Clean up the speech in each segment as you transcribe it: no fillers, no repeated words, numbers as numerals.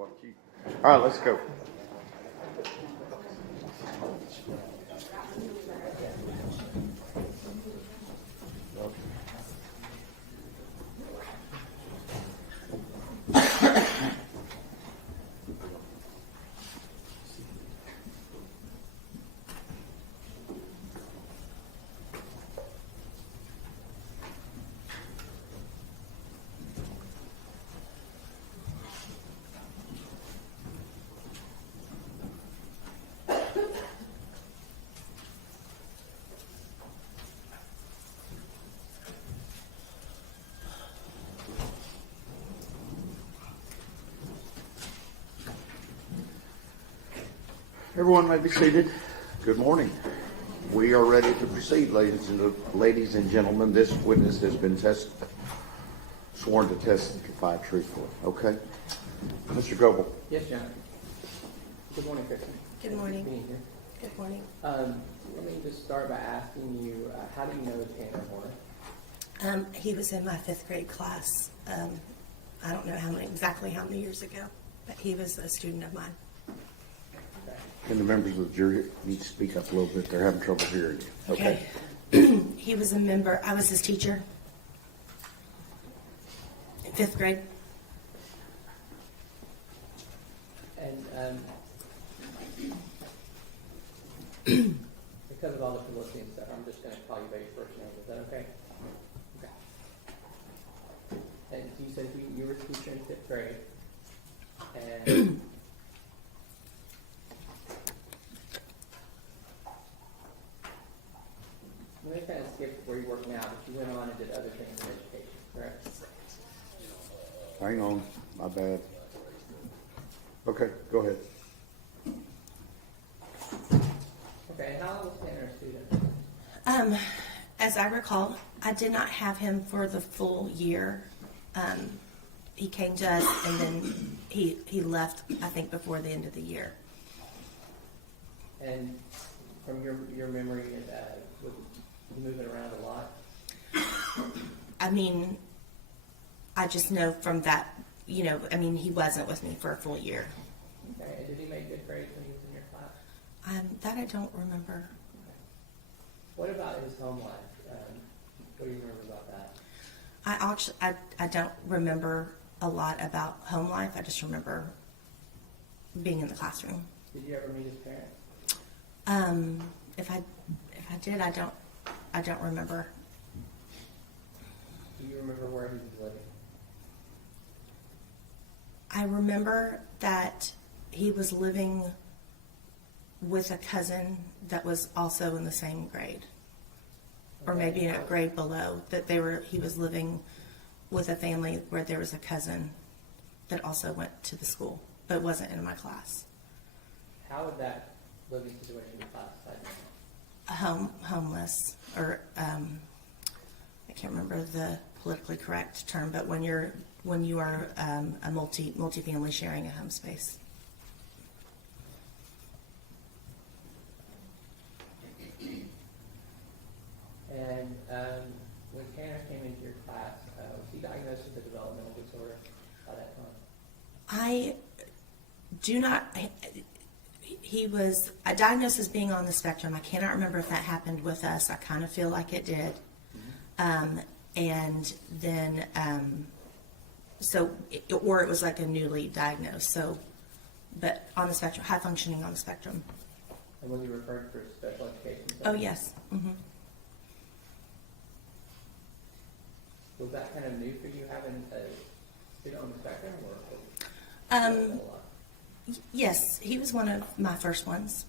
what you. All right, let's go. Everyone may be seated. Good morning. We are ready to proceed, ladies and gentlemen. This witness has been sworn to testify truthfully. Okay? Mr. Goebel. Yes, John. Good morning, Kristen. Good morning. Being here. Good morning. Let me just start by asking you, how do you know Tanner Horner? He was in my 5th grade class. I don't know exactly how many years ago, but he was a student of mine. Okay. And the members of the jury need to speak up a little bit. They're having trouble hearing you. Okay. He was a member. I was his teacher in 5th grade. And because of all the publicity and stuff, I'm just going to call you by your first name. Is that okay? Okay. And you said you were a teacher in 5th grade, and let me kind of skip where you work now, but you went on and did other things in education, correct? Hang on. My bad. Okay, go ahead. Okay, and how long was Tanner a student? As I recall, I did not have him for the full year. He came to us, and then he left, I think, before the end of the year. And from your memory, was he moving around a lot? I mean, I just know from that, he wasn't with me for a full year. Okay, and did he make good grades when he was in your class? That I don't remember. Okay. What about his home life? What do you remember about that? I don't remember a lot about home life. I just remember being in the classroom. Did you ever meet his parents? If I did, I don't remember. Do you remember where he was living? I remember that he was living with a cousin that was also in the same grade, or maybe in a grade below. He was living with a family where there was a cousin that also went to the school, but wasn't in my class. How would that living situation be classified? Homeless, or I can't remember the politically correct term, but when you are a multi-family sharing a home space. And when Tanner came into your class, was he diagnosed with a developmental disorder by that time? I do not. He was diagnosed as being on the spectrum. I cannot remember if that happened with us. I kind of feel like it did. And then, or it was like a newly diagnosed. So, but on the spectrum, high functioning on the spectrum. And was he referred for special education? Oh, yes. Mm-hmm. Was that kind of new for you, having a student on the spectrum, or? Yes, he was one of my first ones.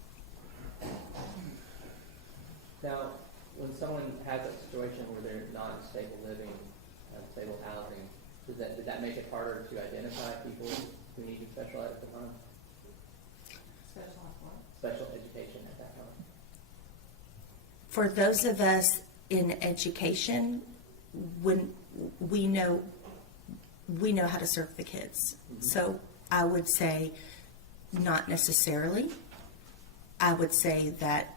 Now, when someone has a situation where they're not in stable living, stable housing, did that make it harder to identify people who needed special ed at the time? Special education at that time. For those of us in education, when we know how to serve the kids. Mm-hmm. So I would say not necessarily. I would say that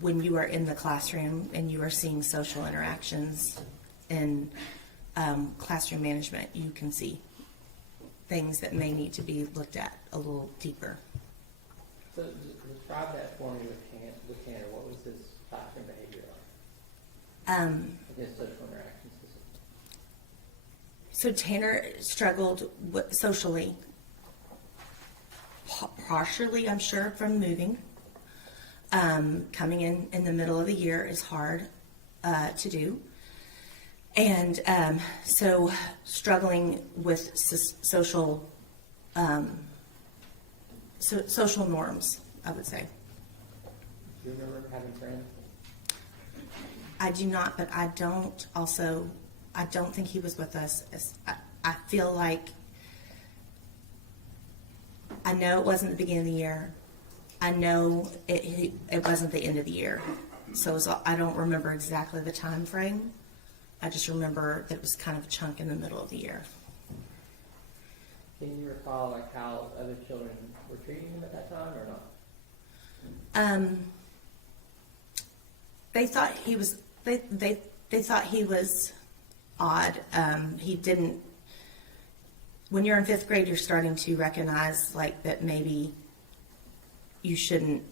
when you are in the classroom and you are seeing social interactions and classroom management, you can see things that may need to be looked at a little deeper. So describe that for me with Tanner. What was his classroom behavior like? His social interactions specifically. So Tanner struggled socially, partially, I'm sure, from moving. Coming in the middle of the year is hard to do. And so struggling with social social norms, I would say. Do you remember having friends? I do not, but I don't think he was with us. I feel like, I know it wasn't the beginning of the year. I know it wasn't the end of the year. So I don't remember exactly the time frame. I just remember that it was kind of a chunk in the middle of the year. Can you recall like how other children were treating him at that time or not? They thought he was. They thought he was odd. He didn't. When you're in 5th grade, you're starting to recognize like that maybe you shouldn't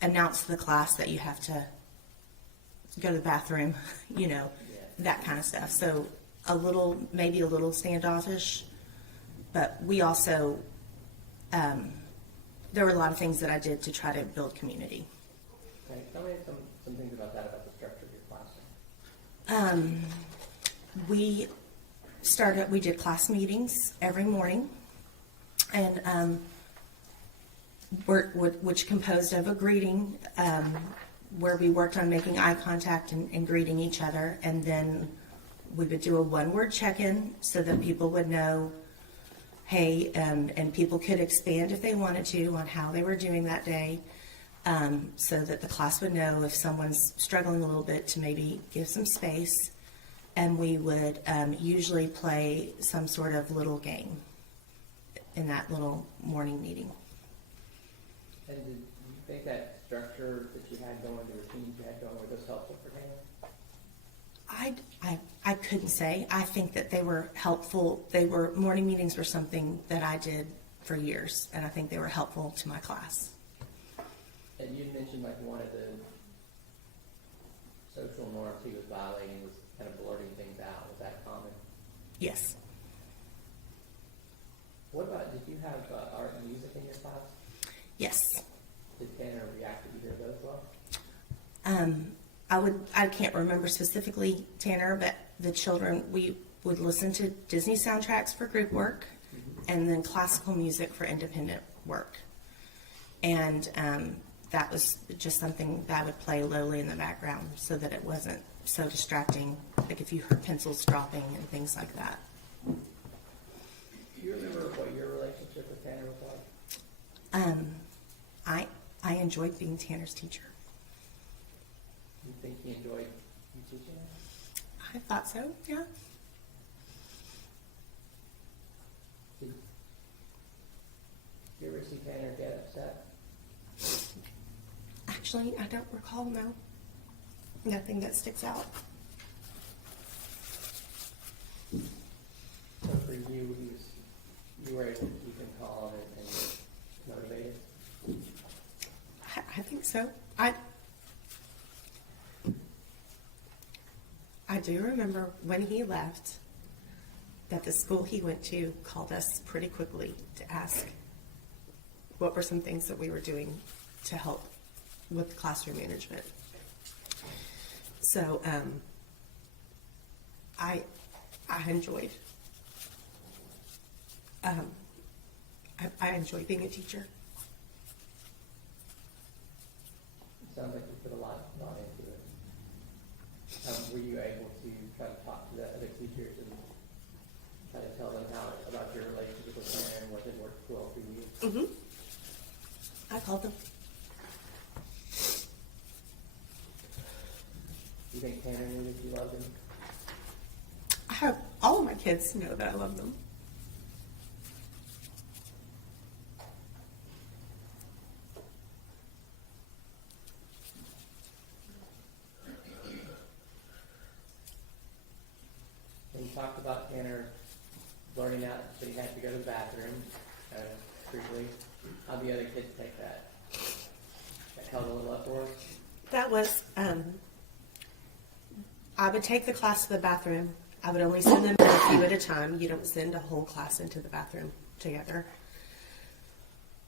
announce to the class that you have to go to the bathroom. You know, that kind of stuff. So maybe a little standoffish. But we also, there were a lot of things that I did to try to build community. Okay, tell me some things about that, about the structure of your classroom. We did class meetings every morning, and which composed of a greeting, where we worked on making eye contact and greeting each other, and then we would do a one-word check-in so that people would know, hey, and people could expand if they wanted to on how they were doing that day, so that the class would know if someone's struggling a little bit to maybe give some space. And we would usually play some sort of little game in that little morning meeting. And did you think that structure that you had going, the routines you had going, were those helpful for Tanner? I couldn't say. I think that they were helpful. Morning meetings were something that I did for years, and I think they were helpful to my class. And you mentioned like one of the social norms he was violating was kind of blurting things out. Was that common? Yes. What about, did you have art and music in your class? Yes. Did Tanner react to either of those well? I can't remember specifically, Tanner, but the children, we would listen to Disney soundtracks for group work, and then classical music for independent work. And that was just something that I would play lowly in the background so that it wasn't so distracting, like if you heard pencils dropping and things like that. Do you remember what your relationship with Tanner was like? I enjoyed being Tanner's teacher. You think he enjoyed you teaching him? I thought so, yeah. Did you ever see Tanner get upset? Actually, I don't recall, no. Nothing that sticks out. So for you, you were able to keep him calm and motivated? I think so. I do remember when he left that the school he went to called us pretty quickly to ask what were some things that we were doing to help with classroom management. So I enjoyed I enjoy being a teacher. It sounds like you put a lot of thought into it. Were you able to try to talk to the other teachers and try to tell them about your relationship with Tanner and what had worked well for you? Mm-hmm. I called them. Do you think Tanner knew that you loved him? I hope all of my kids know that I love them. When you talked about Tanner learning out that he had to go to the bathroom, briefly. How'd the other kids take that? That held a little uproar? That was, I would take the class to the bathroom. I would only send them a few at a time. You don't send a whole class into the bathroom together.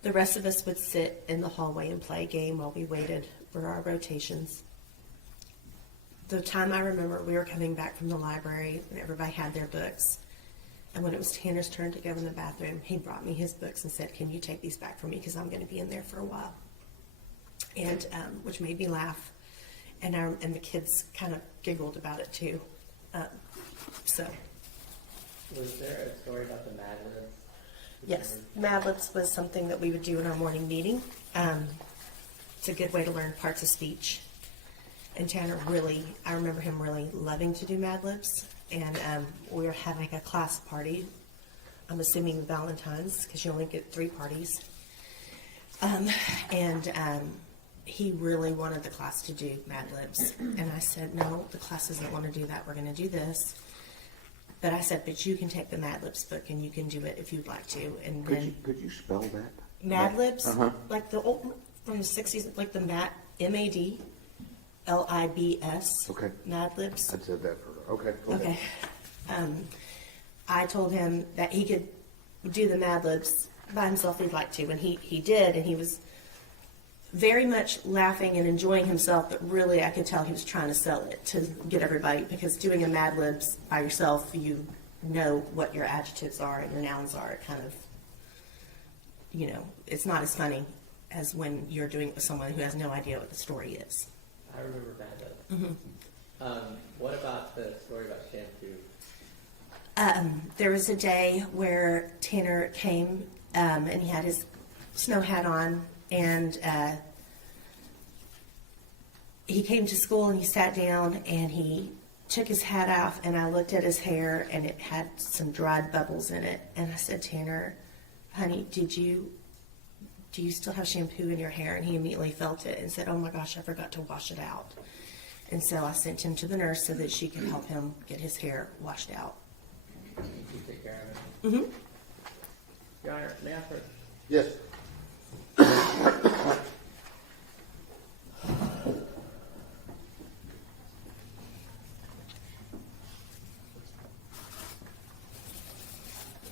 The rest of us would sit in the hallway and play a game while we waited for our rotations. The time I remember, we were coming back from the library and everybody had their books. And when it was Tanner's turn to go in the bathroom, he brought me his books and said, "Can you take these back for me? Because I'm going to be in there for a while." And which made me laugh. And the kids kind of giggled about it too. So. Was there a story about the Mad Libs? Yes, Mad Libs was something that we would do in our morning meeting. It's a good way to learn parts of speech. And Tanner I remember him really loving to do Mad Libs. And we were having a class party. I'm assuming Valentine's, because you only get 3 parties. He really wanted the class to do Mad Libs. And I said, "No, the class doesn't want to do that. We're going to do this." But I said, "But you can take the Mad Libs book and you can do it if you'd like to." And then Could you spell that? Mad Libs, Uh-huh. like the old from the 60s, like the MADLIBS. Okay. Mad Libs. I said that for her. Okay. Go ahead. Okay. I told him that he could do the Mad Libs by himself if he'd like to, and he did, and he was very much laughing and enjoying himself, but really I could tell he was trying to sell it to get everybody, because doing a Mad Libs by yourself, you know what your adjectives are and your nouns are. It kind of, it's not as funny as when you're doing it with someone who has no idea what the story is. I remember Mad Libs. What about the story about shampoo? There was a day where Tanner came and he had his snow hat on, and he came to school and he sat down and he took his hat off, and I looked at his hair and it had some dried bubbles in it, and I said, "Tanner, honey, do you still have shampoo in your hair?" And he immediately felt it and said, "Oh my gosh, I forgot to wash it out." And so I sent him to the nurse so that she could help him get his hair washed out. Did you take care of it? Mm-hmm. Your Honor, may I first? Yes.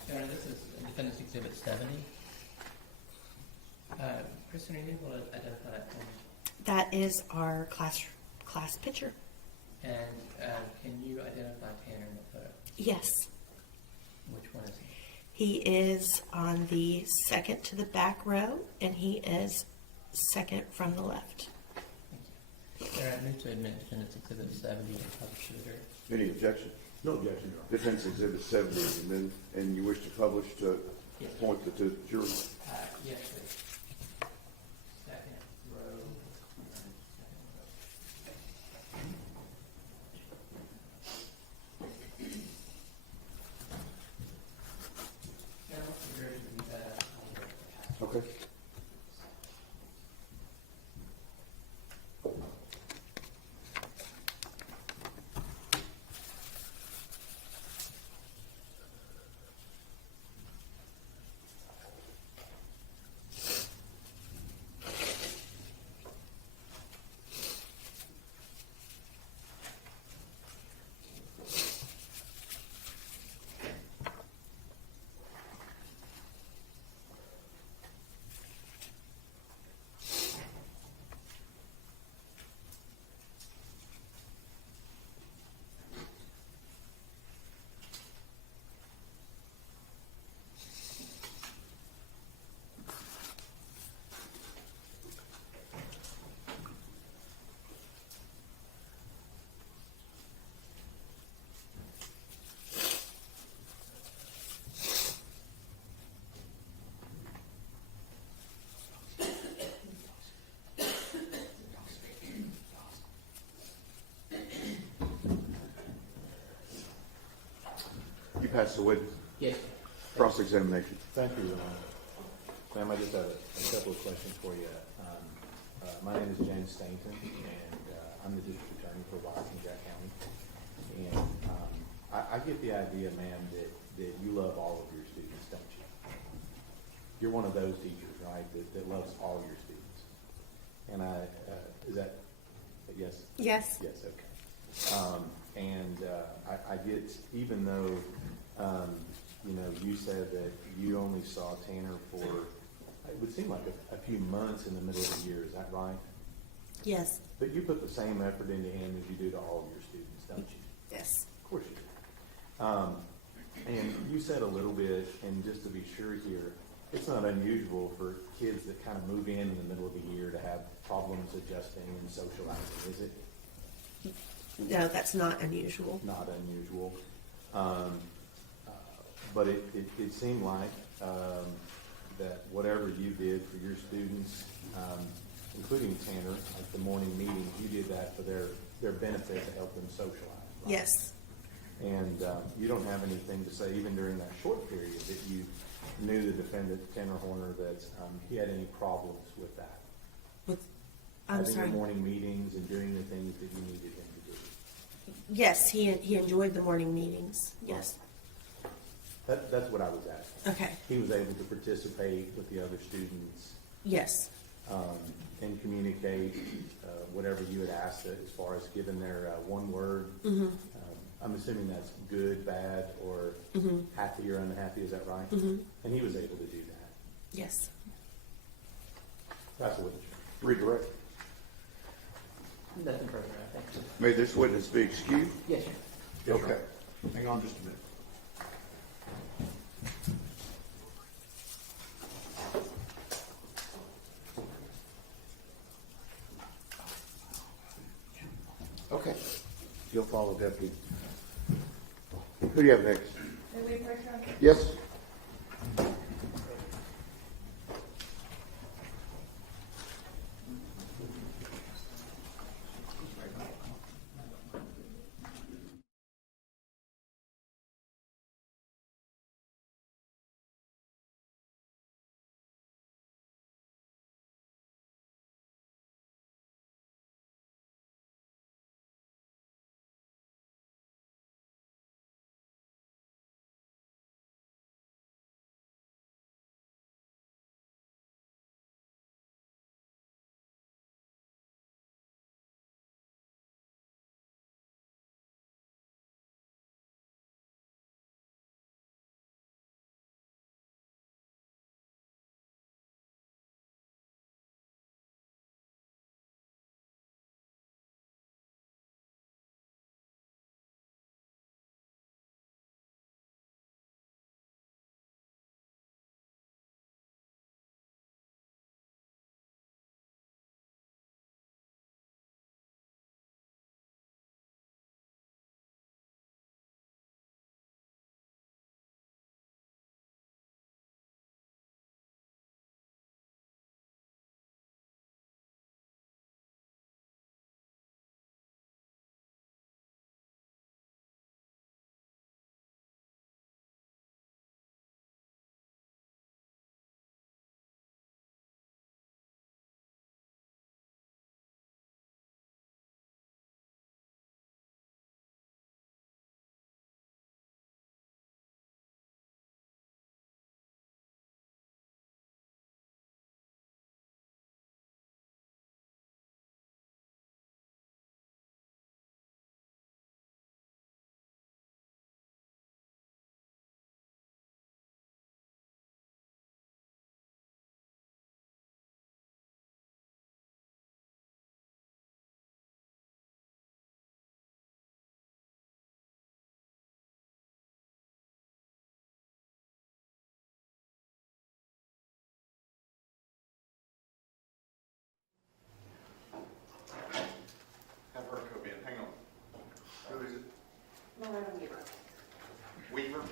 Your Honor, this is Defendant's Exhibit 70. Kristen, are you able to identify that for me? That is our class picture. And can you identify Tanner in the photo? Yes. Which one is he? He is on the second to the back row, and he is second from the left. Thank you. Your Honor, I move to admit Defendant's Exhibit 70 and publish it later. Any objection? No objection, Your Honor. Defense Exhibit 70 is removed, and you wish to publish to Yes. point the two jurors? Yes, please. Second row. Okay. You pass the witness. Yes. Cross-examination. Thank you, Your Honor. Ma'am, I just have a couple of questions for you. My name is James Stainton, and I'm the district attorney for Tarrant County. And I get the idea, ma'am, that that you love all of your students, don't you? You're one of those teachers, right, that loves all your students. And is that a yes? Yes. Yes, okay. I get, even though, you said that you only saw Tanner for, it would seem like a few months in the middle of the year, is that right? Yes. But you put the same effort into him as you do to all of your students, don't you? Yes. Of course you do. And you said a little bit, and just to be sure here, it's not unusual for kids that kind of move in the middle of the year to have problems adjusting and socializing, is it? No, that's not unusual. Not unusual. But it seemed like that whatever you did for your students, including Tanner, like the morning meetings, you did that for their benefit to help them socialize, right? Yes. And you don't have anything to say, even during that short period, that you knew the defendant, Tanner Horner, that he had any problems with that? I'm Having sorry. your morning meetings and doing the things that you needed him to do. Yes, he enjoyed the morning meetings. Yes. That's what I was asking. Okay. He was able to participate with the other students Yes. and communicate whatever you had asked as far as giving their one word. I'm assuming that's good, bad, or happy or unhappy. Is that right? And he was able to do that. Yes. That's what. Redirect. Nothing further, I think. May this witness be excused? Yes, sir. Okay. Hang on just a minute. Okay. You'll follow deputy. Who do you have next? Yes. Have her come in. Hang on. Who is it? Weaver.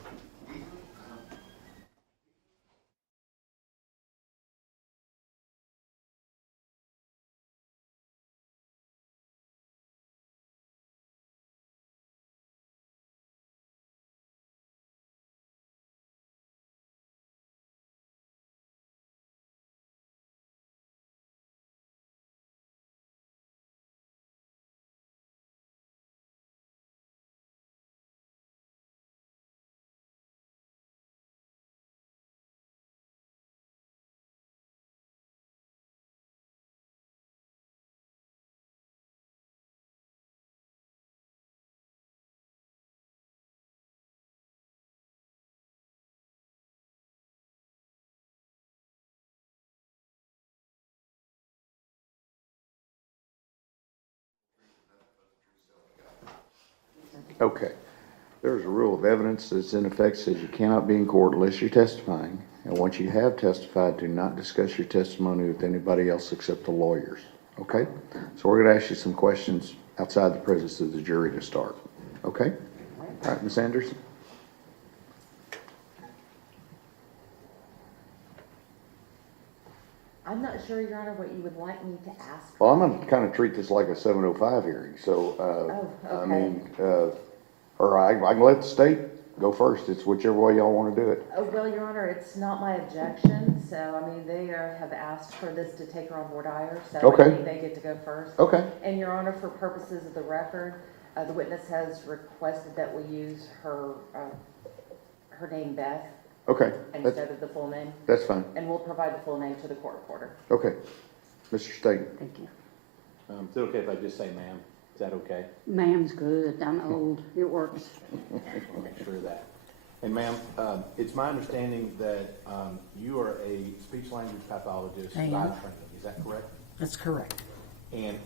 Okay. There's a rule of evidence that's in effect says you cannot be in court unless you're testifying. And once you have testified, do not discuss your testimony with anybody else except the lawyers. Okay? So we're going to ask you some questions outside the presence of the jury to start. Okay? All right, Ms. Anderson? I'm not sure, Your Honor, what you would like me to ask. Well, I'm going to kind of treat this like a 705 hearing. So, I okay. mean, or I can let the state go first. It's whichever way y'all want to do it. Oh, well, Your Honor, it's not my objection, so, I mean, have asked for this to take her on voir dire, so Okay. I think they get to go first. Okay. And Your Honor, for purposes of the record, the witness has requested that we use her name Beth Okay. instead of the full name, That's fine. and we'll provide the full name to the court reporter. Okay. Mr. Staten? Thank you. Is it okay if I just say ma'am? Is that okay? Ma'am's good. I'm old. It works. I'll make sure of that. And ma'am, it's my understanding that you are a speech language pathologist by I am. training. Is that correct? That's correct. And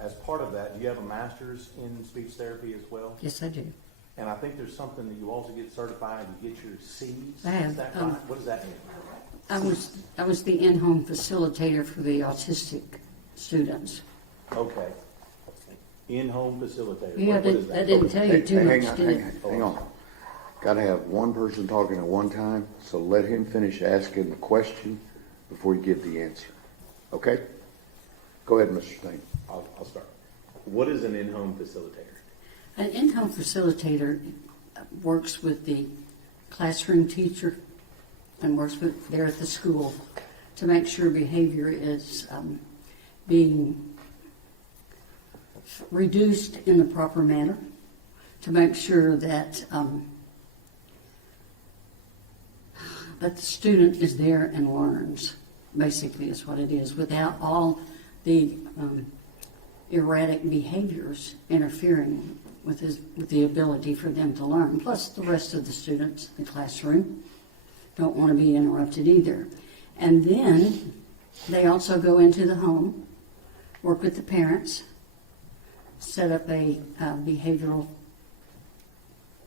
as part of that, do you have a master's in speech therapy as well? Yes, I do. And I think there's something that you also get certified, you get your C's. I have, Is that right? What does that mean? I was the in-home facilitator for the autistic students. Okay. In-home facilitator. Yeah, What is I that? didn't tell you too Hang much, on, did hang it? on, hang on. Gotta have one person talking at one time, so let him finish asking the question before you give the answer. Okay? Go ahead, Mr. Staten. I'll start. What is an in-home facilitator? An in-home facilitator works with the classroom teacher and works with there at the school to make sure behavior is being reduced in the proper manner, to make sure that the student is there and learns, basically is what it is, without all the erratic behaviors interfering with the ability for them to learn. Plus, the rest of the students in the classroom don't want to be interrupted either. And then they also go into the home, work with the parents, set up a behavioral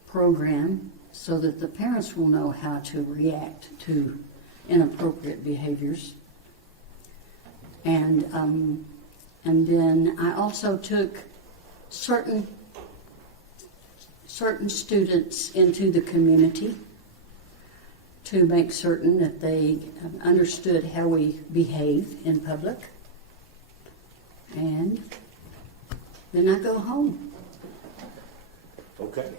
program so that the parents will know how to react to inappropriate behaviors. And then I also took certain students into the community to make certain that they understood how we behave in public. And then I go home. Okay.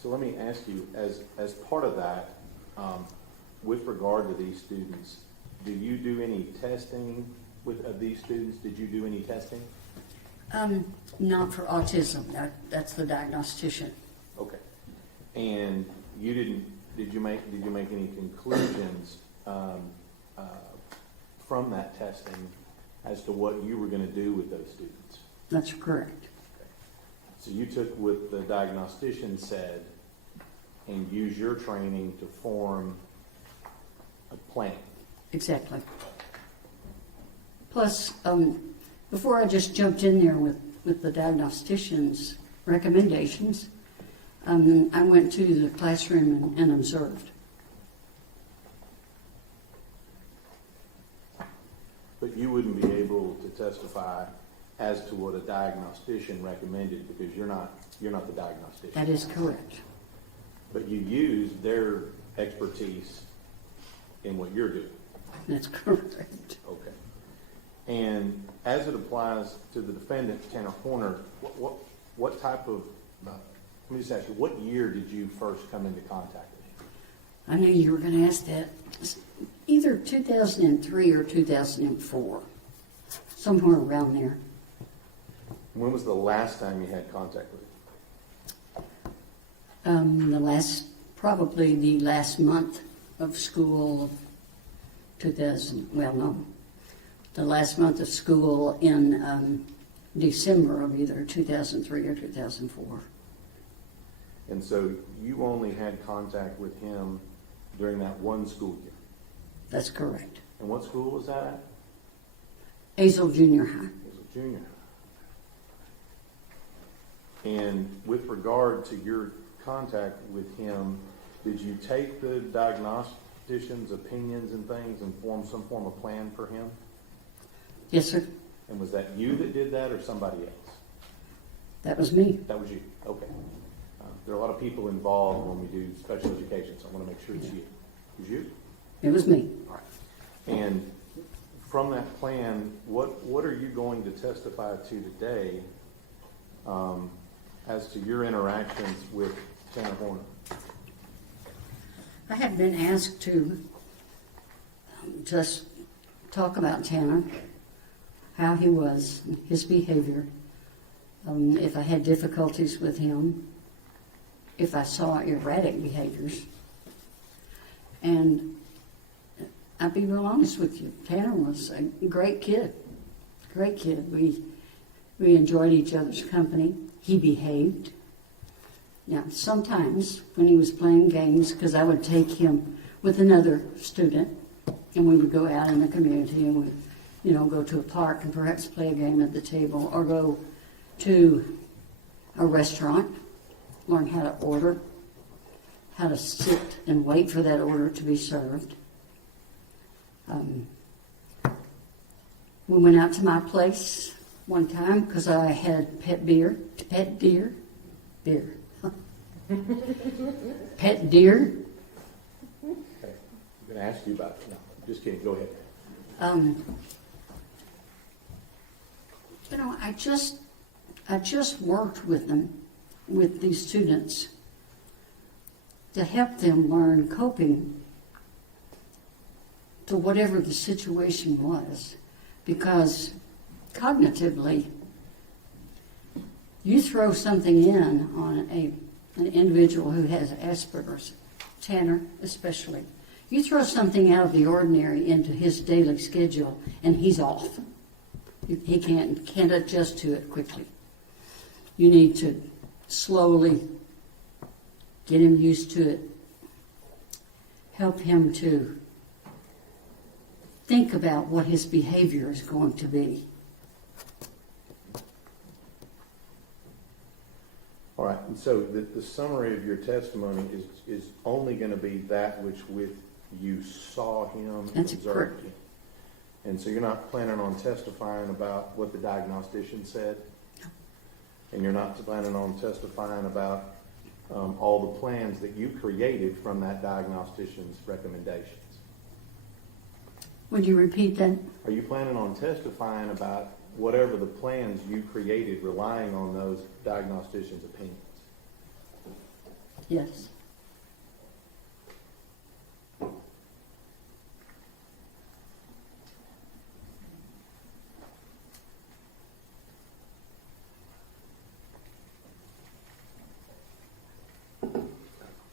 So let me ask you, as part of that, with regard to these students, do you do any testing of these students? Did you do any testing? Not for autism. That's the diagnostician. Okay. And you didn't? Did you make any conclusions from that testing as to what you were going to do with those students? That's correct. So you took what the diagnostician said and used your training to form a plan. Exactly. Plus, before I just jumped in there with the diagnostician's recommendations, I went to the classroom and observed. But you wouldn't be able to testify as to what a diagnostician recommended because you're not the diagnostician. That is correct. But you used their expertise in what you're doing. That's correct. Okay. And as it applies to the defendant, Tanner Horner, what type of, let me just ask you, what year did you first come into contact with him? I knew you were going to ask that. Either 2003 or 2004, somewhere around there. When was the last time you had contact with him? Probably the last month of school of 2000, the last month of school in December of either 2003 or 2004. And so you only had contact with him during that one school year. That's correct. And what school was that at? Azle Junior High. It was a junior high. And with regard to your contact with him, did you take the diagnostician's opinions and things and form some form of plan for him? Yes, sir. And was that you that did that or somebody else? That was me. That was you, okay. There are a lot of people involved when we do special education, so I want to make sure it's you. It was you? It was me. All right. And from that plan, what are you going to testify to today as to your interactions with Tanner Horner? I have been asked to just talk about Tanner, how he was, his behavior, if I had difficulties with him, if I saw erratic behaviors. And I'll be real honest with you, Tanner was a great kid. Great kid. We enjoyed each other's company. He behaved. Now, sometimes when he was playing games, because I would take him with another student, and we would go out in the community and we'd, go to a park and perhaps play a game at the table, or go to a restaurant, learn how to order, how to sit and wait for that order to be served. We went out to my place one time because I had pet deer, pet deer. Okay, I'm going to ask you about it. No, I'm just kidding. Go ahead. I just worked with them, with these students, to help them learn coping to whatever the situation was. Because cognitively, you throw something in on an individual who has Asperger's, Tanner especially, you throw something out of the ordinary into his daily schedule and he's off. He can't adjust to it quickly. You need to slowly get him used to it, help him to think about what his behavior is going to be. All right, and so the summary of your testimony is only going to be that which with you saw him and That's observed correct. him. And so you're not planning on testifying about what the diagnostician said? No. And you're not planning on testifying about all the plans that you created from that diagnostician's recommendations? Would you repeat that? Are you planning on testifying about whatever the plans you created relying on those diagnosticians' opinions? Yes.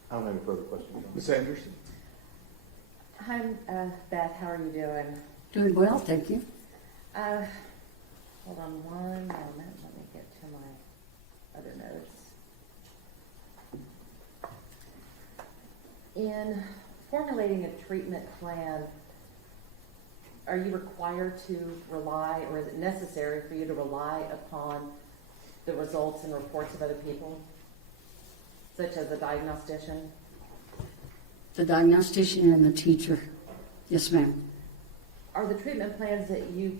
I don't have any further questions. Ms. Anderson? Hi, Beth, how are you doing? Doing well, thank you. Hold on one moment, let me get to my other notes. In formulating a treatment plan, are you required to rely, or is it necessary for you to rely upon the results and reports of other people, such as a diagnostician? The diagnostician and the teacher. Yes, ma'am. Are the treatment plans that you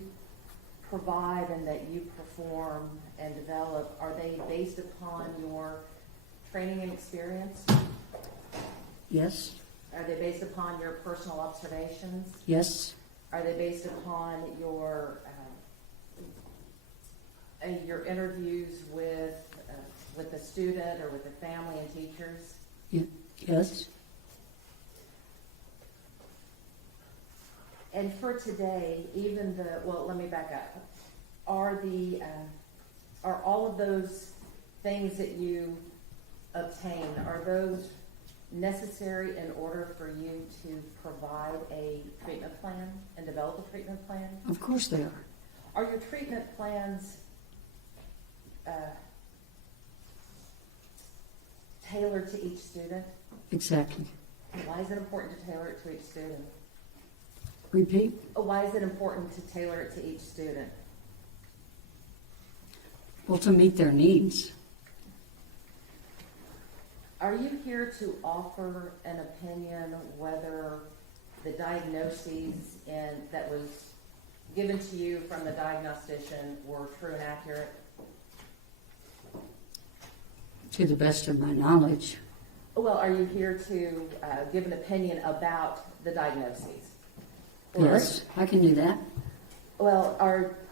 provide and that you perform and develop, are they based upon your training and experience? Yes. Are they based upon your personal observations? Yes. Are they based upon your interviews with the student or with the family and teachers? Yes. And for today, let me back up. Are all of those things that you obtain, are those necessary in order for you to provide a treatment plan and develop a treatment plan? Of course they are. Are your treatment plans tailored to each student? Exactly. And why is it important to tailor it to each student? Repeat. Why is it important to tailor it to each student? Well, to meet their needs. Are you here to offer an opinion whether the diagnoses that was given to you from the diagnostician were true and accurate? To the best of my knowledge, Well, are you here to give an opinion about the diagnoses? Or- yes, I can do that. Well,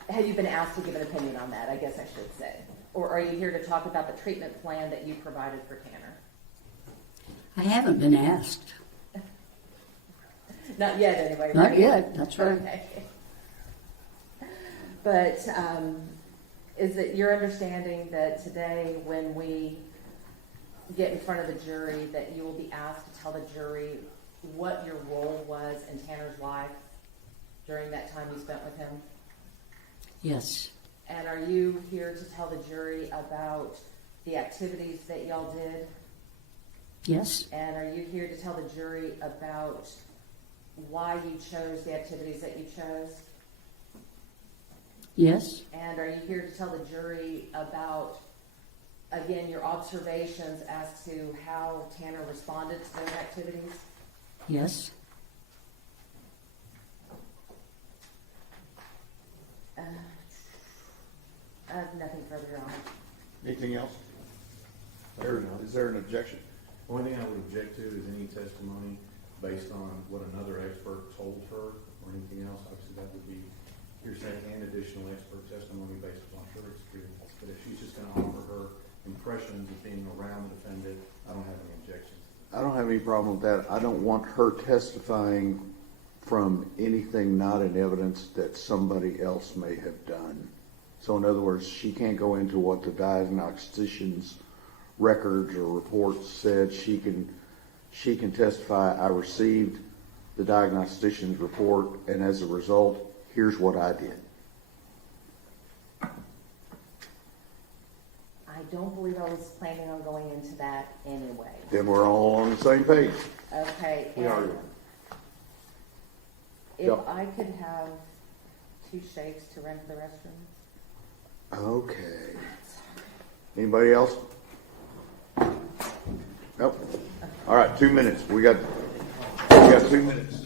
have you been asked to give an opinion on that, I guess I should say? Or are you here to talk about the treatment plan that you provided for Tanner? I haven't been asked. Not yet, anyway, Not right? yet, that's right. Okay. But is it your understanding that today, when we get in front of the jury, that you will be asked to tell the jury what your role was in Tanner's life during that time you spent with him? Yes, And are you here to tell the jury about the activities that y'all did? yes, And are you here to tell the jury about why you chose the activities that you chose? yes, And are you here to tell the jury about, again, your observations as to how Tanner responded to those activities? yes. I have nothing further on. Anything else? Is there an objection? Only thing I would object to is any testimony based on what another expert told her or anything else. Obviously, that would be hearsay and additional expert testimony based on her experience. But if she's just going to offer her impressions of being around the defendant, I don't have any objections. I don't have any problem with that. I don't want her testifying from anything not in evidence that somebody else may have done. So in other words, she can't go into what the diagnostician's records or reports said. She can testify, I received the diagnostician's report, and as a result, here's what I did. I don't believe I was planning on going into that anyway. Then we're all on the same page. Okay. We are. and If Yep. I could have 2 shakes to run to the restroom. Okay. Anybody else? Nope. All right, 2 minutes. We got 2 minutes.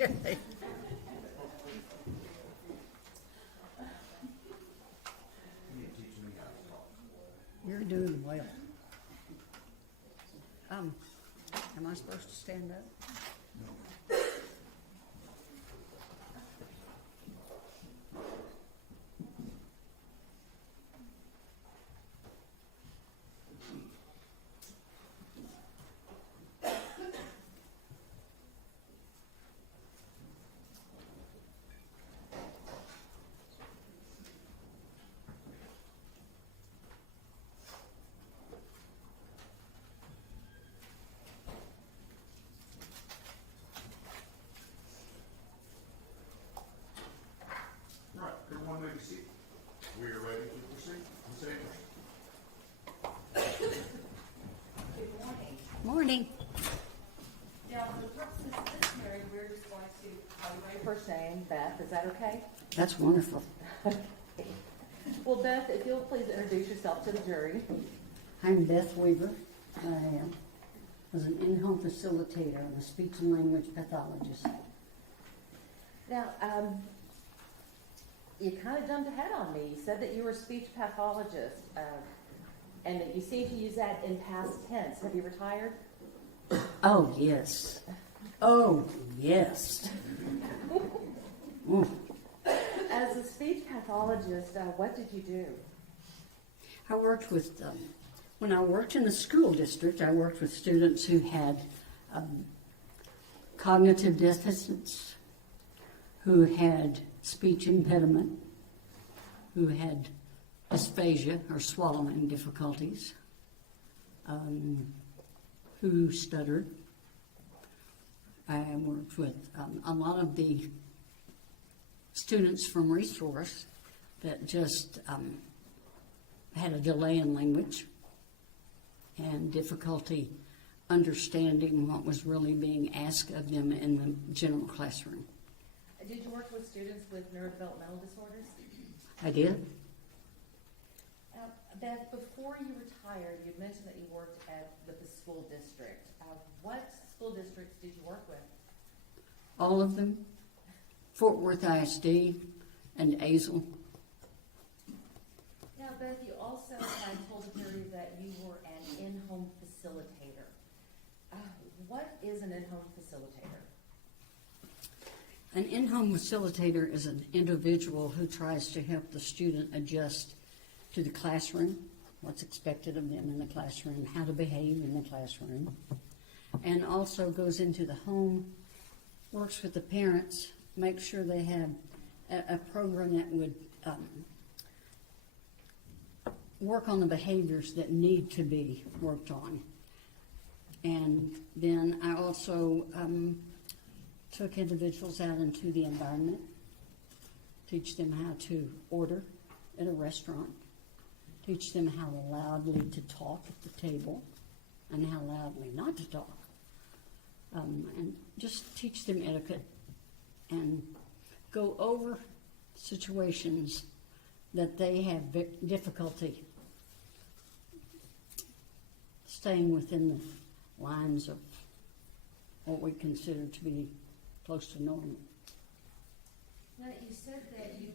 Okay. You're doing well. Am I supposed to stand up? Right, everyone may be seated. We are ready to proceed. Ms. Anderson. Morning. Now, for the purposes of this hearing, we're just going to call you by your first name, Beth, is that okay? That's wonderful. Well, Beth, if you'll please introduce yourself to the jury. I'm Beth Weaver. I was an in-home facilitator and a speech and language pathologist. Now, you kind of jumped ahead on me. You said that you were a speech pathologist, and that you seem to use that in past tense. Have you retired? Oh, yes. Oh, yes. Mm. As a speech pathologist, what did you do? I worked with, when I worked in the school district, I worked with students who had cognitive deficits, who had speech impediment, who had dysphagia or swallowing difficulties, who stuttered. I worked with a lot of the students from Resource that just had a delay in language and difficulty understanding what was really being asked of them in the general classroom. Did you work with students with neurodevelopmental disorders? I did. Beth, before you retired, you mentioned that you worked with the school district. What school districts did you work with? All of them. Fort Worth ISD and Azle. Now, Beth, you also had told the jury that you were an in-home facilitator. What is an in-home facilitator? An in-home facilitator is an individual who tries to help the student adjust to the classroom, what's expected of them in the classroom, how to behave in the classroom, and also goes into the home, works with the parents, makes sure they have a program that would work on the behaviors that need to be worked on. And then I also took individuals out into the environment, teach them how to order at a restaurant, teach them how loudly to talk at the table and how loudly not to talk, and just teach them etiquette and go over situations that they have difficulty staying within the lines of what we consider to be close to normal. Now, you said that you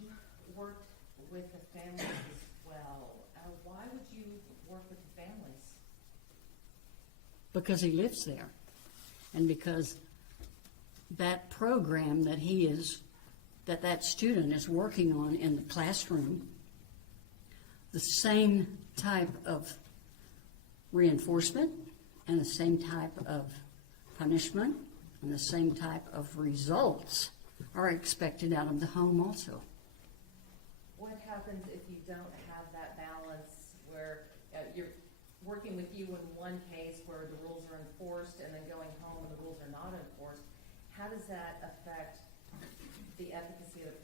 worked with the families as well. Why would you work with the families? Because he lives there, and because that program that student is working on in the classroom, the same type of reinforcement and the same type of punishment and the same type of results are expected out of the home also. What happens if you don't have that balance where you're working with you in one case where the rules are enforced and then going home and the rules are not enforced? How does that affect the efficacy of the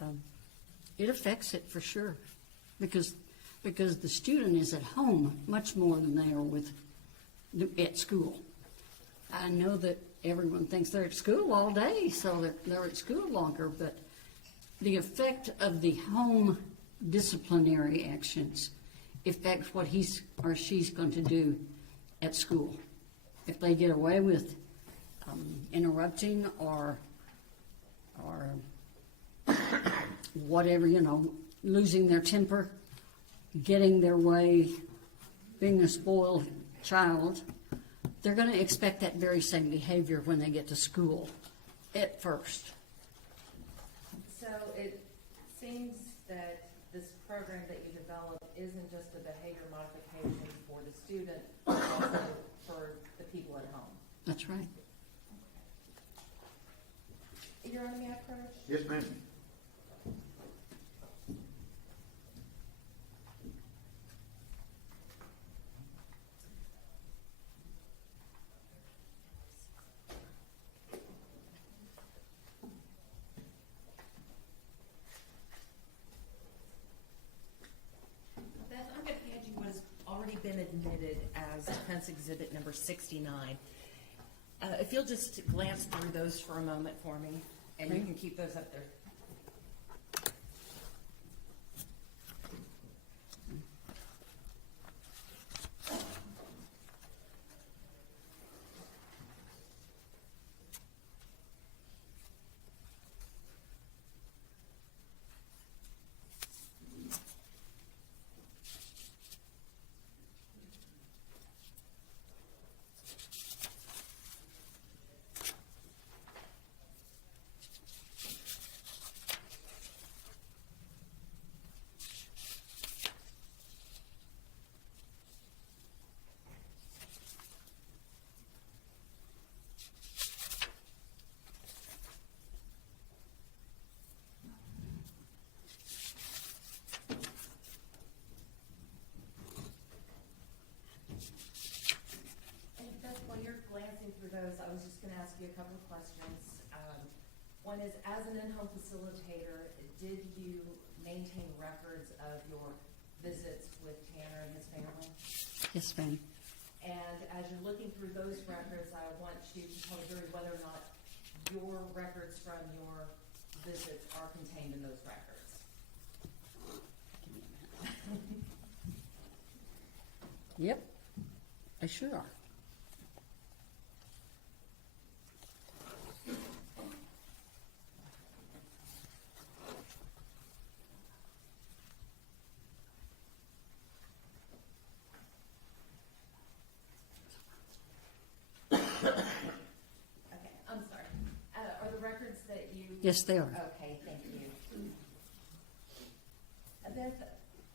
program? It affects it for sure, because the student is at home much more than they are at school. I know that everyone thinks they're at school all day, so they're at school longer, but the effect of the home disciplinary actions affects what he's or she's going to do at school. If they get away with interrupting or whatever, losing their temper, getting their way, being a spoiled child, they're going to expect that very same behavior when they get to school at first. So it seems that this program that you developed isn't just a behavior modification for the student, but also for the people at home. That's right. You're on the approach? Yes, ma'am. Beth, I'm going to hand you what has already been admitted as defense exhibit number 69. If you'll just glance through those for a moment for me, and you can keep those up there. And Beth, while you're glancing through those, I was just going to ask you a couple of questions. One is, as an in-home facilitator, did you maintain records of your visits with Tanner and his family? Yes, ma'am. And as you're looking through those records, I want you to tell the jury whether or not your records from your visits are contained in those records. Give me a minute. Yep, I sure are. Okay, I'm sorry. Are the records that you... Yes, they are. Okay, thank you. Beth,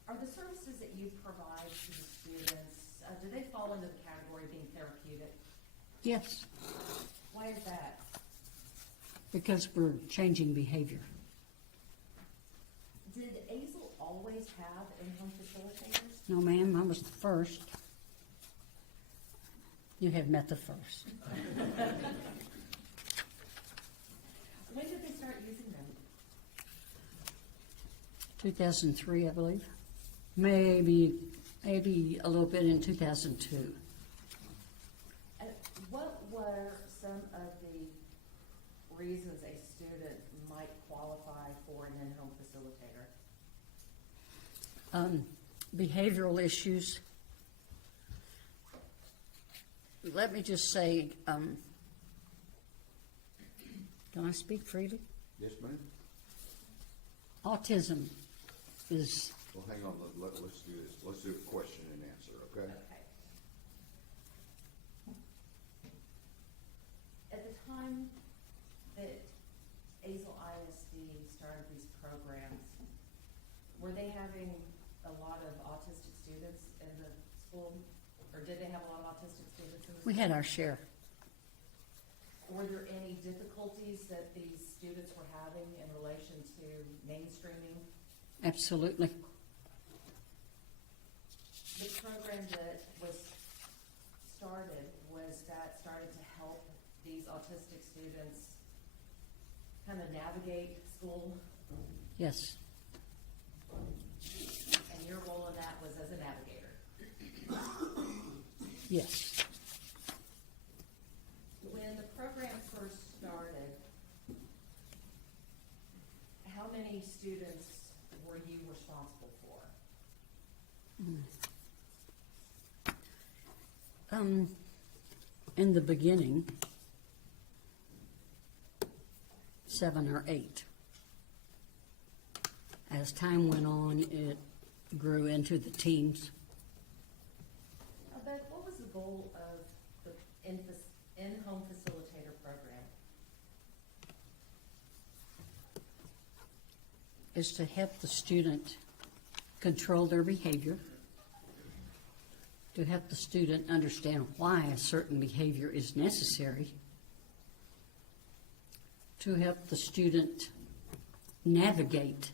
are the services that you provide to the students, do they fall into the category of being therapeutic? Yes, Why is that? because we're changing behavior. Did Azel always have in-home facilitators? No, ma'am, I was the first. You have met the first. When did they start using them? 2003, I believe. Maybe a little bit in 2002. And what were some of the reasons a student might qualify for an in-home facilitator? Behavioral issues. Let me just say, can I speak freely? Yes, ma'am. Autism is, Well, hang on, let's do this. Let's do a question and answer, okay? Okay. At the time that Azel ISD started these programs, were they having a lot of autistic students in the school? Or did they have a lot of autistic students in the school? we had our share. Were there any difficulties that these students were having in relation to mainstreaming? Absolutely. The program that was started to help these autistic students kind of navigate school? Yes. And your role in that was as a navigator? Yes. When the program first started, how many students were you responsible for? In the beginning, 7 or 8. As time went on, it grew into the teens. Beth, what was the goal of the in-home facilitator program? Is to help the student control their behavior, to help the student understand why a certain behavior is necessary, to help the student navigate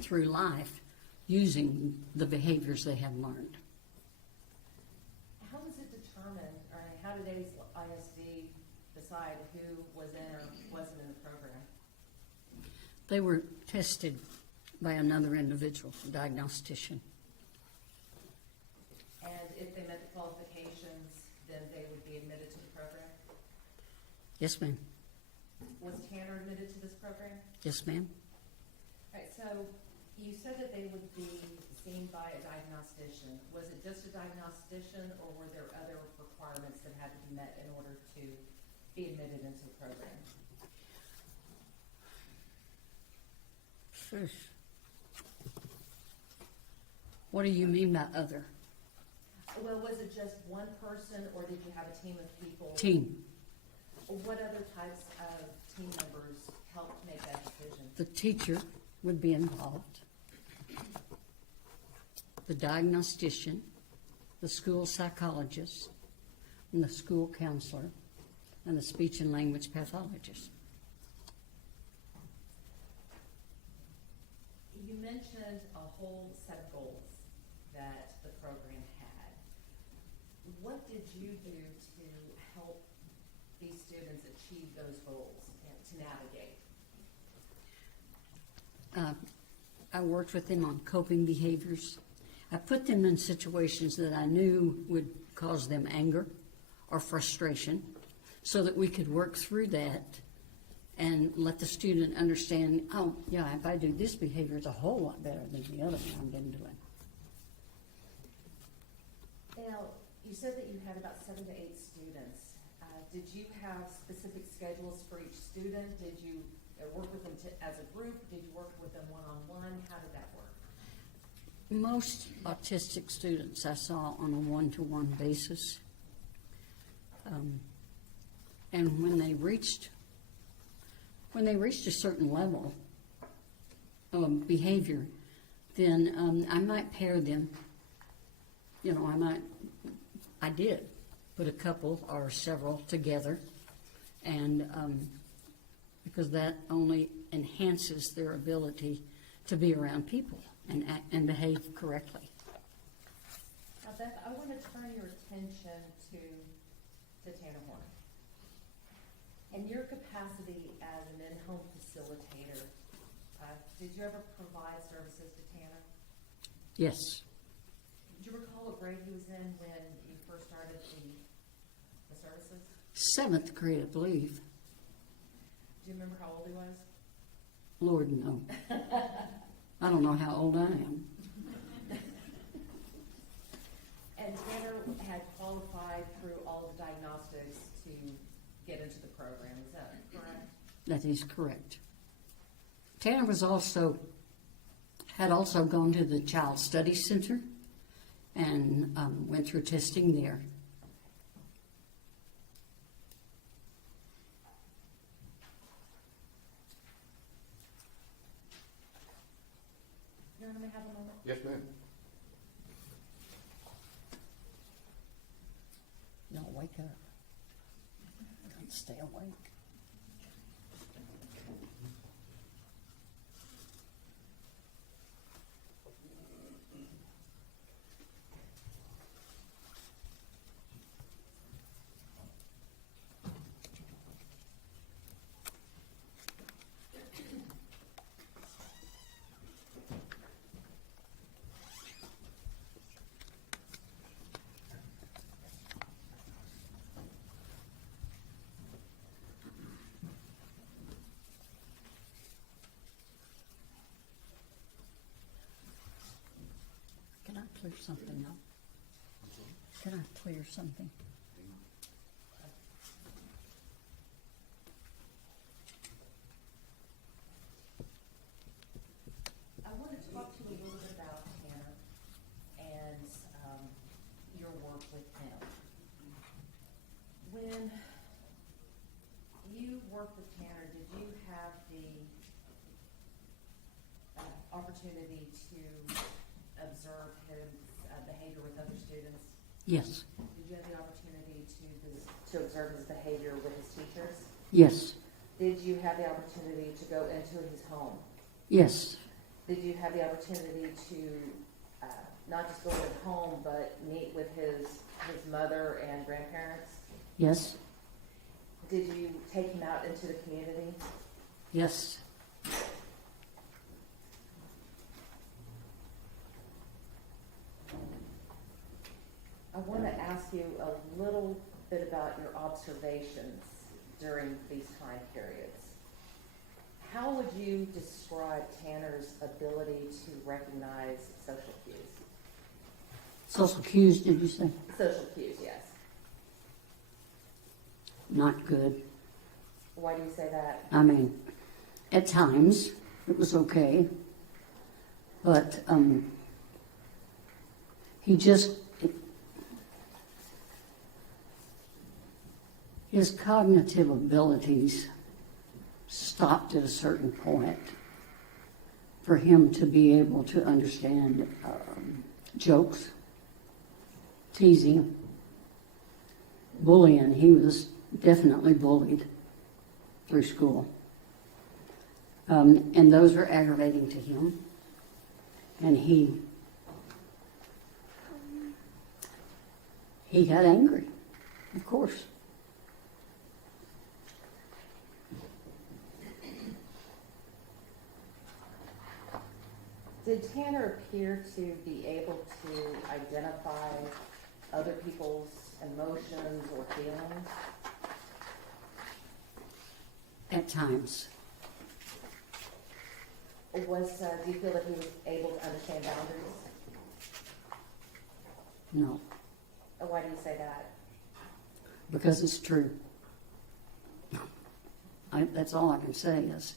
through life using the behaviors they have learned. How was it determined, or how did ISD decide who was in or wasn't in the program? They were tested by another individual, a diagnostician. And if they met the qualifications, then they would be admitted to the program? Yes, ma'am. Was Tanner admitted to this program? Yes, ma'am. All right, so you said that they would be seen by a diagnostician. Was it just a diagnostician, or were there other requirements that had to be met in order to be admitted into the program? Shush. What do you mean by other? Well, was it just one person, or did you have a team of people? Team. What other types of team members helped make that decision? The teacher would be involved, the diagnostician, the school psychologist, and the school counselor, and the speech and language pathologist. You mentioned a whole set of goals that the program had. What did you do to help these students achieve those goals and to navigate? I worked with them on coping behaviors. I put them in situations that I knew would cause them anger or frustration so that we could work through that and let the student understand, oh, yeah, if I do this behavior, it's a whole lot better than the other one I've been doing. Now, you said that you had about 7 to 8 students. Did you have specific schedules for each student? Did you work with them as a group? Did you work with them one-on-one? How did that work? Most autistic students I saw on a one-to-one basis. And when they reached a certain level of behavior, then I might pair them. You know, I did put a couple or several together, and because that only enhances their ability to be around people and act and behave correctly. Now, Beth, I want to turn your attention to Tanner Horn. In your capacity as an in-home facilitator, did you ever provide services to Tanner? Yes. Do you recall what grade he was in when you first started the services? 7th grade, I believe. Do you remember how old he was? Lord, no. I don't know how old I am. And Tanner had qualified through all the diagnostics to get into the program, is that correct? That is correct. Tanner had also gone to the Child Study Center and went through testing there. You want to have a moment? Yes, ma'am. No, wake up. Don't stay awake. Can I clear something up? Can I clear something? talk to you a little bit about Tanner and your work with him. When you worked with Tanner, did you have the opportunity to observe his behavior with other students? Yes. Did you have the opportunity to observe his behavior with his teachers? Yes. Did you have the opportunity to go into his home? Yes. Did you have the opportunity to not just go to his home, but meet with his mother and grandparents? Yes. Did you take him out into the community? Yes. I want to ask you a little bit about your observations during these time periods. How would you describe Tanner's ability to recognize social cues? Social cues, did you say? Social cues, yes. Not good. Why do you say that? I mean, at times it was okay, but he just, his cognitive abilities stopped at a certain point for him to be able to understand jokes, teasing, bullying. He was definitely bullied through school. And those were aggravating to him. And he got angry, of course. Did Tanner appear to be able to identify other people's emotions or feelings? At times. Do you feel that he was able to understand boundaries? No, Or why do you say that? because it's true. That's all I can say is,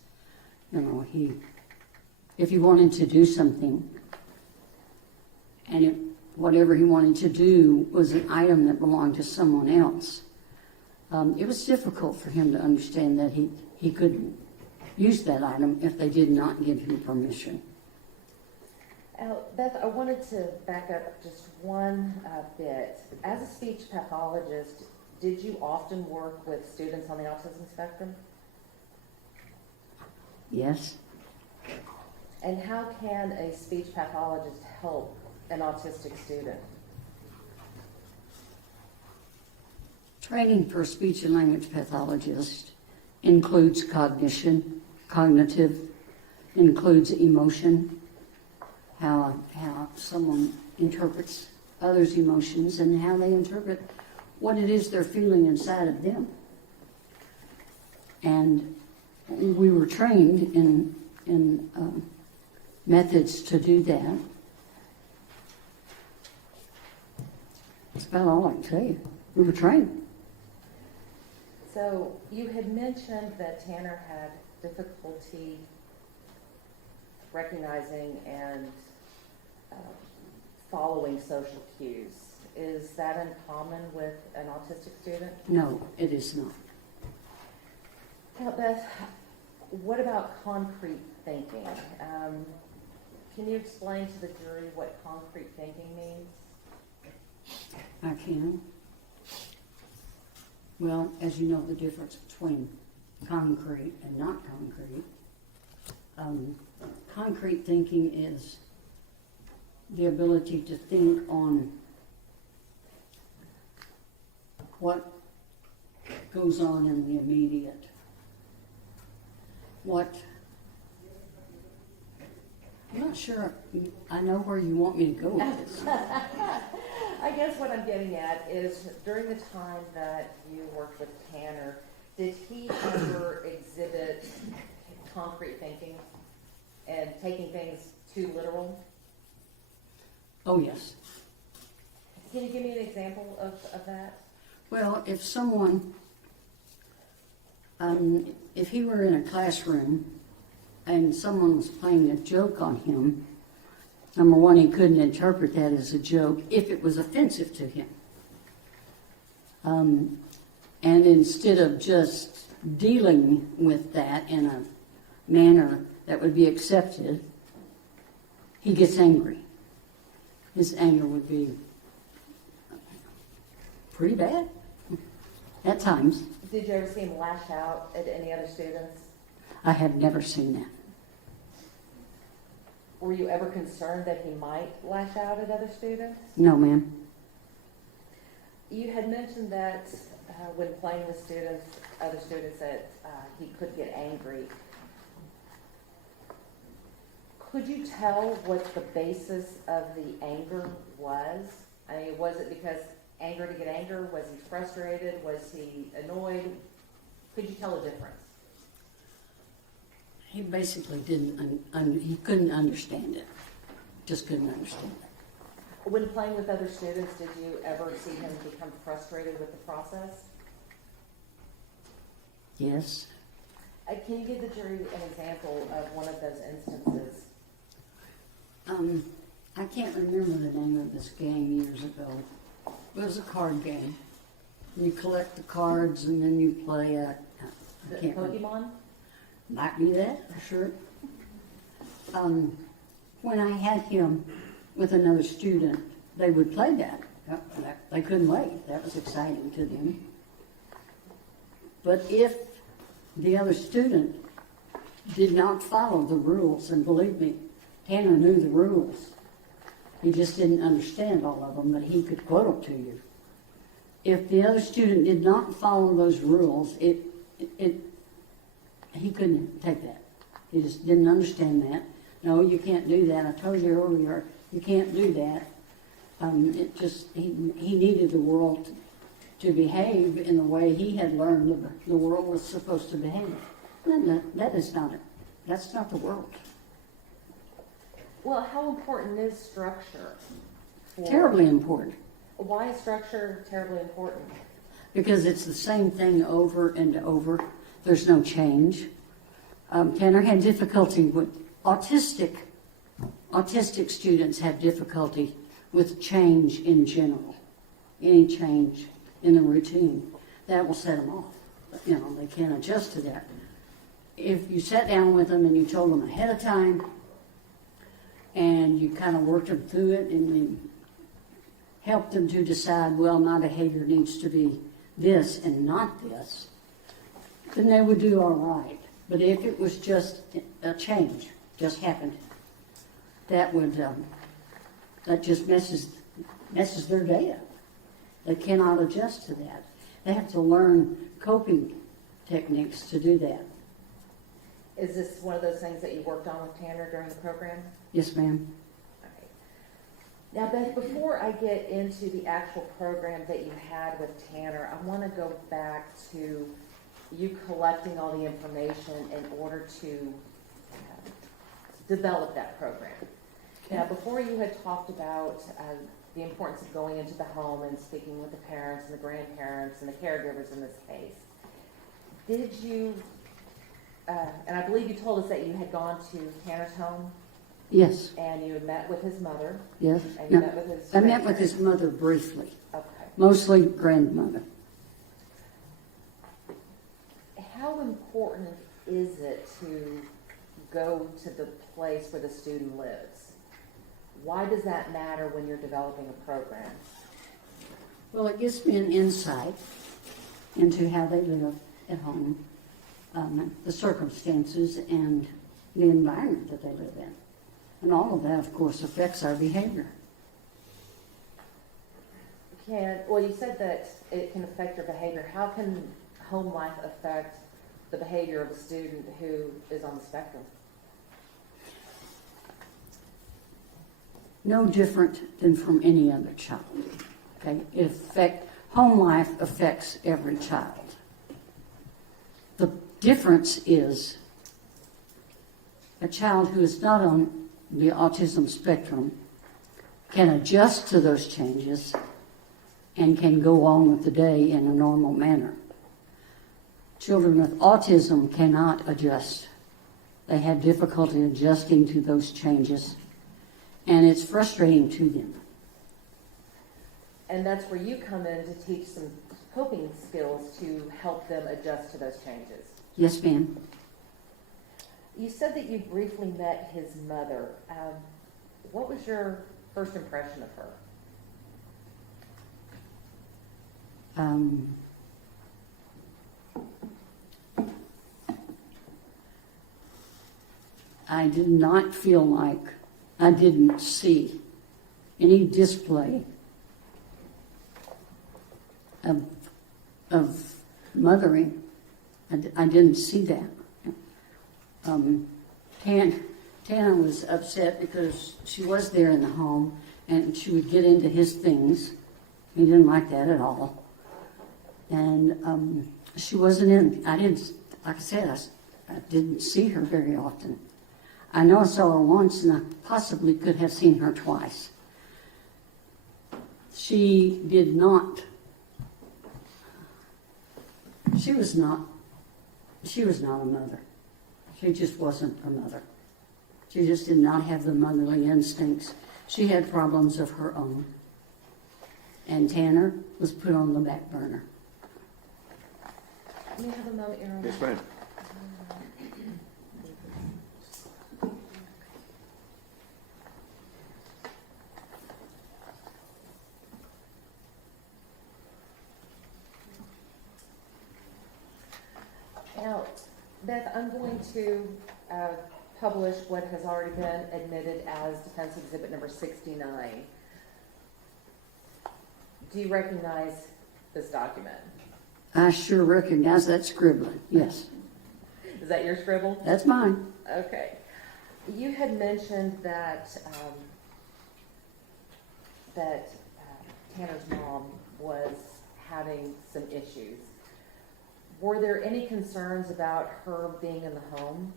if he wanted to do something, and whatever he wanted to do was an item that belonged to someone else, it was difficult for him to understand that he couldn't use that item if they did not give him permission. Beth, I wanted to back up just one bit. As a speech pathologist, did you often work with students on the autism spectrum? Yes. And how can a speech pathologist help an autistic student? Training for a speech and language pathologist includes cognitive, includes emotion, how someone interprets others' emotions and how they interpret what it is they're feeling inside of them. And we were trained in methods to do that. That's about all I can tell you. We were trained. So you had mentioned that Tanner had difficulty recognizing and following social cues. Is that uncommon with an autistic student? No, it is not. Now, Beth, what about concrete thinking? Can you explain to the jury what concrete thinking means? I can. Well, as you know, the difference between concrete and not concrete. Concrete thinking is the ability to think on what goes on in the immediate. I'm not sure I know where you want me to go with this. I guess what I'm getting at is during the time that you worked with Tanner, did he ever exhibit concrete thinking and taking things too literal? Oh, yes. Can you give me an example of that? Well, if someone, if he were in a classroom and someone was playing a joke on him, Number one, he couldn't interpret that as a joke if it was offensive to him. And instead of just dealing with that in a manner that would be accepted, he gets angry. His anger would be pretty bad at times. Did you ever see him lash out at any other students? I have never seen that. Were you ever concerned that he might lash out at other students? No, ma'am. You had mentioned that when playing with students, other students, that he could get angry. Could you tell what the basis of the anger was? I mean, was it because anger to get anger? Was he frustrated? Was he annoyed? Could you tell a difference? He basically didn't, he couldn't understand it. Just couldn't understand it. When playing with other students, did you ever see him become frustrated with the process? Yes. Can you give the jury an example of one of those instances? I can't remember the name of this game years ago. It was a card game. You collect the cards and then you play I can't remember. Pokemon? Might be that, for sure. When I had him with another student, they would play that. They couldn't wait. That was exciting to them. But if the other student did not follow the rules, and believe me, Tanner knew the rules. He just didn't understand all of them, but he could quote them to you. If the other student did not follow those rules, he couldn't take that. He just didn't understand that. No, you can't do that. I told you earlier, you can't do that. He needed the world to behave in the way he had learned the world was supposed to behave. And that is not it. That's not the world. Well, how important is structure? Terribly important. Why is structure terribly important? Because it's the same thing over and over. There's no change. Tanner had difficulty with autistic students have difficulty with change in general. Any change in the routine, that will set them off. They can't adjust to that. If you sat down with them and you told them ahead of time and you kind of worked them through it and you helped them to decide, well, my behavior needs to be this and not this, then they would do all right. But if it was just a change, just happened, that just messes their day up. They cannot adjust to that. They have to learn coping techniques to do that. Is this one of those things that you worked on with Tanner during the program? Yes, ma'am. Okay. Now, Beth, before I get into the actual program that you had with Tanner, I want to go back to you collecting all the information in order to develop that program. Okay. Now, before you had talked about the importance of going into the home and speaking with the parents and the grandparents and the caregivers in this case, did you, and I believe you told us that you had gone to Tanner's home? Yes. And you had met with his mother? Yes. And you met with his I met with his mother briefly. Okay. Mostly grandmother. How important is it to go to the place where the student lives? Why does that matter when you're developing a program? Well, it gives me an insight into how they live at home, the circumstances and the environment that they live in. And all of that, of course, affects our behavior. Well, you said that it can affect your behavior. How can home life affect the behavior of a student who is on the spectrum? No different than from any other child. Okay? Home life affects every child. The difference is a child who is not on the autism spectrum can adjust to those changes and can go on with the day in a normal manner. Children with autism cannot adjust. They have difficulty adjusting to those changes and it's frustrating to them. And that's where you come in to teach some coping skills to help them adjust to those changes. Yes, ma'am. You said that you briefly met his mother. What was your first impression of her? I did not feel like I didn't see any display of mothering. I didn't see that. Tana was upset because she was there in the home and she would get into his things. He didn't like that at all. And she wasn't in, I didn't, like I said, I didn't see her very often. I know I saw her once and I possibly could have seen her twice. She did not, she was not a mother. She just wasn't a mother. She just did not have the motherly instincts. She had problems of her own. And Tanner was put on the back burner. Can you have a moment, Your Honor? Yes, ma'am. Now, Beth, I'm going to publish what has already been admitted as Defense Exhibit number 69. Do you recognize this document? I sure recognize that scribbling, yes. Is that your scribble? That's mine. Okay. You had mentioned that Tanner's mom was having some issues. Were there any concerns about her being in the home?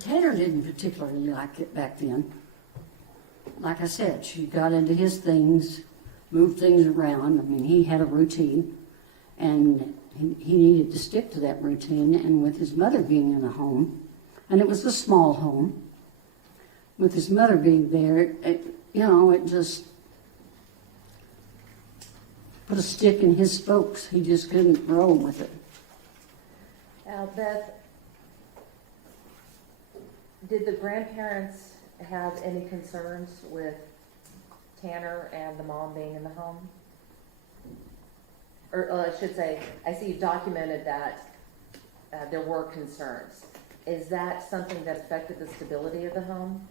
Tanner didn't particularly like it back then. Like I said, she got into his things, moved things around. I mean, he had a routine, and he needed to stick to that routine. And with his mother being in the home, and it was a small home, with his mother being there, it just put a stick in his spokes. He just couldn't roll with it. Now, Beth, did the grandparents have any concerns with Tanner and the mom being in the home? Or I should say, I see you documented that there were concerns. Is that something that affected the stability of the home?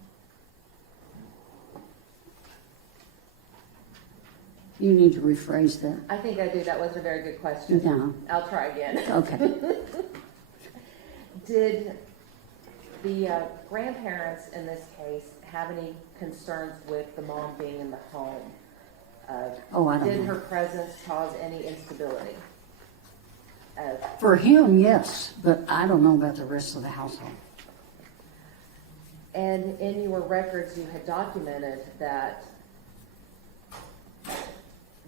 You need to rephrase that. I think I do. That wasn't a very good question. No. I'll try again. Okay. Did the grandparents in this case have any concerns with the mom being in the home? I don't Did know. her presence cause any instability? For him, yes, but I don't know about the rest of the household. And in your records, you had documented that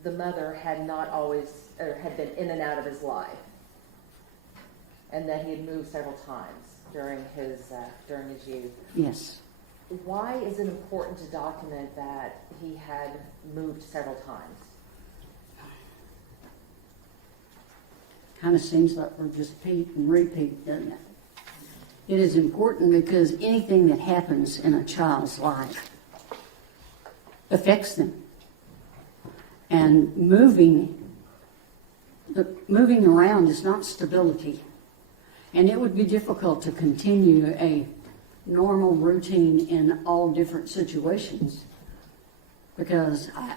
the mother had not always, or had been in and out of his life, and that he had moved several times during his youth. Yes. Why is it important to document that he had moved several times? Kind of seems like we're just repeat and repeat, doesn't it? It is important because anything that happens in a child's life affects them. And moving around is not stability. And it would be difficult to continue a normal routine in all different situations. Because, I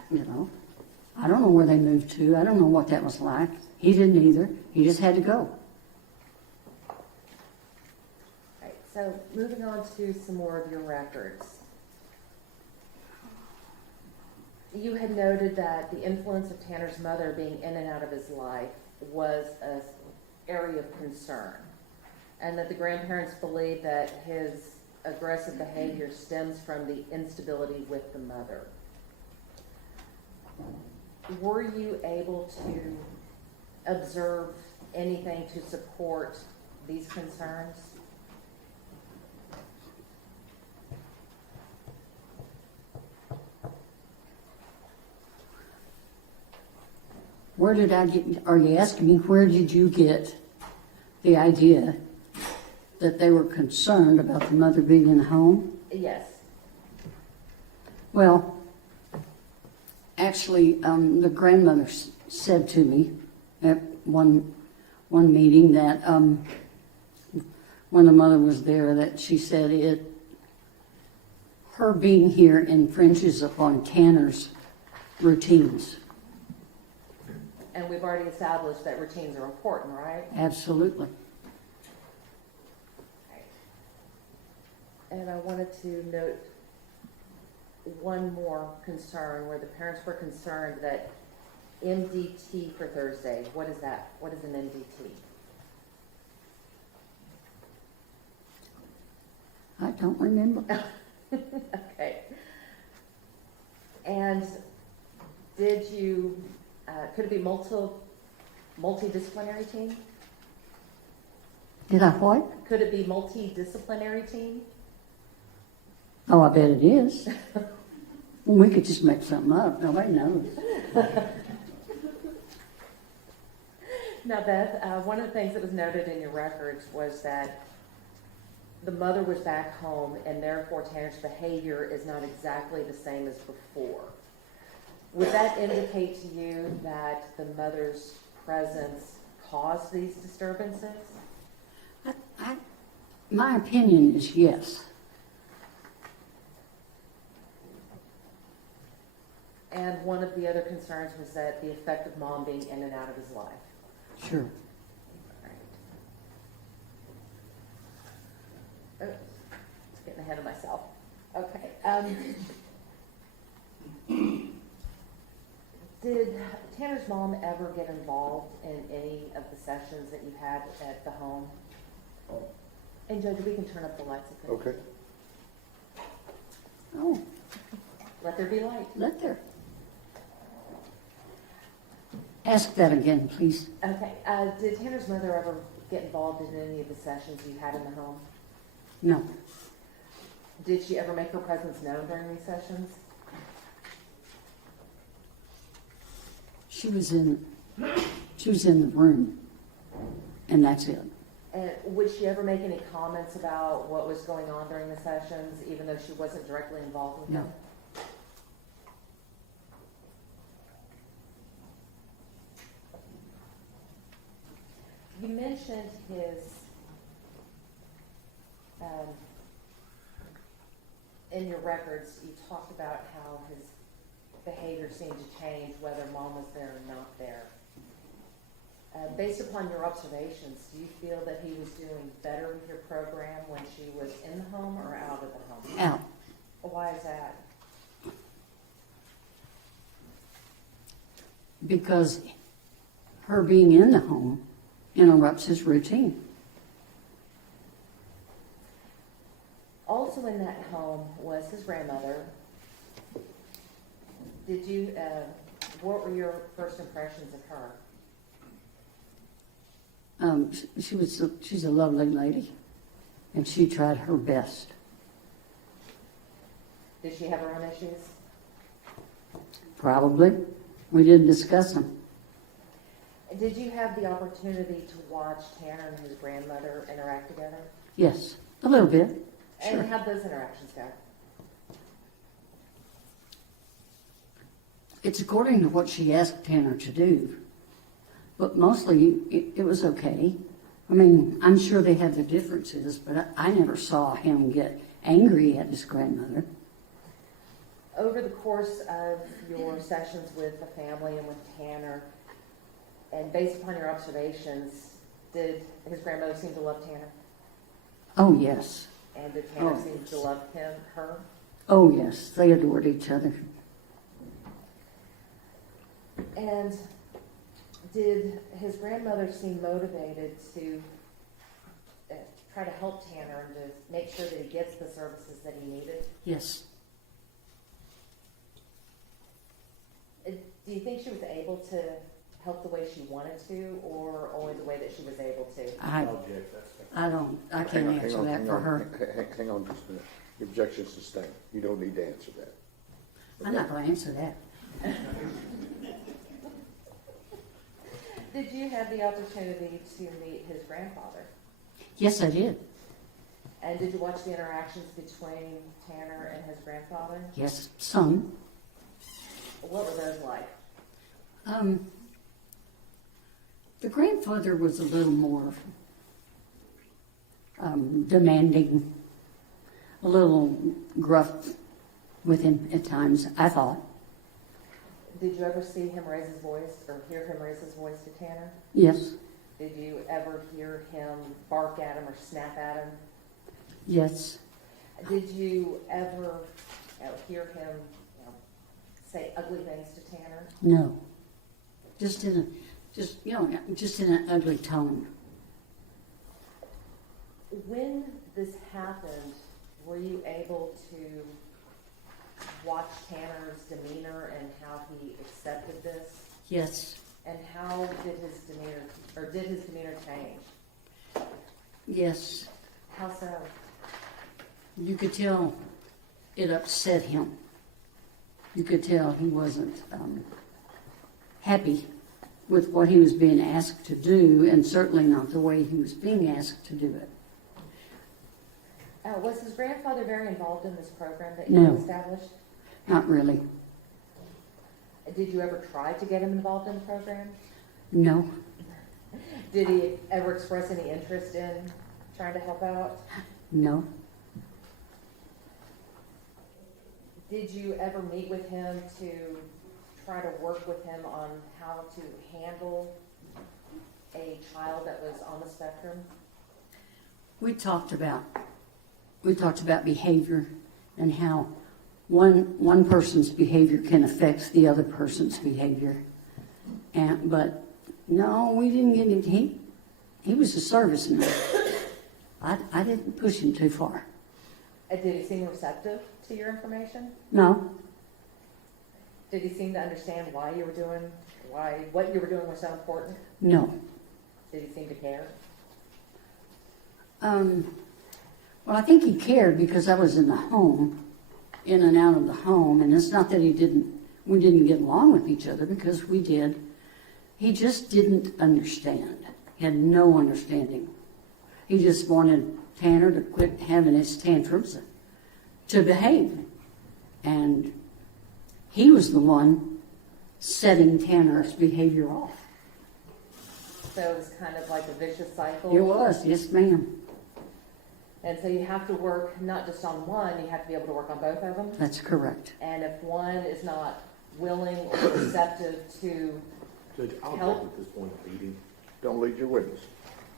don't know where they moved to. I don't know what that was like. He didn't either. He just had to go. Right, so moving on to some more of your records. You had noted that the influence of Tanner's mother being in and out of his life was an area of concern, and that the grandparents believe that his aggressive behavior stems from the instability with the mother. Were you able to observe anything to support these concerns? where did I get, are you asking me where did you get the idea that they were concerned about the mother being in the home? Yes. Well, actually, the grandmother said to me at one meeting that when the mother was there, that she said her being here infringes upon Tanner's routines. And we've already established that routines are important, right? Absolutely. And I wanted to note one more concern where the parents were concerned that MDT for Thursday. What is that? What is an MDT? I don't remember. Okay. And did you, could it be multidisciplinary team? Did I what? Could it be multidisciplinary team? Oh, I bet it is. We could just make something up. Nobody knows. Now, Beth, one of the things that was noted in your records was that the mother was back home and therefore Tanner's behavior is not exactly the same as before. Would that indicate to you that the mother's presence caused these disturbances? My opinion is yes. And one of the other concerns was that the effect of mom being in and out of his life. Sure. Oh, getting ahead of myself. Okay. Did Tanner's mom ever get involved in any of the sessions that you had at the home? And Judge, we can turn up the lights if Okay. Oh, Let there be light. let there. Ask that again, please. Okay. Did Tanner's mother ever get involved in any of the sessions you had in the home? No. Did she ever make her presence known during these sessions? She was in the room, and that's it. And would she ever make any comments about what was going on during the sessions, even though she wasn't directly involved with No. them? You mentioned his, in your records, you talked about how his behavior seemed to change whether mom was there or not there. Based upon your observations, do you feel that he was doing better with your program when she was in the home or out of the home? Out. Why is that? Because her being in the home interrupts his routine. Also in that home was his grandmother. Did you, what were your first impressions of her? She's a lovely lady, and she tried her best. Did she have her own issues? Probably. We didn't discuss them. Did you have the opportunity to watch Tanner and his grandmother interact together? Yes, a little bit. Sure. And how'd those interactions go? It's according to what she asked Tanner to do. But mostly, it was okay. I mean, I'm sure they had their differences, but I never saw him get angry at his grandmother. Over the course of your sessions with the family and with Tanner, and based upon your observations, did his grandmother seem to love Tanner? Oh, yes. And did Tanner Oh, seem yes. to love her? Oh, yes. They adored each other. And did his grandmother seem motivated to try to help Tanner and to make sure that he gets the services that he needed? Yes. Do you think she was able to help the way she wanted to, or only the way that she was able to? I can't answer that for her. Hang on just a minute. The objection's sustained. You don't need to answer that. I'm not going to answer that. Did you have the opportunity to meet his grandfather? Yes, I did. And did you watch the interactions between Tanner and his grandfather? Yes, some. What were those like? The grandfather was a little more demanding, a little gruff with him at times, I thought. Did you ever see him raise his voice or hear him raise his voice to Tanner? Yes, Did you ever hear him bark at him or snap at him? yes, Did you ever hear him say ugly things to Tanner? no. Just in an ugly tone. When this happened, were you able to watch Tanner's demeanor and how he accepted this? Yes, And how did his demeanor change? yes. How so? You could tell it upset him. You could tell he wasn't happy with what he was being asked to do, and certainly not the way he was being asked to do it. Was his grandfather very involved in this program that you No. established? Not really. Did you ever try to get him involved in the program? No, Did he ever express any interest in trying to help out? no, Did you ever meet with him to try to work with him on how to handle a child that was on the spectrum? we talked about behavior and how one person's behavior can affect the other person's behavior. But no, we didn't get him. He was a serviceman. I didn't push him too far. Did he seem receptive to your information? No, Did he seem to understand what you were doing was so important? no. Did he seem to care? Well, I think he cared because I was in the home, in and out of the home, and it's not that we didn't get along with each other, because we did. He just didn't understand. He had no understanding. He just wanted Tanner to quit having his tantrums, to behave. And he was the one setting Tanner's behavior off. So it was kind of like a vicious cycle? It was, yes ma'am. And so you have to work not just on one, you have to be able to work on both of them? That's correct. And if one is not willing or receptive to Judge, I'll help. object at this point of meeting. Don't lead your witness.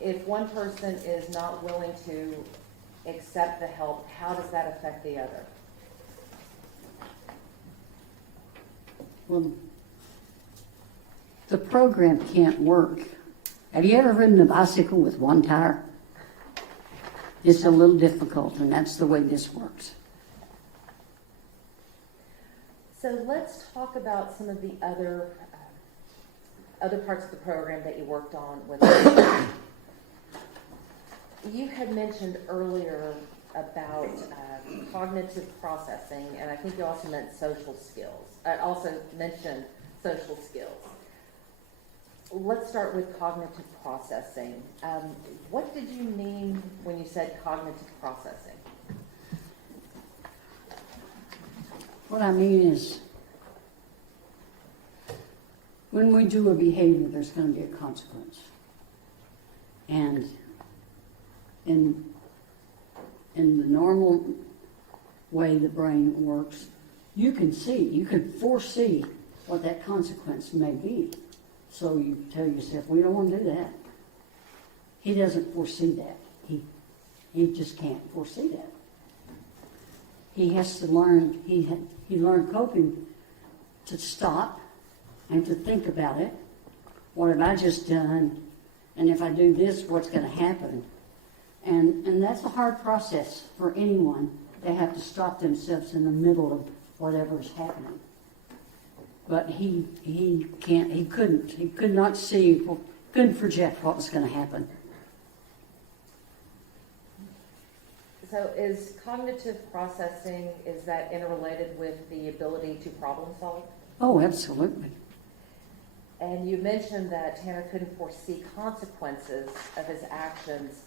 If one person is not willing to accept the help, how does that affect the other? Well, the program can't work. Have you ever ridden a bicycle with one tire? It's a little difficult, and that's the way this works. So let's talk about some of the other parts of the program that you worked on with us. You had mentioned earlier about cognitive processing, and I think you also meant social skills. Mentioned social skills. Let's start with cognitive processing. What did you mean when you said cognitive processing? What I mean is, when we do a behavior, there's going to be a consequence. And in the normal way the brain works, you can foresee what that consequence may be. So you tell yourself, we don't want to do that. He doesn't foresee that. He just can't foresee that. He has to learn, he learned coping to stop and to think about it. What have I just done? And if I do this, what's going to happen? And that's a hard process for anyone. They have to stop themselves in the middle of whatever is happening. But he couldn't project what was going to happen. So is cognitive processing, is that interrelated with the ability to problem solve? Oh, absolutely. And you mentioned that Tanner couldn't foresee consequences of his actions.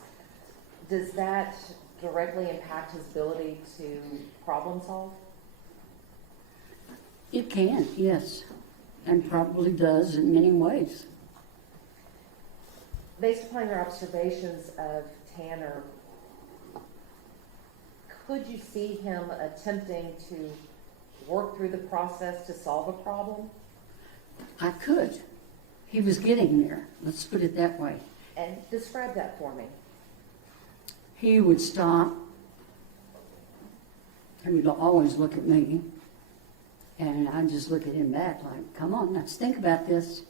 Does that directly impact his ability to problem solve? It can, yes, and probably does in many ways. Based upon your observations of Tanner, could you see him attempting to work through the process to solve a problem? I could. He was getting there. Let's put it that way. And describe that for me. He would stop. He would always look at me. And I'd just look at him back like, come on, let's think about this.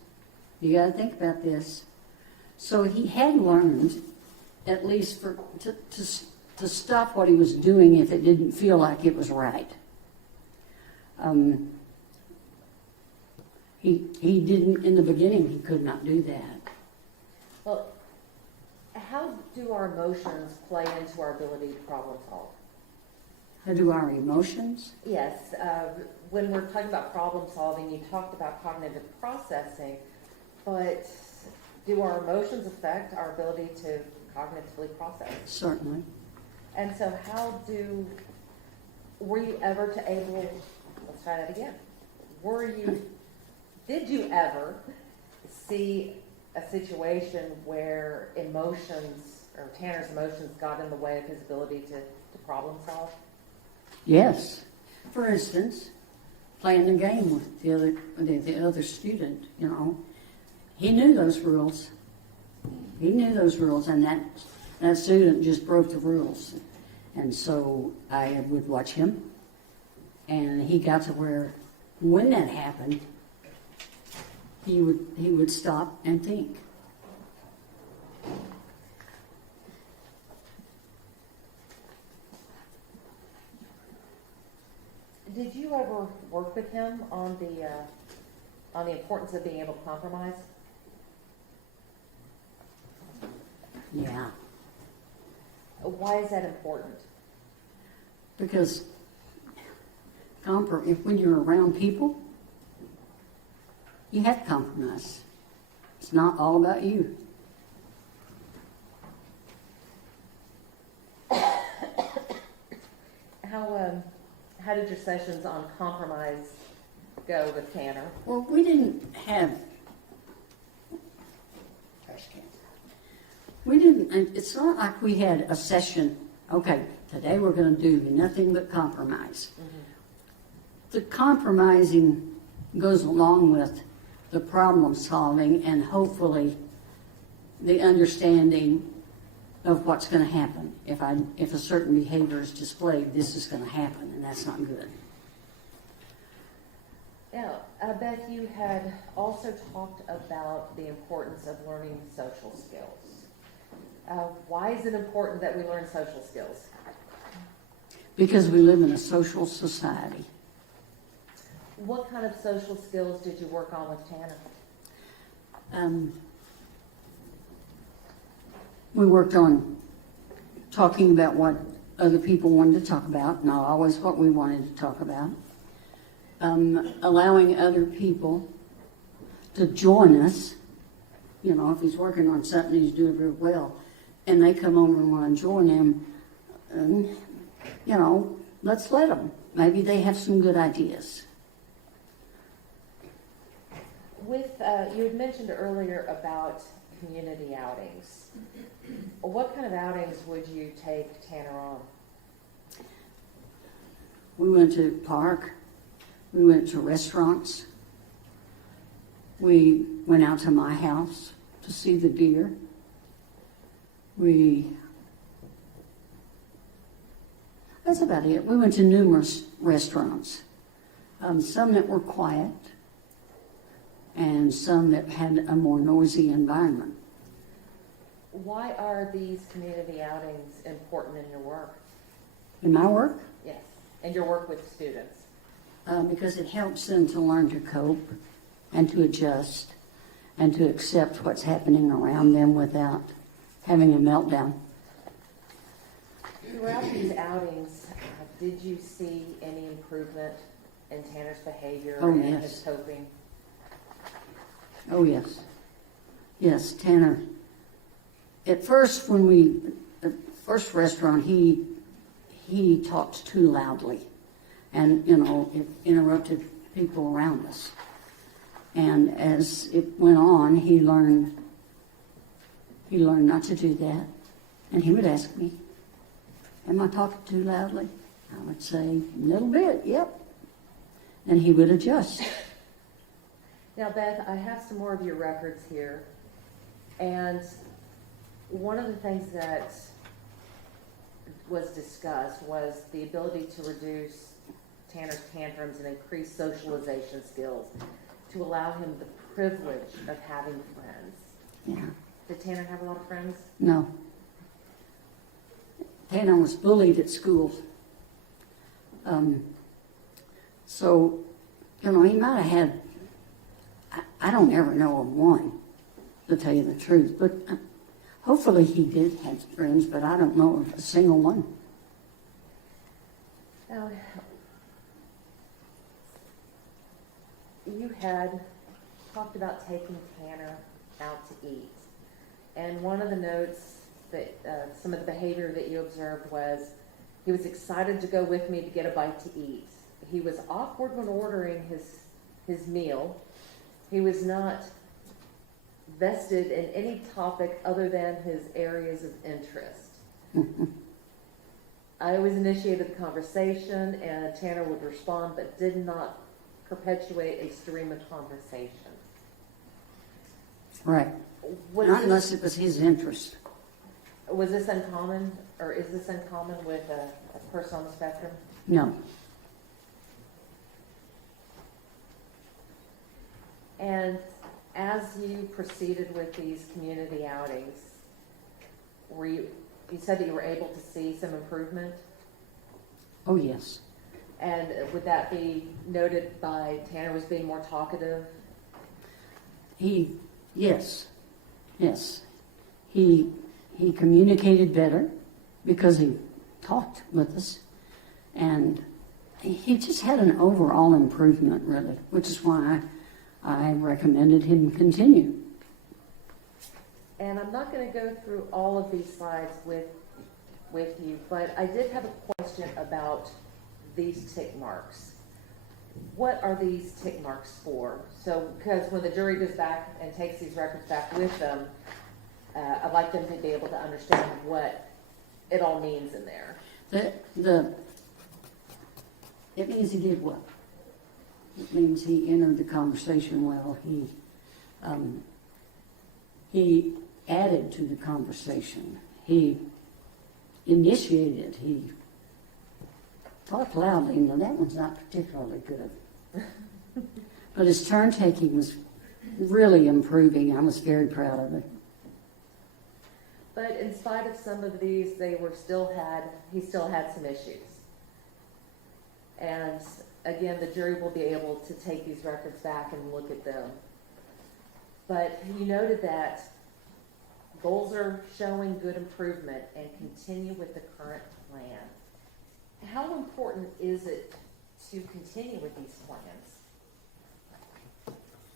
You got to think about this. So he had learned, at least to stop what he was doing if it didn't feel like it was right. He didn't, in the beginning, he could not do that. Well, how do our emotions play into our ability to problem solve? How do our emotions? Yes, when we're talking about problem solving, you talked about cognitive processing, but do our emotions affect our ability to cognitively process? Certainly. And so were you ever let's try that again. Did you ever see a situation where emotions, or Tanner's emotions, got in the way of his ability to problem solve? Yes. For instance, playing the game with the other student, you know. He knew those rules. He knew those rules, and that student just broke the rules. And so I would watch him, and he got to where, when that happened, he would stop and think. Did you ever work with him on the importance of being able to compromise? Yeah. Why is that important? Because when you're around people, you have to compromise. It's not all about you. How did your sessions on compromise go with Tanner? Well, we didn't have. It's not like we had a session. Okay, today we're going to do nothing but compromise. Mm-hmm. The compromising goes along with the problem solving and hopefully the understanding of what's going to happen. If a certain behavior is displayed, this is going to happen, and that's not good. Now, Beth, you had also talked about the importance of learning social skills. Why is it important that we learn social skills? Because we live in a social society. What kind of social skills did you work on with Tanner? We worked on talking about what other people wanted to talk about, not always what we wanted to talk about. Allowing other people to join us. You know, if he's working on something, he's doing very well, and they come over and want to join him, you know, let's let them. Maybe they have some good ideas. You had mentioned earlier about community outings. What kind of outings would you take Tanner on? We went to the park. We went to restaurants. We went out to my house to see the deer. That's about it. We went to numerous restaurants. Some that were quiet and some that had a more noisy environment. Why are these community outings important in your work? In my work? Yes, and your work with students. Because it helps them to learn to cope and to adjust and to accept what's happening around them without having a meltdown. Throughout these outings, did you see any improvement in Tanner's behavior and yes. his coping? Oh, yes. Yes, Tanner. At first, at first restaurant, he talked too loudly and, it interrupted people around us. And as it went on, he learned not to do that. And he would ask me, am I talking too loudly? I would say, a little bit, yep. And he would adjust. Now, Beth, I have some more of your records here, and one of the things that was discussed was the ability to reduce Tanner's tantrums and increase socialization skills to allow him the privilege of having friends. Yeah. Did Tanner have a lot of friends? No. Tanner was bullied at school. So, he might have had, I don't ever know of one, to tell you the truth, but hopefully he did have friends, but I don't know of a single one. Now, you had talked about taking Tanner out to eat, and one of the notes that some of the behavior that you observed was he was excited to go with me to get a bite to eat. He was awkward when ordering his meal. He was not vested in any topic other than his areas of interest. I always initiated the conversation, and Tanner would respond, but did not perpetuate a stream of conversation. Right. Not unless it was his interest. Was this uncommon, or is this uncommon with a person on the spectrum? No. And as you proceeded with these community outings, you said that you were able to see some improvement? Oh, yes. And would that be noted by Tanner was being more talkative? Yes. He communicated better because he talked with us, and he just had an overall improvement, really, which is why I recommended him continue. And I'm not going to go through all of these slides with you, but I did have a question about these tick marks. What are these tick marks for? So, because when the jury goes back and takes these records back with them, I'd like them to be able to understand what it all means in there. It means he did what? It means he entered the conversation well. He added to the conversation. He initiated. He talked loudly. Now, that one's not particularly good. But his turn taking was really improving. I was very proud of it. But in spite of some of these, he still had some issues. And again, the jury will be able to take these records back and look at them. But you noted that goals are showing good improvement and continue with the current plan. How important is it to continue with these plans?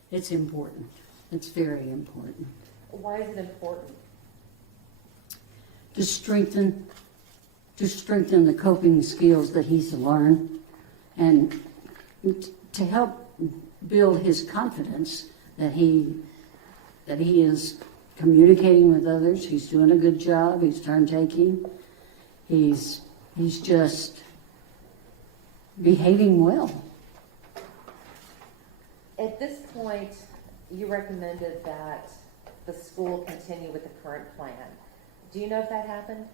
It's important. It's very important. Why is it important? To strengthen the coping skills that he's learned, and to help build his confidence that he is communicating with others. He's doing a good job. He's turn taking. He's just behaving well. At this point, you recommended that the school continue with the current plan. Do you know if that happened?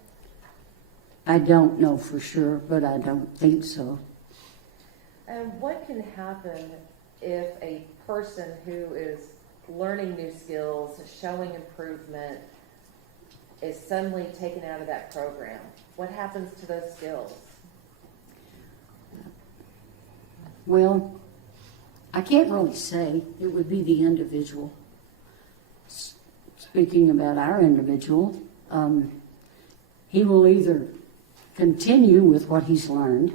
I don't know for sure, but I don't think so. And what can happen if a person who is learning new skills, showing improvement, is suddenly taken out of that program? What happens to those skills? Well, I can't really say. It would be the individual. Speaking about our individual, he will either continue with what he's learned,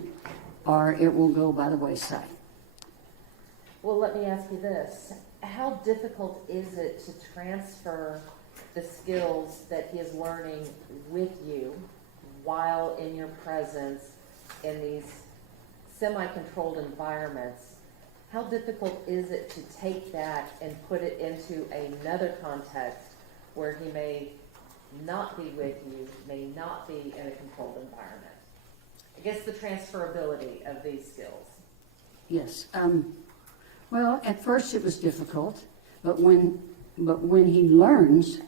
or it will go by the wayside. Well, let me ask you this. how difficult is it to transfer the skills that he is learning with you while in your presence in these semi-controlled environments? How difficult is it to take that and put it into another context where he may not be with you, may not be in a controlled environment? I guess the transferability of these skills. Yes. Well, at first it was difficult, but when he learns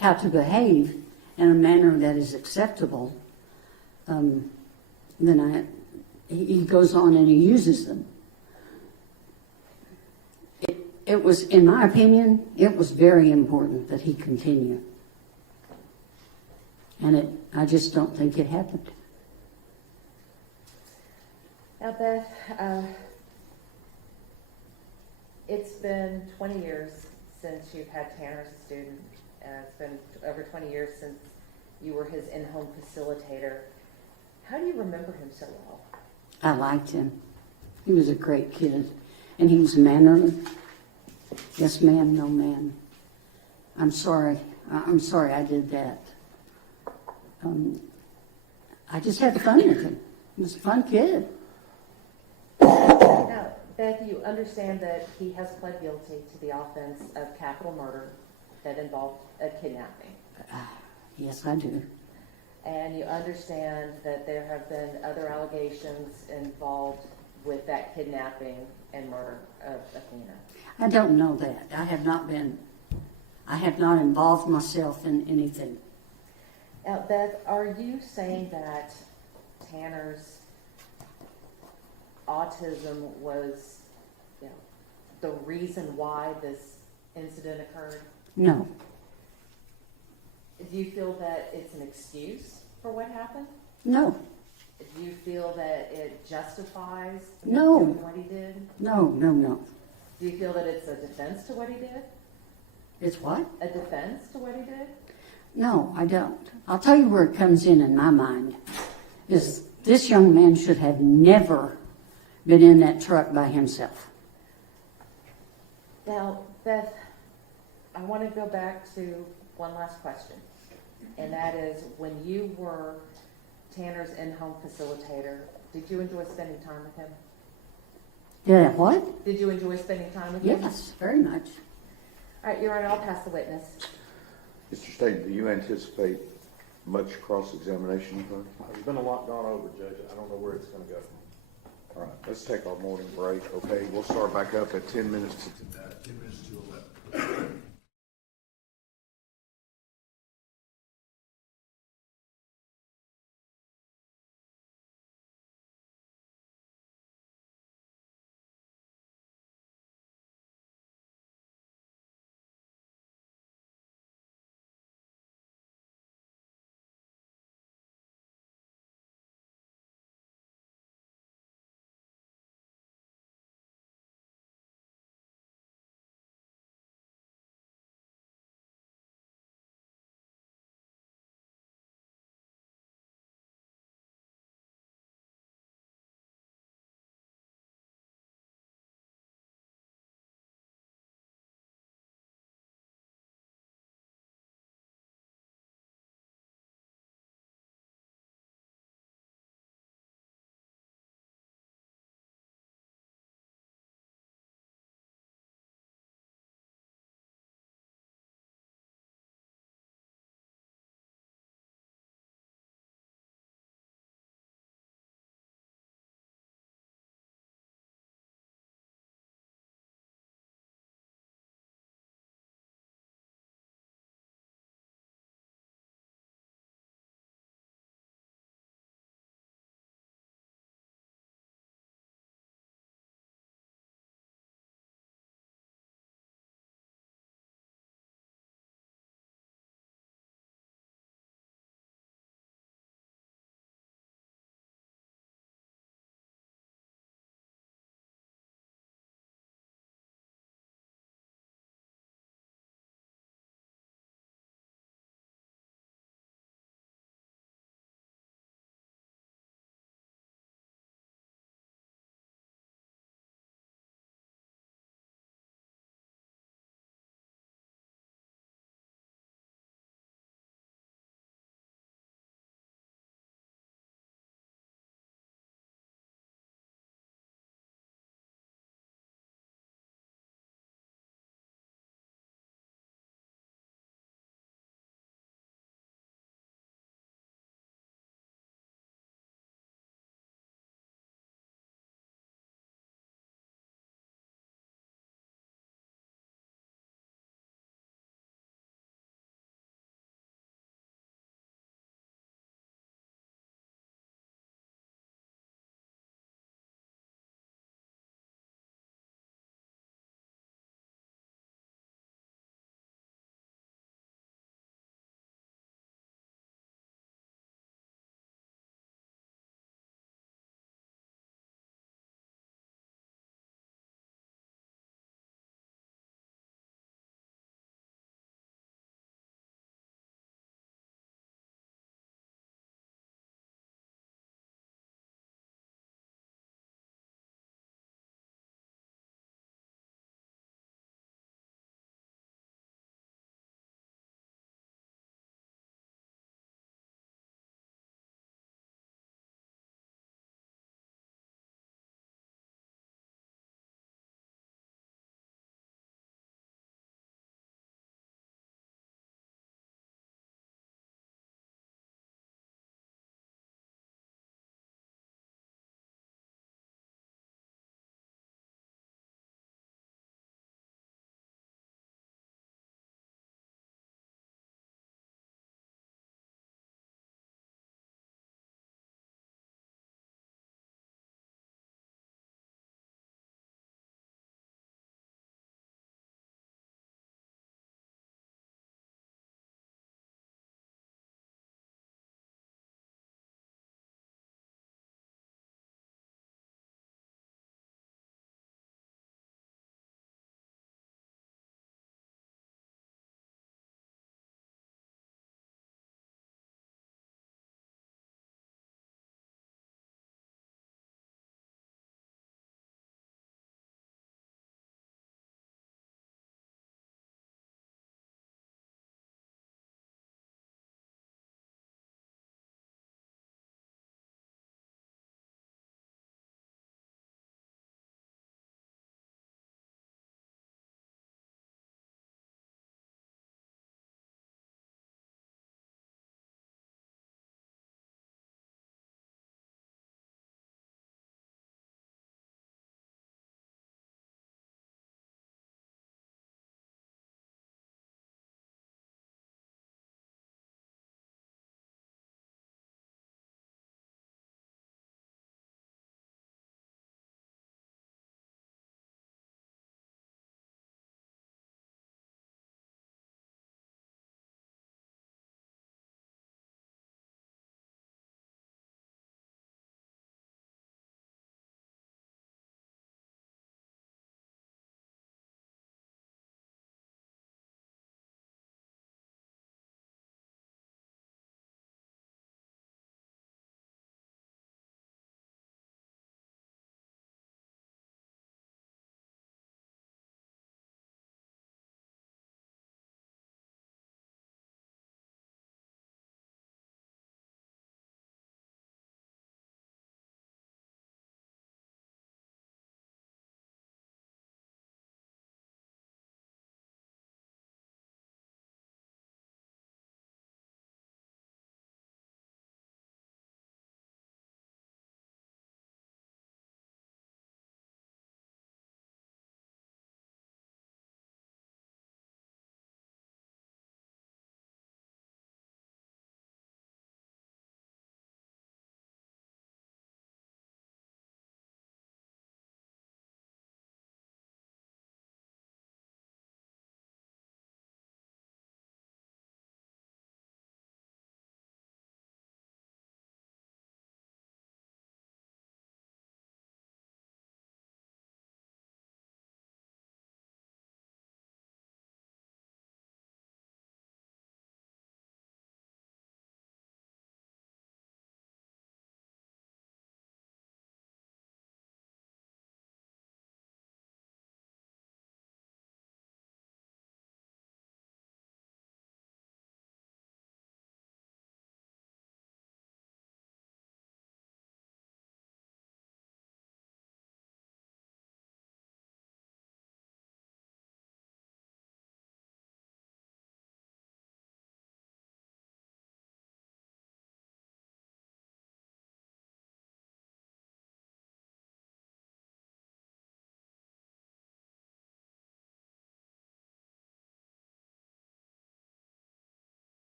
how to behave in a manner that is acceptable, then he goes on and he uses them. It was, in my opinion, it was very important that he continue. And I just don't think it happened. Now, Beth, it's been 20 years since you've had Tanner as a student. It's been over 20 years since you were his in-home facilitator. How do you remember him so well? I liked him. He was a great kid, and he was mannerly. Yes, ma'am, no, ma'am. I'm sorry I did that. I just had fun with him. He was a fun kid. Now, Beth, you understand that he has pled guilty to the offense of capital murder that involved a kidnapping. Yes, I do. And you understand that there have been other allegations involved with that kidnapping and murder of Athena. I don't know that. I have not involved myself in anything. Now, Beth, are you saying that Tanner's autism was, the reason why this incident occurred? No. Do you feel that it's an excuse for what happened? No. Do you feel that it justifies No. doing what he did? No. Do you feel that it's a defense to what he did? It's what? A defense to what he did? No, I don't. I'll tell you where it comes in my mind, is this young man should have never been in that truck by himself. Now, Beth, I want to go back to one last question, and that is, when you were Tanner's in-home facilitator, did you enjoy spending time with him? Yeah, what? Did you enjoy spending time with him? Yes, very much. All right, Your Honor, I'll pass the witness. Mr. Staten, do you anticipate much cross-examination of her? There's been a lot gone over, Judge. I don't know where it's going to go. All right, let's take our morning break, okay? We'll start back up at 10 minutes to 11.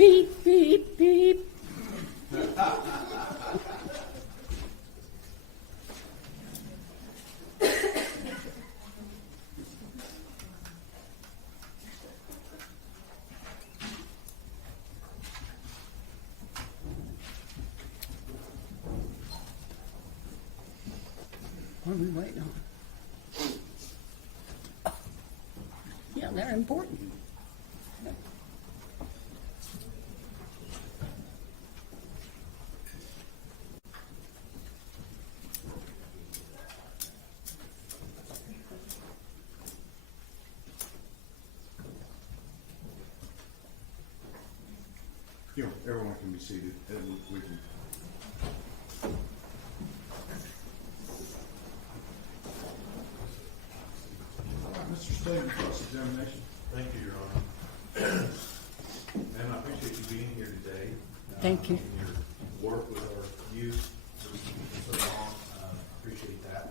Beep, beep, beep. What are we waiting on? Yeah, they're important. You know, everyone can be seated, and we can. All right, Mr. Staley, cross-examination. Thank you, Your Honor. And I appreciate you being here today. Thank you. And your work with our youth for so long. Appreciate that.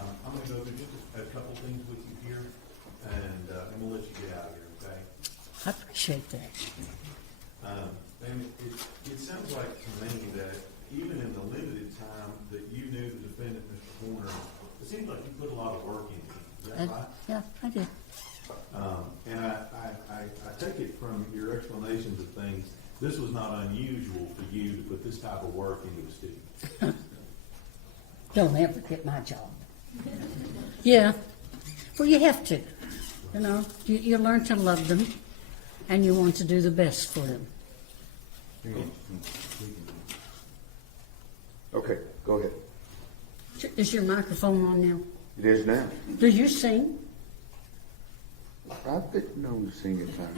I'm going to go through just a couple things with you here, and we'll let you get out of here, okay? I appreciate that. And it sounds like to me that even in the limited time that you knew the defendant, Mr. Horner, it seems like you put a lot of work into it. Is that right? Yeah, I did. And I take it from your explanations of things, this was not unusual for you to put this type of work into a student. Don't ever get my job. Yeah. Well, you have to. You know, you learn to love them, and you want to do the best for them. Okay, go ahead. Is your microphone on now? It is now. Do you sing? I didn't know to sing it time.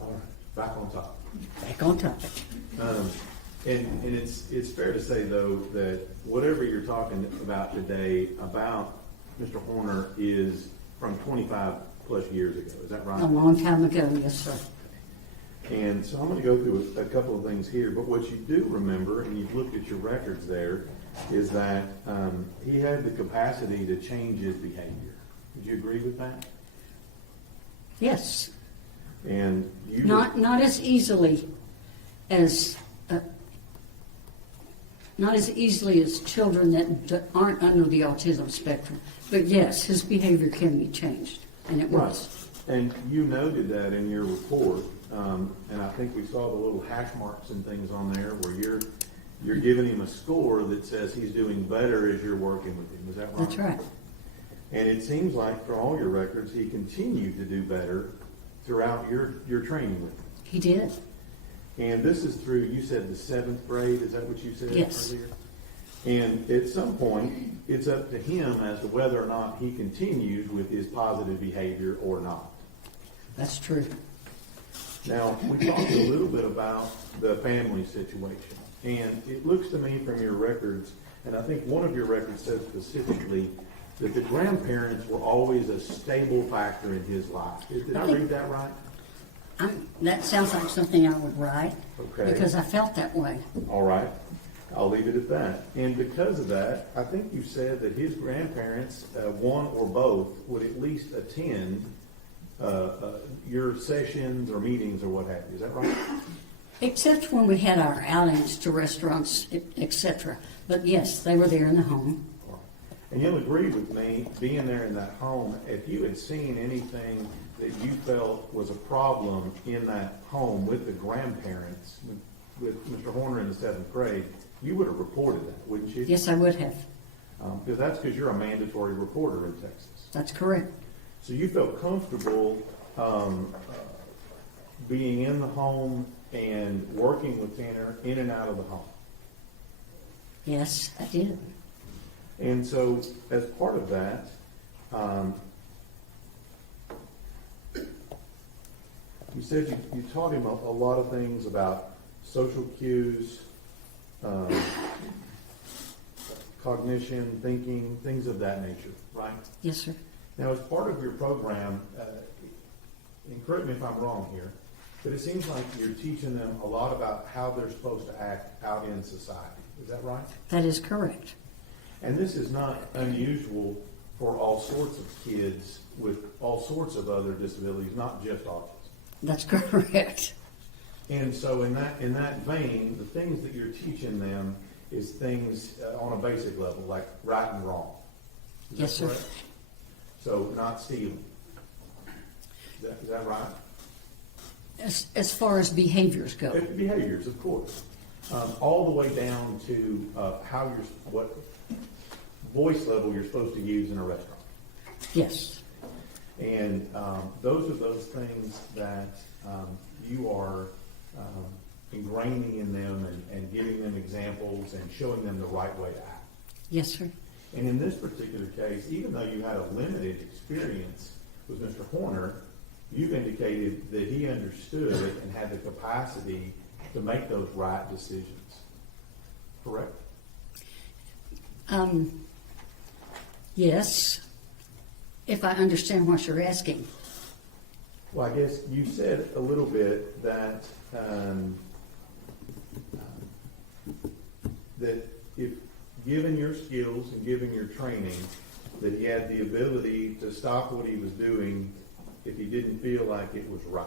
All right, back on top. Back on topic. And it's fair to say, though, that whatever you're talking about today about Mr. Horner is from 25 plus years ago. Is that right? A long time ago, yes, sir. And so I'm going to go through a couple of things here. But what you do remember, and you've looked at your records there, is that he had the capacity to change his behavior. Would you agree with that? Yes. And you Not as easily as not as easily as children that aren't under the autism spectrum. But yes, his behavior can be changed, and it was. Right. And you noted that in your report, and I think we saw the little hash marks and things on there where you're giving him a score that says he's doing better as you're working with him. Is that right? That's right. And it seems like for all your records, he continued to do better throughout your training with him. He did. And this is through, you said the 7th grade, is that what you said Yes. earlier? And at some point, it's up to him as to whether or not he continues with his positive behavior or not. That's true. Now, we talked a little bit about the family situation. And it looks to me from your records, and I think one of your records said specifically that the grandparents were always a stable factor in his life. Did I read that right? That sounds like something I would write. Okay. Because I felt that way. All right. I'll leave it at that. And because of that, I think you said that his grandparents, one or both, would at least attend your sessions or meetings or what have you. Is that right? Except when we had our outings to restaurants, etc. But yes, they were there in the home. And you'll agree with me, being there in that home, if you had seen anything that you felt was a problem in that home with the grandparents, with Mr. Horner in the 7th grade, you would have reported that, wouldn't you? Yes, I would have. Because that's because you're a mandatory reporter in Texas. That's correct. So you felt comfortable being in the home and working with Tanner in and out of the home. Yes, I did. And so as part of that, you said you taught him a lot of things about social cues, cognition, thinking, things of that nature, right? Yes, sir. Now, as part of your program, and correct me if I'm wrong here, but it seems like you're teaching them a lot about how they're supposed to act out in society. Is that right? That is correct. And this is not unusual for all sorts of kids with all sorts of other disabilities, not just autism. That's correct. And so in that vein, the things that you're teaching them is things on a basic level, like right and wrong. Is Yes, that sir. correct? So not stealing. Is that right? As far as behaviors go. Behaviors, of course. All the way down to what voice level you're supposed to use in a restaurant. Yes. And those are those things that you are ingraining in them and giving them examples and showing them the right way to act. Yes, sir. And in this particular case, even though you had a limited experience with Mr. Horner, you've indicated that he understood and had the capacity to make those right decisions. Correct? Yes, if I understand what you're asking. Well, I guess you said a little bit that that if given your skills and given your training, that he had the ability to stop what he was doing if he didn't feel like it was right.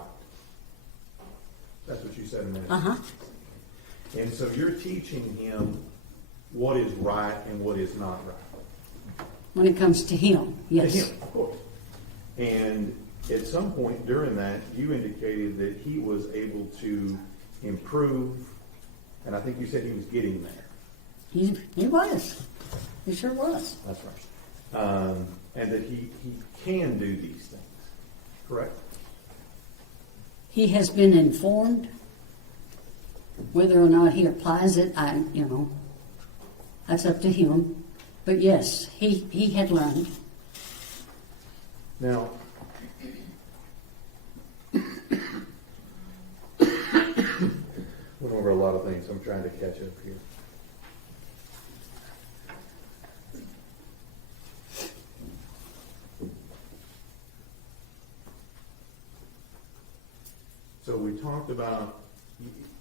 That's what you said a minute ago. Uh-huh. And so you're teaching him what is right and what is not right. When it comes to him, yes. To him, of course. And at some point during that, you indicated that he was able to improve, and I think you said he was getting there. He was. He sure was. That's right. And that he can do these things. Correct? He has been informed. Whether or not he applies it, that's up to him. But yes, he had learned. Now, went over a lot of things. I'm trying to catch up here. So we talked about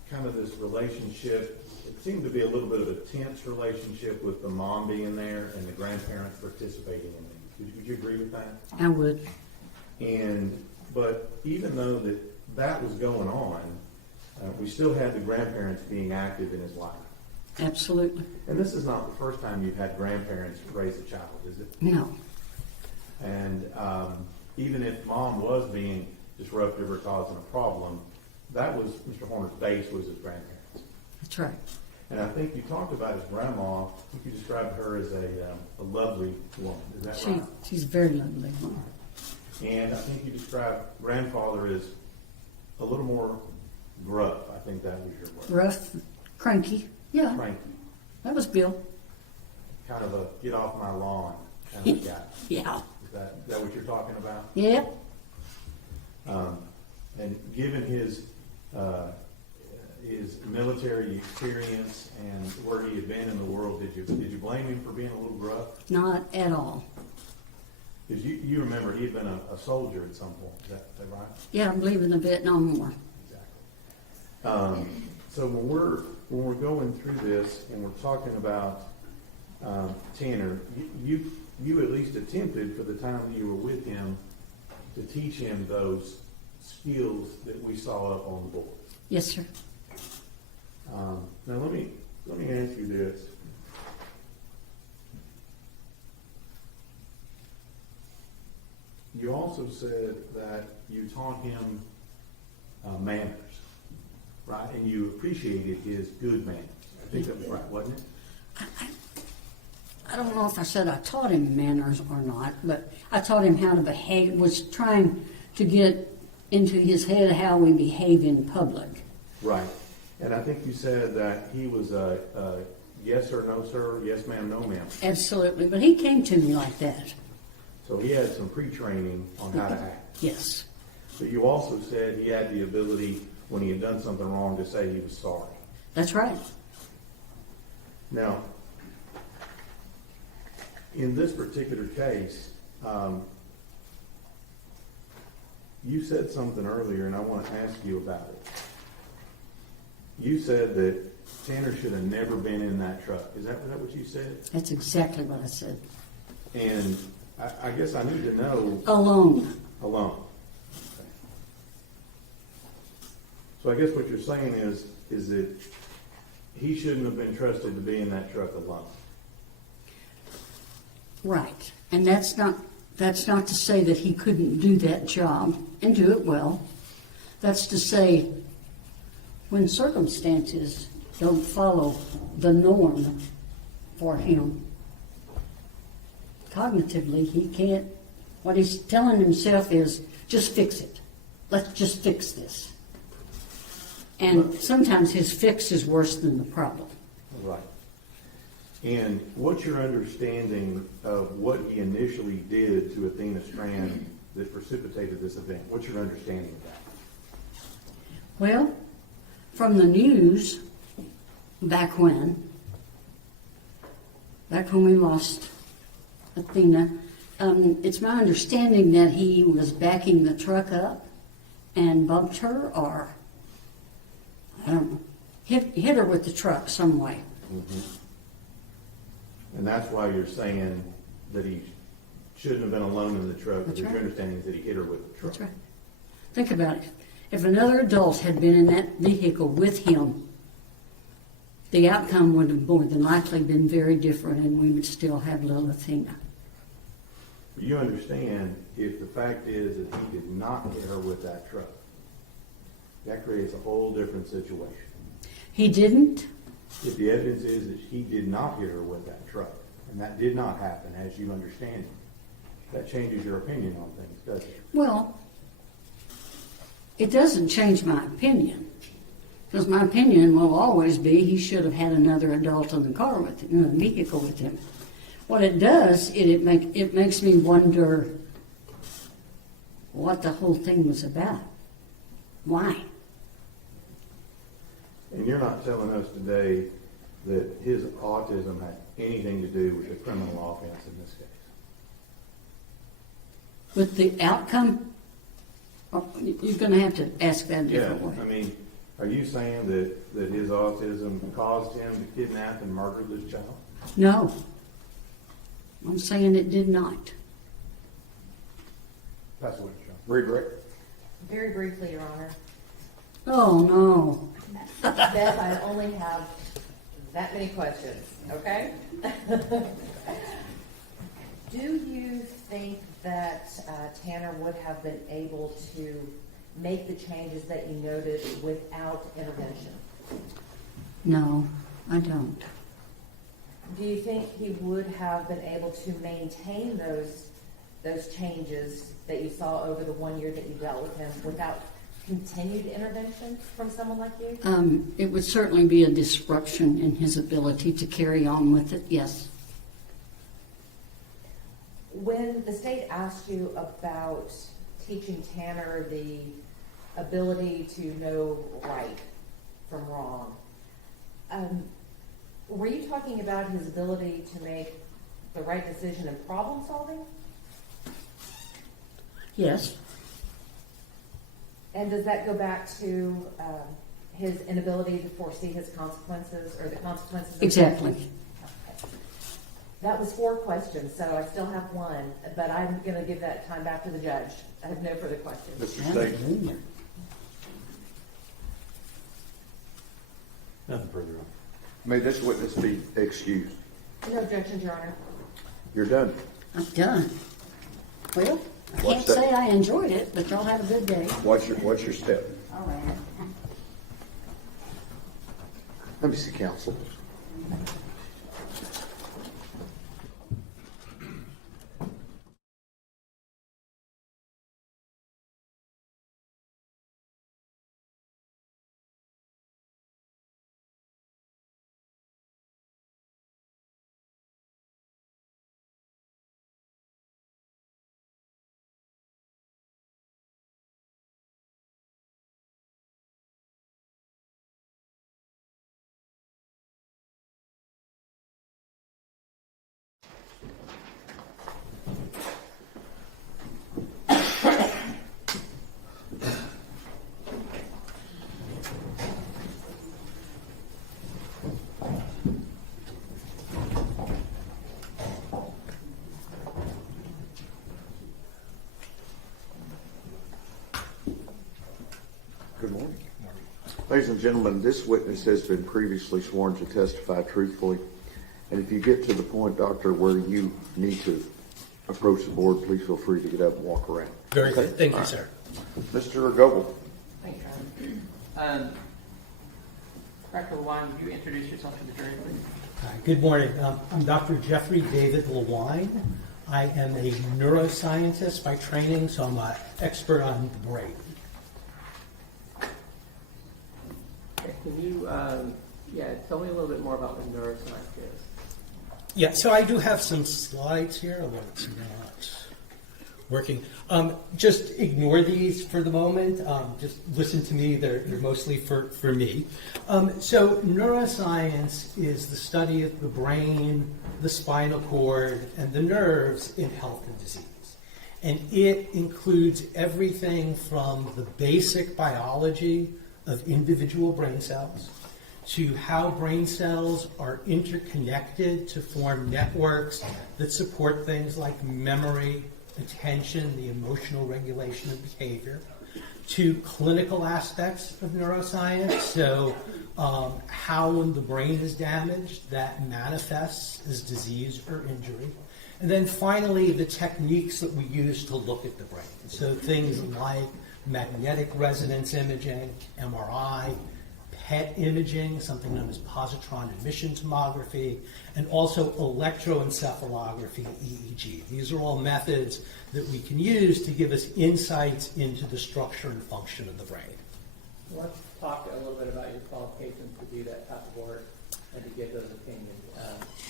kind of this relationship. It seemed to be a little bit of a tense relationship with the mom being there and the grandparents participating in it. Would you agree with that? I would. But even though that was going on, we still had the grandparents being active in his life. Absolutely. And this is not the first time you've had grandparents raise a child, is it? No. And even if mom was being disruptive or causing a problem, that was Mr. Horner's base was his grandparents. That's right. And I think you talked about his grandma. I think you described her as a lovely woman. Is that right? She's very lovely. And I think you described grandfather as a little more gruff. I think that was your word. Rough, cranky. Yeah. Cranky. That was Bill. Kind of a get off my lawn kind of guy. Yeah. Is that what you're talking about? Yep. And given his military experience and where he had been in the world, did you blame him for being a little gruff? Not at all. Because you remember he had been a soldier at some point. Is that right? Yeah, I believe in the Vietnam War. Exactly. So when we're going through this and we're talking about Tanner, you at least attempted for the time that you were with him to teach him those skills that we saw up on the board. Yes, sir. Now let me ask you this. You also said that you taught him manners, right? And you appreciated his good manners. I think that was right, wasn't it? I don't know if I said I taught him manners or not, but I taught him how to behave, was trying to get into his head how we behave in public. Right. And I think you said that he was a yes or no, sir, yes, ma'am, no, ma'am. Absolutely, but he came to me like that. So he had some pre-training on how to act. Yes. But you also said he had the ability, when he had done something wrong, to say he was sorry. That's right. Now, in this particular case, you said something earlier, and I want to ask you about it. You said that Tanner should have never been in that truck. Is that what you said? That's exactly what I said. And I guess I need to know alone. alone. So I guess what you're saying is that he shouldn't have been trusted to be in that truck alone. Right. And that's not to say that he couldn't do that job and do it well. That's to say, when circumstances don't follow the norm for him, cognitively, he can't, what he's telling himself is, just fix it. Let's just fix this. And sometimes his fix is worse than the problem. Right. And what's your understanding of what he initially did to Athena Strand that precipitated this event? What's your understanding of that? Well, from the news, back when we lost Athena, it's my understanding that he was backing the truck up and bumped her, or I don't know, hit her with the truck some way. Mm-hmm. And that's why you're saying that he shouldn't have been alone in the truck, That's because right. your understanding is that he hit her with the truck. That's right. Think about it. If another adult had been in that vehicle with him, the outcome would have more than likely been very different, and we would still have little Athena. You understand, if the fact is that he did not hit her with that truck, that creates a whole different situation. He didn't? If the evidence is that he did not hit her with that truck, and that did not happen as you understand it, that changes your opinion on things, doesn't it? Well, it doesn't change my opinion. Because my opinion will always be he should have had another adult in the car with him, in the vehicle with him. What it does, it makes me wonder what the whole thing was about. Why? And you're not telling us today that his autism had anything to do with the criminal offense in this case. With the outcome, you're going to have to ask that a different I way. mean, are you saying that his autism caused him to kidnap and murder this child? No. I'm saying it did not. That's what it's Redirect. Very briefly, Your Honor. Oh, no. Beth, I only have that many questions, okay? Do you think that Tanner would have been able to make the changes that you noted without intervention? No, I don't. Do you think he would have been able to maintain those changes that you saw over the 1 year that you dealt with him without continued intervention from someone like you? It would certainly be a disruption in his ability to carry on with it, yes. When the state asked you about teaching Tanner the ability to know right from wrong, were you talking about his ability to make the right decision in problem solving? Yes. And does that go back to his inability to foresee his consequences or the consequences? Exactly. That was 4 questions, so I still have one, but I'm going to give that time back to the judge. I have no further questions. Mr. State. Nothing further on. May this witness be excused. No objections, Your Honor. You're done. I'm done. Well, I can't What's that? say I enjoyed it, but y'all have a good day. What's your step? All right. Let me see counsel. Ladies and gentlemen, this witness has been previously sworn to testify truthfully. And if you get to the point, Doctor, where you need to approach the board, please feel free to get up and walk around. Very Okay? good. Thank you, All right. sir. Mr. Goebel. Thank you, Ryan. Dr. Lewine, would you introduce yourself to the jury, please? Hi, good morning. I'm Dr. Jeffrey David Lewine. I am a neuroscientist by training, so I'm an expert on the brain. Okay, can you, tell me a little bit more about what neuroscience is? Yeah, so I do have some slides here, although it's not working. Just ignore these for the moment. Just listen to me. They're mostly for me. So neuroscience is the study of the brain, the spinal cord, and the nerves in health and disease. And it includes everything from the basic biology of individual brain cells to how brain cells are interconnected to form networks that support things like memory, attention, the emotional regulation of behavior, to clinical aspects of neuroscience, so how when the brain is damaged, that manifests as disease or injury. And then finally, the techniques that we use to look at the brain. So things like magnetic resonance imaging, MRI, PET imaging, something known as positron emission tomography, and also electroencephalography, EEG. These are all methods that we can use to give us insights into the structure and function of the brain. Let's talk a little bit about your qualifications to do that type of work and to give those opinions.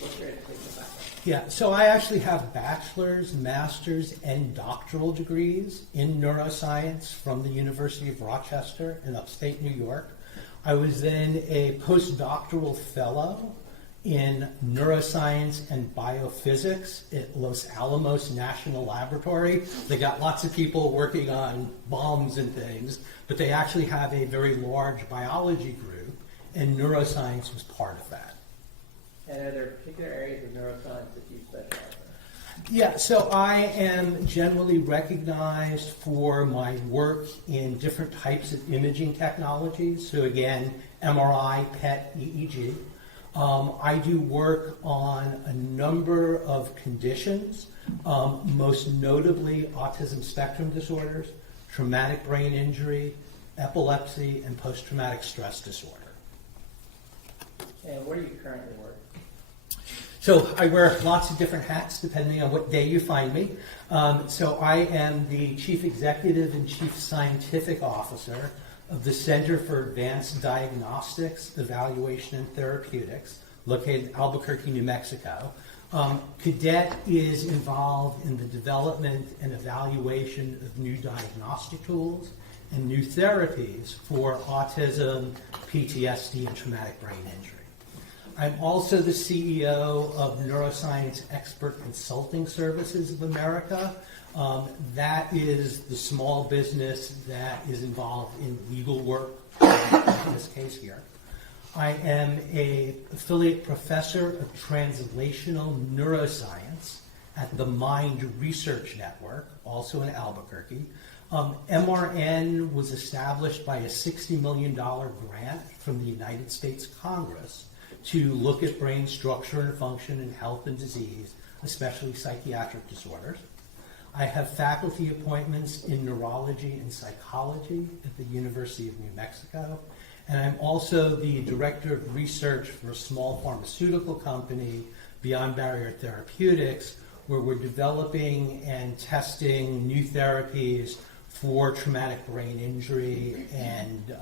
What's your educational background? Yeah, so I actually have bachelor's, master's, and doctoral degrees in neuroscience from the University of Rochester in upstate New York. I was then a postdoctoral fellow in neuroscience and biophysics at Los Alamos National Laboratory. They got lots of people working on bombs and things, but they actually have a very large biology group, and neuroscience was part of that. And are there particular areas of neuroscience that you specialize in? Yeah, so I am generally recognized for my work in different types of imaging technologies. So again, MRI, PET, EEG. I do work on a number of conditions, most notably autism spectrum disorders, traumatic brain injury, epilepsy, and post-traumatic stress disorder. And where do you currently work? So I wear lots of different hats depending on what day you find me. So I am the Chief Executive and Chief Scientific Officer of the Center for Advanced Diagnostics, Evaluation, and Therapeutics, located in Albuquerque, New Mexico. Cadet is involved in the development and evaluation of new diagnostic tools and new therapies for autism, PTSD, and traumatic brain injury. I'm also the CEO of Neuroscience Expert Consulting Services of America. That is the small business that is involved in legal work, in this case here. I am an affiliate professor of translational neuroscience at the Mind Research Network, also in Albuquerque. MRN was established by a $60 million grant from the United States Congress to look at brain structure and function in health and disease, especially psychiatric disorders. I have faculty appointments in neurology and psychology at the University of New Mexico, and I'm also the director of research for a small pharmaceutical company, Beyond Barrier Therapeutics, where we're developing and testing new therapies for traumatic brain injury and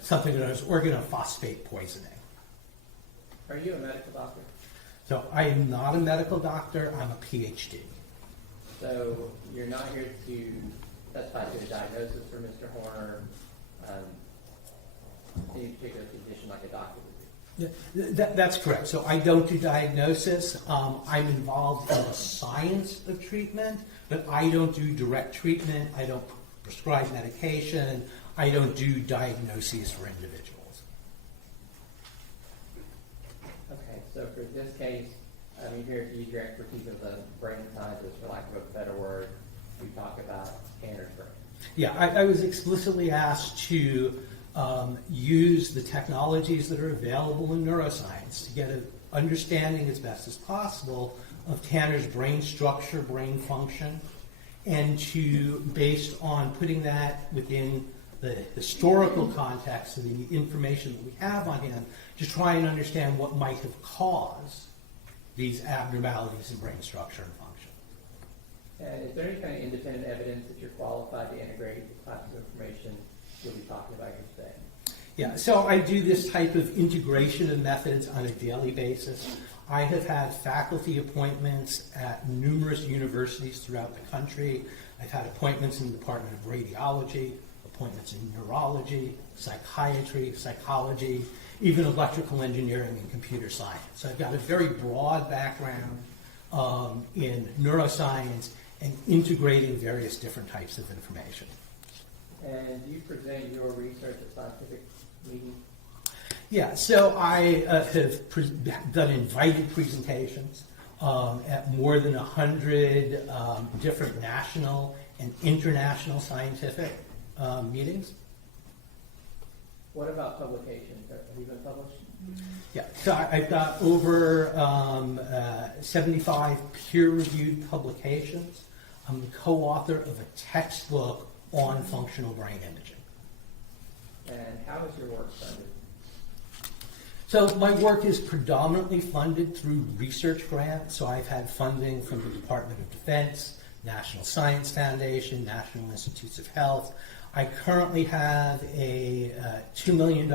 something known as organophosphate poisoning. Are you a medical doctor? So I am not a medical doctor, I'm a PhD. So you're not here to testify to a diagnosis for Mr. Horner, any particular condition like a doctor would do? Yeah, that's correct. So I don't do diagnosis. I'm involved in the science of treatment, but I don't do direct treatment. I don't prescribe medication. I don't do diagnoses for individuals. Okay, so for this case, you're here to use your expertise as a brain scientist, for lack of a better word, to talk about Tanner's brain. Yeah, I was explicitly asked to use the technologies that are available in neuroscience to get an understanding as best as possible of Tanner's brain structure, brain function, and to, based on putting that within the historical context of the information that we have on him, to try and understand what might have caused these abnormalities in brain structure and function. And is there any kind of independent evidence that you're qualified to integrate the types of information you'll be talking about here today? Yeah, so I do this type of integration of methods on a daily basis. I have had faculty appointments at numerous universities throughout the country. I've had appointments in the Department of Radiology, appointments in neurology, psychiatry, psychology, even electrical engineering and computer science. So I've got a very broad background in neuroscience and integrating various different types of information. And do you present your research at scientific meetings? Yeah, so I have done invited presentations at more than 100 different national and international scientific meetings. What about publications? Have you been published? Yeah, so I've got over 75 peer-reviewed publications. I'm the co-author of a textbook on functional brain imaging. And how is your work funded? So my work is predominantly funded through research grants. So I've had funding from the Department of Defense, National Science Foundation, National Institutes of Health. I currently have a $2 million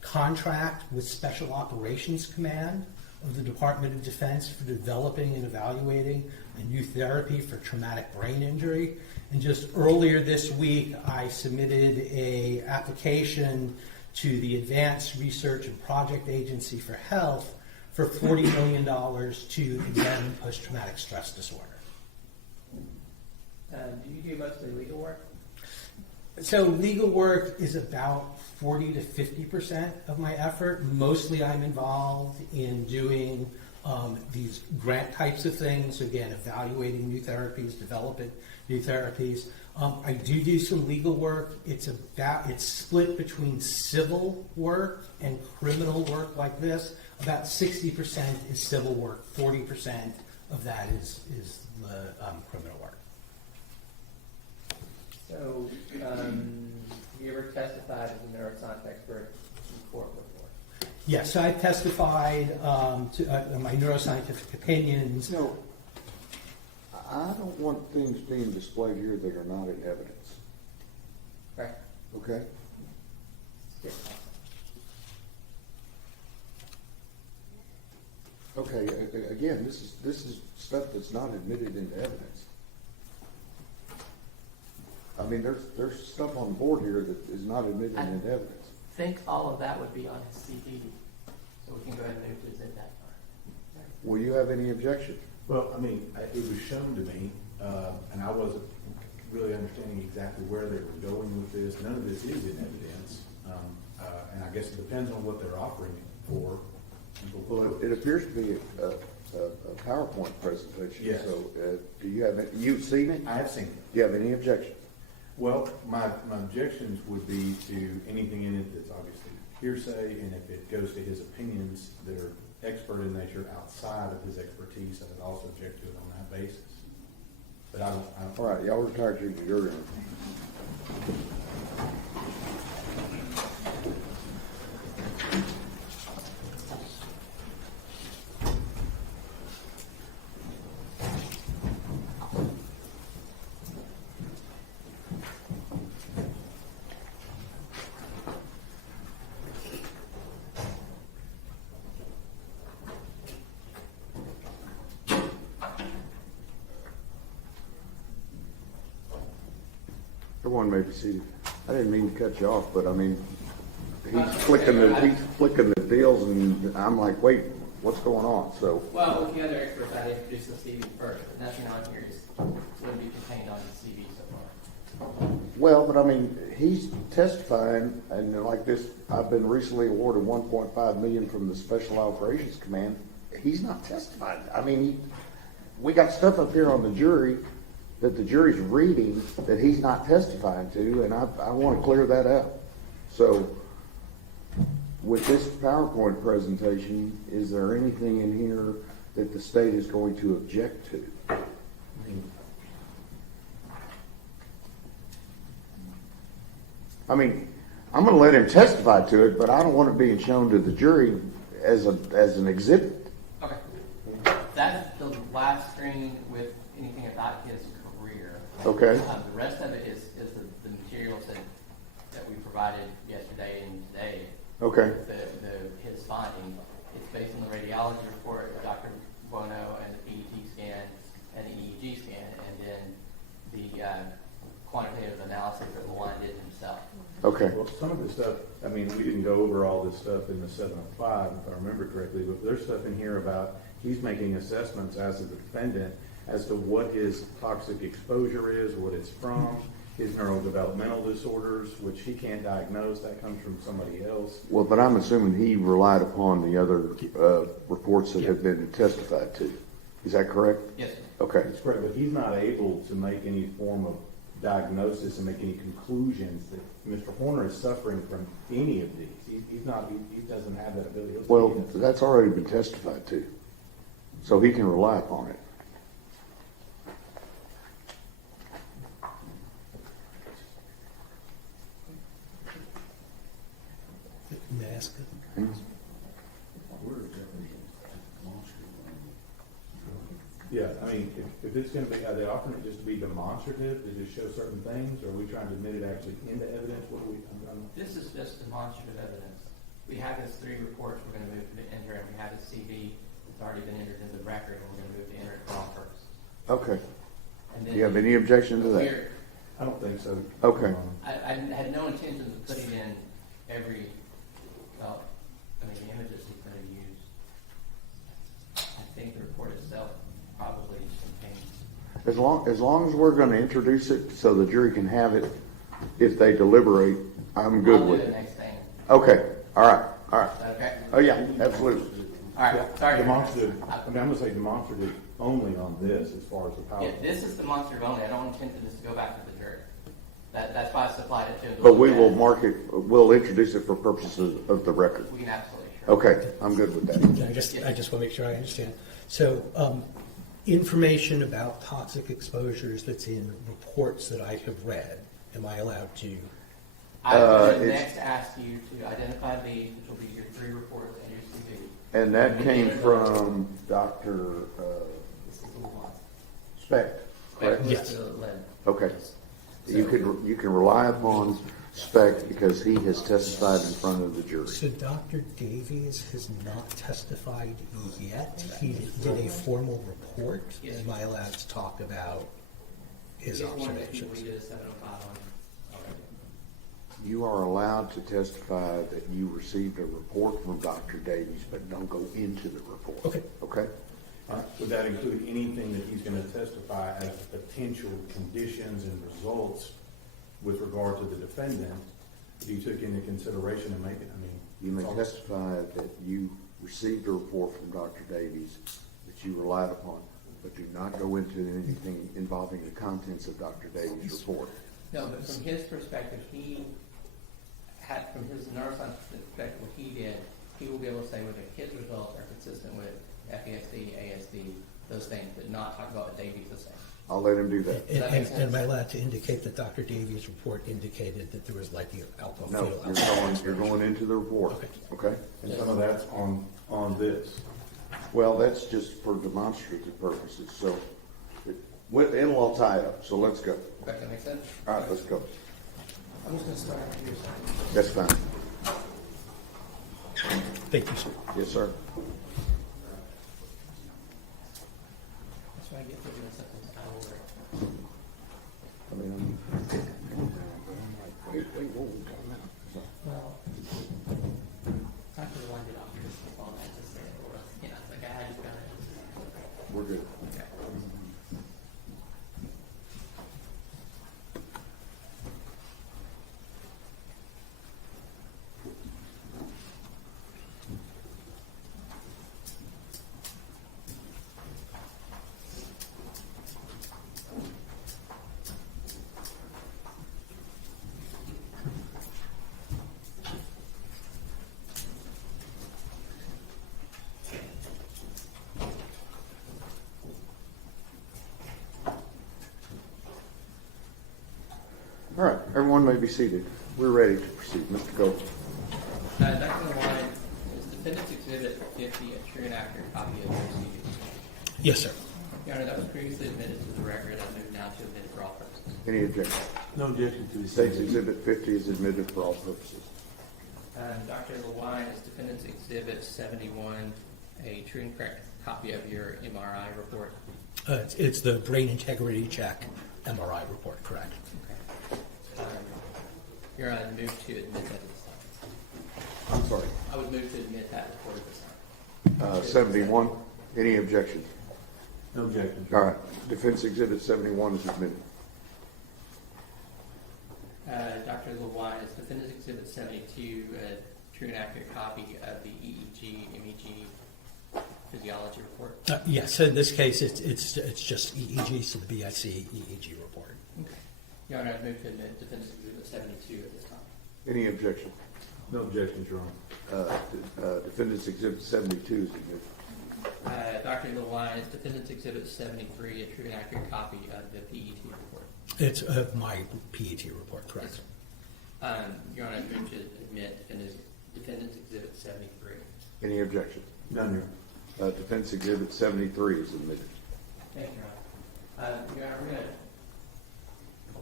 contract with Special Operations Command of the Department of Defense for developing and evaluating a new therapy for traumatic brain injury. And just earlier this week, I submitted a application to the Advanced Research and Project Agency for Health for $40 million to examine post-traumatic stress disorder. Do you do mostly legal work? So legal work is about 40 to 50% of my effort. Mostly I'm involved in doing these grant types of things. Again, evaluating new therapies, developing new therapies. I do some legal work. It's split between civil work and criminal work like this. About 60% is civil work. 40% of that is the criminal work. So, have you ever testified as a neuroscience expert in court before? Yes, so I've testified to my neuroscientific opinions. No, I don't want things being displayed here that are not in evidence. Right. Okay? Yes. Okay, again, this is stuff that's not admitted into evidence. I mean, there's stuff on the board here that is not admitted into evidence. I think all of that would be on his CD, so we can go ahead and move to his that part. Will you have any objection? Well, I mean, it was shown to me, and I wasn't really understanding exactly where they were going with this. None of this is in evidence, and I guess it depends on what they're offering it for. Well, it appears to be a PowerPoint presentation. Yes. So, do you have you've seen it? I have seen it. Do you have any objection? Well, my objections would be to anything in it that's obviously hearsay, and if it goes to his opinions that are expert in nature outside of his expertise, I would also object to it on that basis. But I don't. All right, y'all retired to your room. Everyone may be seated. I didn't mean to cut you off, but I mean, he's flicking the deals, and I'm like, wait, what's going on? So. Well, with the other experts, I'd introduce the CV first, but nothing on here is going to be contained on the CV so far. Well, but I mean, he's testifying, and like this, I've been recently awarded $1.5 million from the Special Operations Command. He's not testifying. I mean, we got stuff up here on the jury that the jury's reading that he's not testifying to, and I want to clear that up. So, with this PowerPoint presentation, is there anything in here that the state is going to object to? I mean, I'm going to let him testify to it, but I don't want it being shown to the jury as an exhibit. Okay. That's the last screen with anything about his career. Okay. The rest of it is the materials that we provided yesterday and today. Okay. His finding. It's based on the radiology report of Dr. Bono and the PET scan and the EEG scan, and then the quantitative analysis that Luan did himself. Okay. Well, some of the stuff, I mean, we didn't go over all this stuff in the 705, if I remember correctly, but there's stuff in here about he's making assessments as a defendant as to what his toxic exposure is, what it's from, his neurodevelopmental disorders, which he can't diagnose. That comes from somebody else. Well, but I'm assuming he relied upon the other reports that have been testified to. Is that correct? Yes, sir. Okay. That's correct, but he's not able to make any form of diagnosis and make any conclusions that Mr. Horner is suffering from any of these. He's not, he doesn't have that ability. Well, that's already been testified to, so he can rely upon it. Mask. Yeah, I mean, if it's going to be, are they offering it just to be demonstrative, to just show certain things, or are we trying to admit it actually into evidence? What do we, This is just demonstrative evidence. We have his 3 reports we're going to move to enter, and we have his CV that's already been entered into the record, and we're going to move to enter it for all purposes. Okay. And Do then you have any objection to that? I don't think so. Okay. I had no intention of putting in every, well, I mean, the images he's going to use. I think the report itself probably contains. As long as we're going to introduce it so the jury can have it if they deliberate, I'm good I'll with do the it. next thing. Okay. All right. All right. Is that okay? Oh yeah, absolutely. All right. Sorry. Demonstrative, I mean, I'm going to say demonstrative only on this as far as the power. Yeah, this is demonstrative only. I don't intend for this to go back to the jury. That's why I supplied it to him. But we will mark it, we'll introduce it for purposes of the record. We can absolutely. Sure. Okay, I'm good with that. I just want to make sure I understand. So, information about toxic exposures that's in reports that I have read, am I allowed to? I would next ask you to identify these, which will be your 3 reports and your CV. And that came from Dr. Specht, correct? Yes. Okay. You can rely upon Specht because he has testified in front of the jury. So Dr. Davies has not testified yet. He did a formal report. Am I allowed to talk about his observations? You are allowed to testify that you received a report from Dr. Davies, but don't go into the report. Okay. Okay? Would that include anything that he's going to testify as potential conditions and results with regard to the defendant that you took into consideration in making, You may testify that you received a report from Dr. Davies that you relied upon, but do not go into anything involving the contents of Dr. Davies' report. No, but from his perspective, he had, from his neuroscience perspective, what he did, he will be able to say whether his results are consistent with FESD, ASD, those things, but not talk about what Davies is saying. I'll let him do that. And am I allowed to indicate that Dr. Davies' report indicated that there was likely alcohol? No, you're going into the report. Okay? and some of that's on this. Well, that's just for demonstrative purposes, so it'll all tie up, so let's go. Does that make sense? All right, let's go. I'm just going to start on your side. That's fine. Thank you, sir. Yes, sir. That's why I get to doing something out of order. I mean, wait, whoa, time out. Well, I could have lined it off this phone. I just said, you know, like I just got it. We're good. Okay. All right, everyone may be seated. We're ready to proceed. Mr. Gold. Dr. LeWine, is Defendant's Exhibit 50 a true and accurate copy of the proceedings? Yes, sir. Your Honor, that was previously admitted to the record. I move now to admit it for all purposes. Any objection? No objection to the State's Exhibit 50 is admitted for all purposes. Dr. LeWine, is Defendant's Exhibit 71 a true and correct copy of your MRI report? It's the brain integrity check MRI report, correct? Okay. Your Honor, I move to admit that at this time. I'm sorry. I would move to admit that report at this time. 71. Any objections? No objection. All right. Defense Exhibit 71 is admitted. Dr. LeWine, is Defendant's Exhibit 72 a true and accurate copy of the EEG, MEG physiology report? Yes, in this case, it's just EEG, so the BIC EEG report. Okay. Your Honor, I move to admit Defendant's Exhibit 72 at this time. Any objection? No objections, Your Honor. Defendant's Exhibit 72 is admitted. Dr. LeWine, is Defendant's Exhibit 73 a true and accurate copy of the PET report? It's my PET report, correct? Yes, Your Honor, I move to admit Defendant's Exhibit 73. Any objection? None, Your Honor. Defense Exhibit 73 is admitted. Thank you, Your Honor. Your Honor, we're going to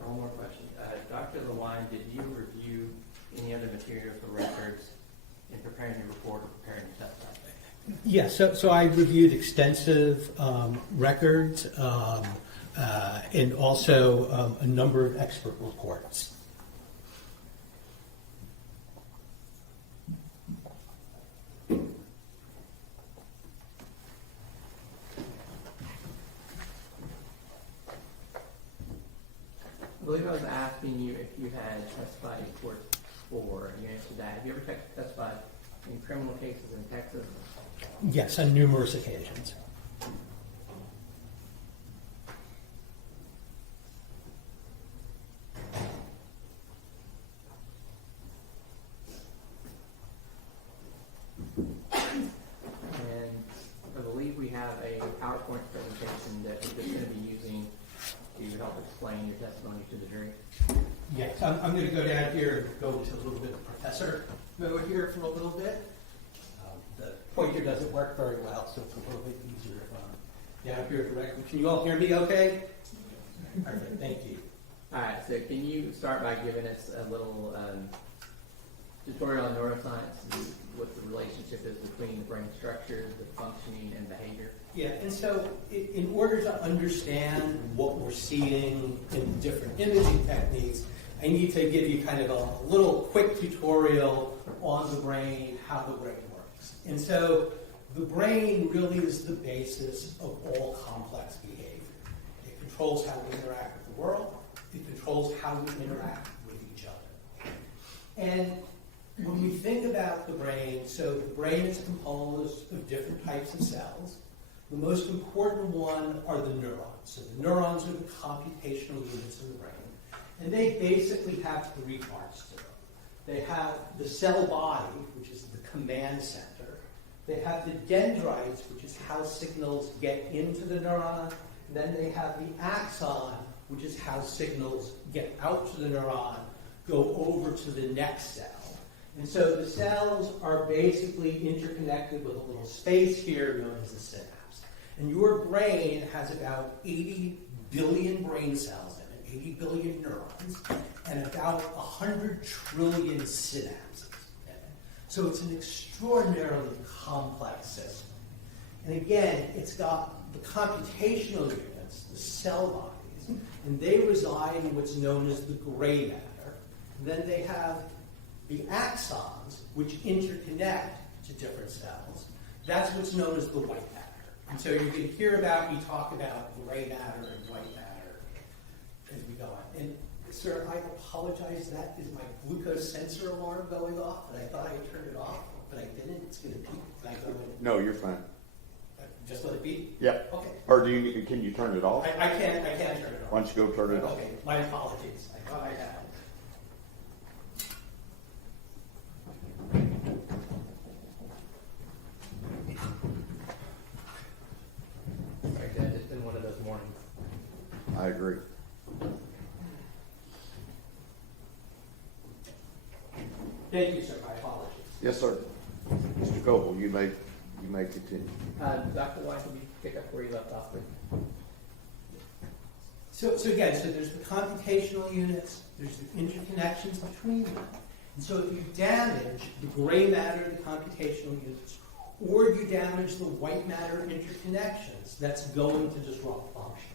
one more question. Dr. LeWine, did you review any other materials or records in preparing your report or preparing your testimony? Yes, so I reviewed extensive records and also a number of expert reports. I believe I was asking you if you had testified in court before, and you answered that. Have you ever testified in criminal cases in Texas? Yes, on numerous occasions. And I believe we have a PowerPoint presentation that we're just going to be using to help explain your testimony to the jury. Yes, I'm going to go down here and go into a little bit of professor mode here for a little bit. The pointer doesn't work very well, so it's a little bit easier if I'm down here directly. Can you all hear me okay? Perfect, thank you. All right, so can you start by giving us a little tutorial on neuroscience and what the relationship is between the brain structure, the functioning, and behavior? Yeah, and so in order to understand what we're seeing in different imaging techniques, I need to give you kind of a little quick tutorial on the brain, how the brain works. And so the brain really is the basis of all complex behavior. It controls how we interact with the world. It controls how we interact with each other. And when we think about the brain, so the brain is composed of different types of cells. The most important one are the neurons. So the neurons are the computational units in the brain. And they basically have three parts to them. They have the cell body, which is the command center. They have the dendrites, which is how signals get into the neuron. And then they have the axon, which is how signals get out to the neuron, go over to the next cell. And so the cells are basically interconnected with a little space here known as the synapse. And your brain has about 80 billion brain cells in it, 80 billion neurons, and about 100 trillion synapses in it. So it's an extraordinarily complex system. And again, it's got the computational units, the cell bodies, and they reside in what's known as the gray matter. And then they have the axons, which interconnect to different cells. That's what's known as the white matter. And so you can hear about me talk about gray matter and white matter as we go on. And sir, I apologize, that is my glucose sensor alarm going off, and I thought I had turned it off, but I didn't. It's going to beep. Can I go in? No, you're fine. Just let it beep? Yeah. Okay. Or can you turn it off? I can't turn it off. Why don't you go turn it off? Okay, my apologies. I thought I had. Sorry, Dad, it's been one of those mornings. I agree. Thank you, sir. My apologies. Yes, sir. Mr. Coble, you may continue. Dr. White, can you pick up where you left off with? So again, there's the computational units, there's the interconnections between them. And so if you damage the gray matter of the computational units, or you damage the white matter interconnections, that's going to disrupt function.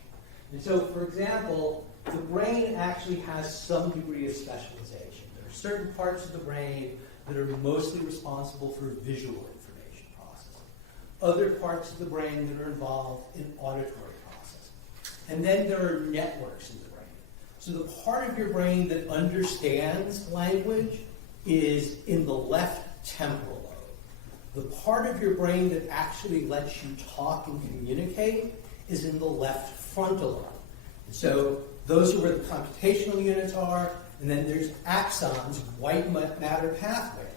And so, for example, the brain actually has some degree of specialization. There are certain parts of the brain that are mostly responsible for visual information processing. Other parts of the brain that are involved in auditory processing. And then there are networks in the brain. So the part of your brain that understands language is in the left temporal lobe. The part of your brain that actually lets you talk and communicate is in the left frontal lobe. So those are where the computational units are, and then there's axons, white matter pathways,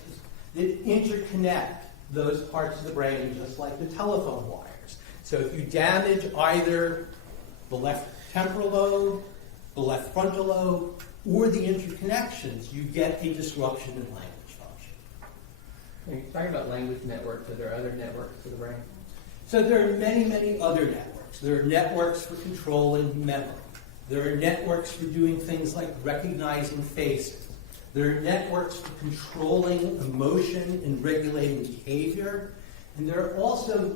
that interconnect those parts of the brain just like the telephone wires. So if you damage either the left temporal lobe, the left frontal lobe, or the interconnections, you get a disruption in language function. When you're talking about language networks, are there other networks to the brain? So there are many, many other networks. There are networks for controlling memory. There are networks for doing things like recognizing faces. There are networks for controlling emotion and regulating behavior. And there are also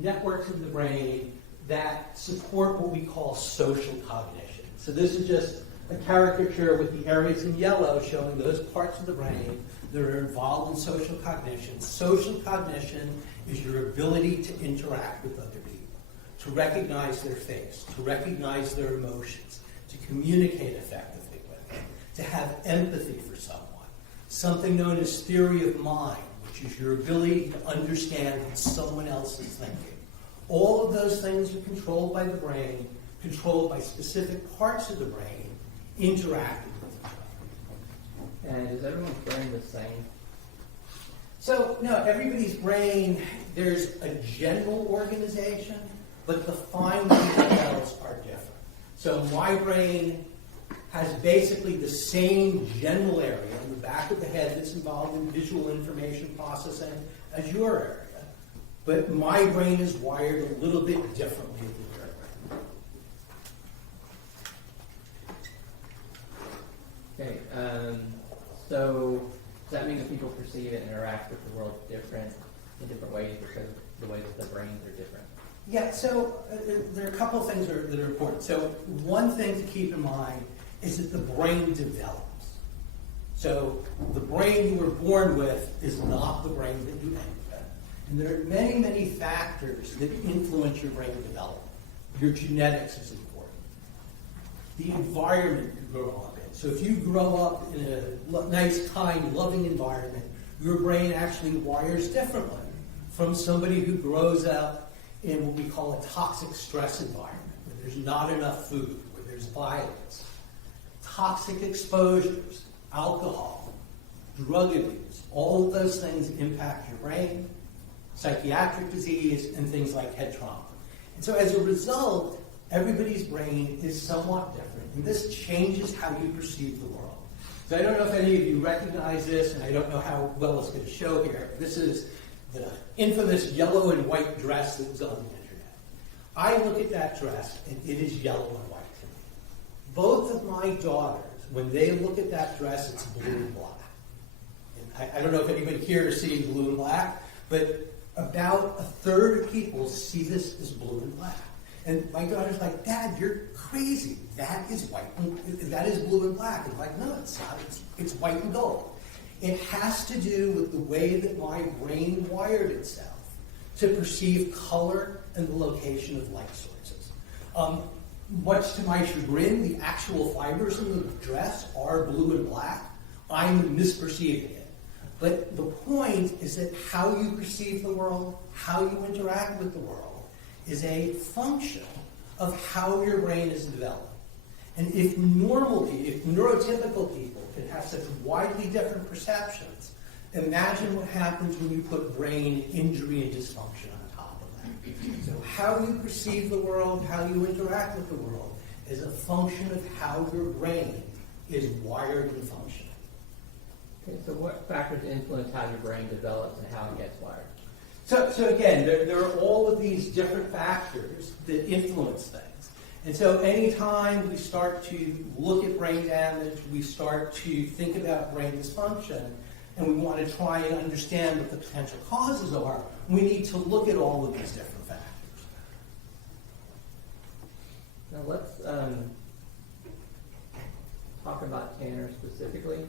networks in the brain that support what we call social cognition. So this is just a caricature with the areas in yellow showing those parts of the brain that are involved in social cognition. Social cognition is your ability to interact with other people, to recognize their face, to recognize their emotions, to communicate effectively with them, to have empathy for someone. Something known as theory of mind, which is your ability to understand what someone else is thinking. All of those things are controlled by the brain, controlled by specific parts of the brain, interacting with each other. And is everyone's brain the same? So, no, everybody's brain, there's a general organization, but the fine details are different. So my brain has basically the same general area in the back of the head that's involved in visual information processing as your area. But my brain is wired a little bit differently than your brain. Okay, so does that mean that people perceive and interact with the world different in different ways because of the way that the brains are different? Yeah, so there are a couple of things that are important. So one thing to keep in mind is that the brain develops. So the brain you were born with is not the brain that you end with. And there are many, many factors that influence your brain development. Your genetics is important. The environment you grow up in. So if you grow up in a nice, kind, loving environment, your brain actually wires differently from somebody who grows up in what we call a toxic stress environment, where there's not enough food, where there's violence. Toxic exposures, alcohol, drug abuse, all of those things impact your brain, psychiatric disease, and things like head trauma. And so as a result, everybody's brain is somewhat different, and this changes how you perceive the world. So I don't know if any of you recognize this, and I don't know how well it's going to show here. This is the infamous yellow and white dress that was on the internet. I look at that dress, and it is yellow and white to me. Both of my daughters, when they look at that dress, it's blue and black. And I don't know if anybody here is seeing blue and black, but about a third of people see this as blue and black. And my daughter's like, Dad, you're crazy. That is white and that is blue and black. And I'm like, no, it's not. It's white and gold. It has to do with the way that my brain wired itself to perceive color and the location of light sources. Much to my chagrin, the actual fibers in the dress are blue and black. I'm misperceiving it. But the point is that how you perceive the world, how you interact with the world, is a function of how your brain is developed. And if neurotypical people can have such widely different perceptions, imagine what happens when you put brain injury and dysfunction on top of that. So how you perceive the world, how you interact with the world, is a function of how your brain is wired and functioning. Okay, so what factors influence how your brain develops and how it gets wired? So again, there are all of these different factors that influence things. And so anytime we start to look at brain damage, we start to think about brain dysfunction, and we want to try and understand what the potential causes are, we need to look at all of these different factors. Now let's talk about Tanner specifically.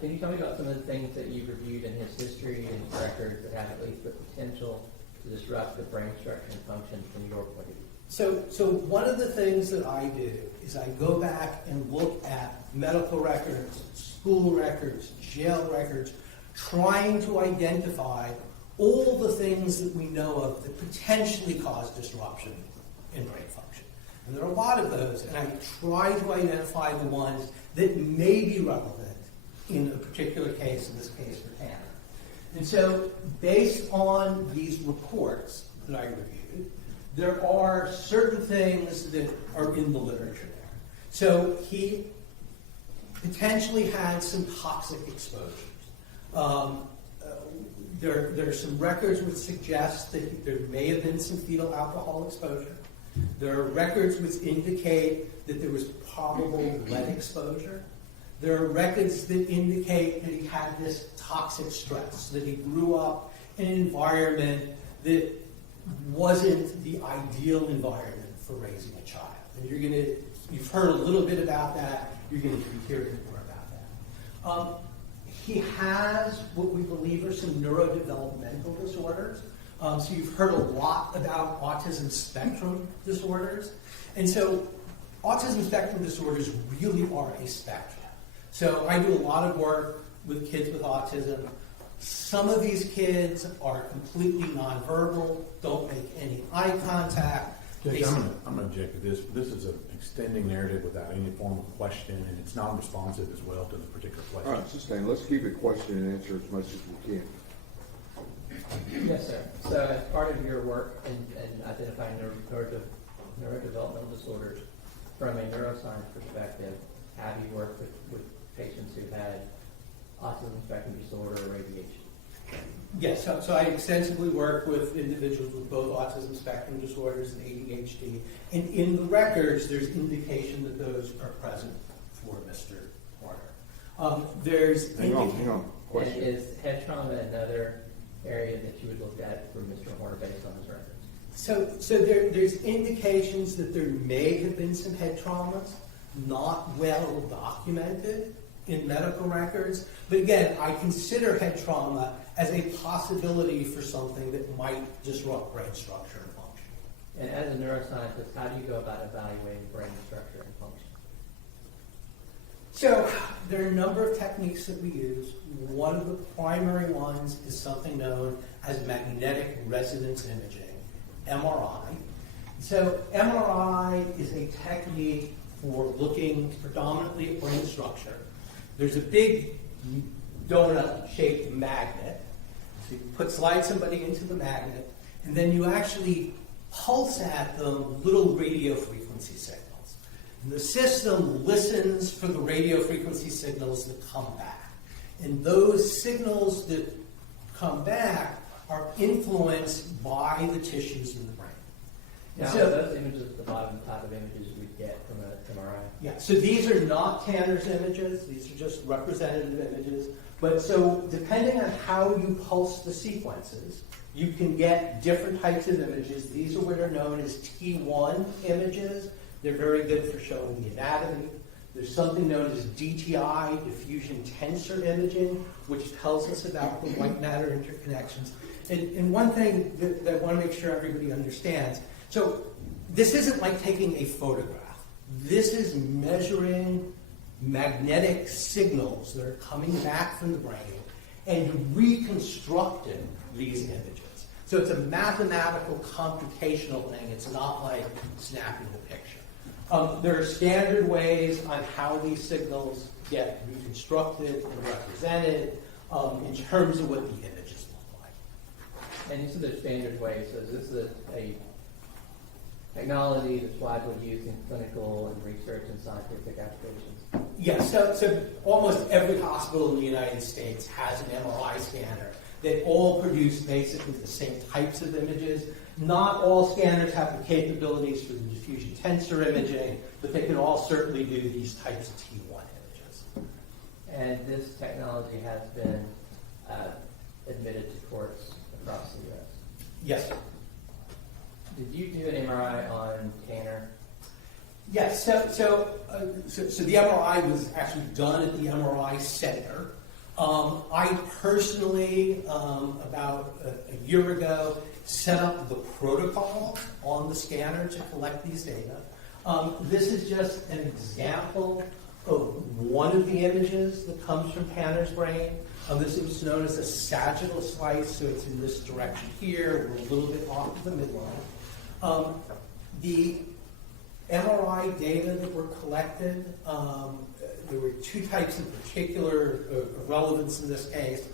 Can you tell me about some of the things that you've reviewed in his history and records that have at least the potential to disrupt the brain structure and function from your point of view? So one of the things that I do is I go back and look at medical records, school records, jail records, trying to identify all the things that we know of that potentially cause disruption in brain function. And there are a lot of those, and I try to identify the ones that may be relevant in a particular case, in this case for Tanner. And so based on these reports that I reviewed, there are certain things that are in the literature there. So he potentially had some toxic exposures. There are some records which suggest that there may have been some fetal alcohol exposure. There are records which indicate that there was probable lead exposure. There are records that indicate that he had this toxic stress, that he grew up in an environment that wasn't the ideal environment for raising a child. And you've heard a little bit about that. You're going to be hearing more about that. He has what we believe are some neurodevelopmental disorders. So you've heard a lot about autism spectrum disorders. And so autism spectrum disorders really are a spectrum. So I do a lot of work with kids with autism. Some of these kids are completely nonverbal, don't make any eye contact. Jake, I'm going to object to this. This is an extending narrative without any form of question, and it's non-responsive as well to the particular question. All right, sustain. Let's keep it question and answer as much as we can. Yes, sir. So as part of your work in identifying neurodevelopmental disorders from a neuroscience perspective, have you worked with patients who had autism spectrum disorder or ADHD? Yes, so I extensively work with individuals with both autism spectrum disorders and ADHD. And in the records, there's indication that those are present for Mr. Horner. Hang on. Question. And is head trauma another area that you would look at for Mr. Horner based on his records? So there's indications that there may have been some head traumas, not well documented in medical records. But again, I consider head trauma as a possibility for something that might disrupt brain structure and function. And as a neuroscientist, how do you go about evaluating brain structure and function? So there are a number of techniques that we use. One of the primary ones is something known as magnetic resonance imaging, MRI. So MRI is a technique for looking predominantly at brain structure. There's a big donut-shaped magnet. So you slide somebody into the magnet, and then you actually pulse at them little radio frequency signals. And the system listens for the radio frequency signals that come back. And those signals that come back are influenced by the tissues in the brain. Now, So- are those images at the bottom, type of images we get from an MRI? Yeah, so these are not Tanner's images, these are just representative images. But so depending on how you pulse the sequences, you can get different types of images. These are what are known as T1 images. They're very good for showing the anatomy. There's something known as DTI, diffusion tensor imaging, which tells us about the white matter interconnections. And one thing that I want to make sure everybody understands, so this isn't like taking a photograph. This is measuring magnetic signals that are coming back from the brain and reconstructing these images. So it's a mathematical, computational thing. It's not like snapping the picture. There are standard ways on how these signals get reconstructed and represented in terms of what the images look like. And you said there's standard ways. So is this a technology that's widely used in clinical and research and scientific applications? Yes, so almost every hospital in the United States has an MRI scanner. They all produce basically the same types of images. Not all scanners have the capabilities for the diffusion tensor imaging, but they can all certainly do these types of T1 images. And this technology has been admitted to courts across the U.S. Yes. Did you do an MRI on Tanner? Yes, so the MRI was actually done at the MRI center. I personally, about a year ago, set up the protocol on the scanner to collect these data. This is just an example of one of the images that comes from Tanner's brain. This is known as a sagittal slice, so it's in this direction here. We're a little bit off of the midline. The MRI data that were collected, there were two types in particular of relevance in this case.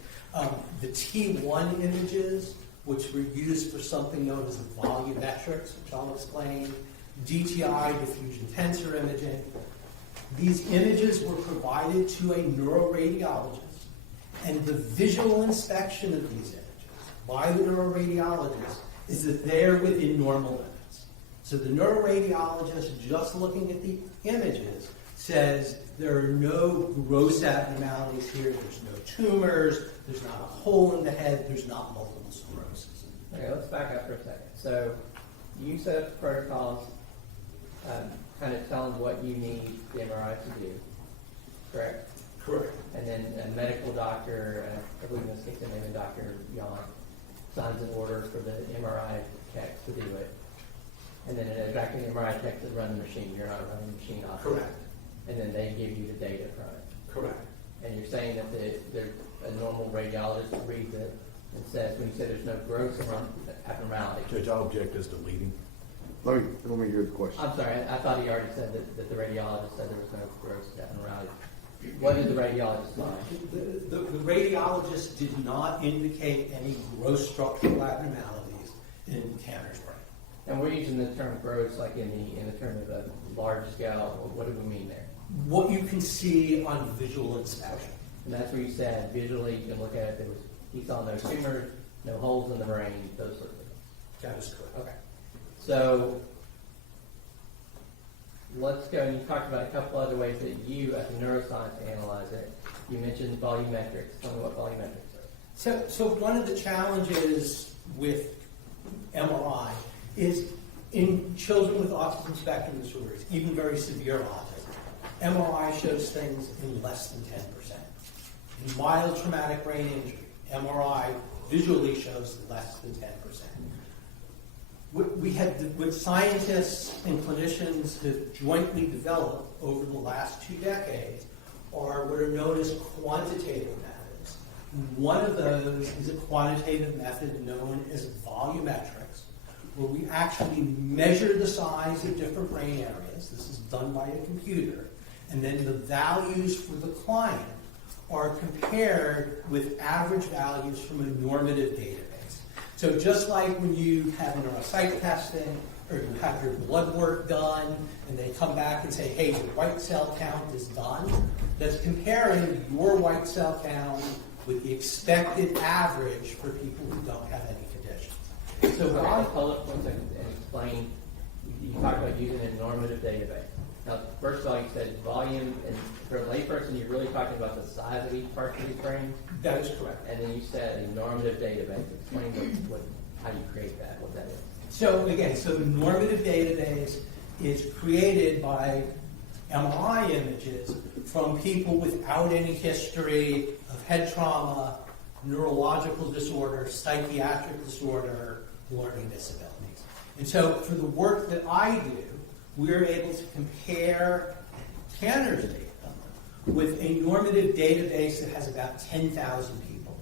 The T1 images, which were used for something known as volumetrics, which I'll explain, DTI, diffusion tensor imaging. These images were provided to a neuroradiologist, and the visual inspection of these images by the neuroradiologist is that they're within normal limits. So the neuroradiologist, just looking at the images, says there are no gross abnormalities here, there's no tumors, there's not a hole in the head, there's not multiple sclerosis. Okay, let's back up for a second. So you set up protocols, kind of telling what you need the MRI to do, correct? Correct. And then a medical doctor, I believe in this case the name of Dr. Yon, signs an order for the MRI tech to do it. And then it's actually an MRI tech to run the machine. You're not running the machine off. Correct. And then they give you the data from it. Correct. And you're saying that a normal radiologist reads it and says, when you say there's no gross abnormality. Judge, I'll object as to leading. Let me hear the question. I'm sorry, I thought he already said that the radiologist said there was no gross abnormality. What did the radiologist find? The radiologist did not indicate any gross structural abnormalities in Tanner's brain. And we're using the term gross like in the term of a large scale. What do we mean there? What you can see on visual inspection. And that's where you said visually you can look at it. He saw no tumors, no holes in the brain, those sort of things. That is correct. Okay. So let's go, and you talked about a couple other ways that you, as a neuroscience, analyze it. You mentioned volumetrics. Tell me what volumetrics are. So one of the challenges with MRI is in children with autism spectrum disorders, even very severe autism, MRI shows things in less than 10%. In mild traumatic brain injury, MRI visually shows less than 10%. What scientists and clinicians have jointly developed over the last 2 decades are what are known as quantitative methods. One of those is a quantitative method known as volumetrics, where we actually measure the size of different brain areas. This is done by a computer. And then the values for the client are compared with average values from a normative database. So just like when you have neuropsych testing or you have your blood work done and they come back and say, hey, your white cell count is done, that's comparing your white cell count with the expected average for people who don't have any conditions. So I'll hold up 1 second and explain. You talked about using a normative database. Now, first of all, you said volume, and for a layperson, you're really talking about the size of each part of these brains. That is correct. And then you said a normative database. Explain how you create that, what that is. So again, the normative database is created by MRI images from people without any history of head trauma, neurological disorder, psychiatric disorder, learning disabilities. And so for the work that I do, we're able to compare Tanner's data with a normative database that has about 10,000 people.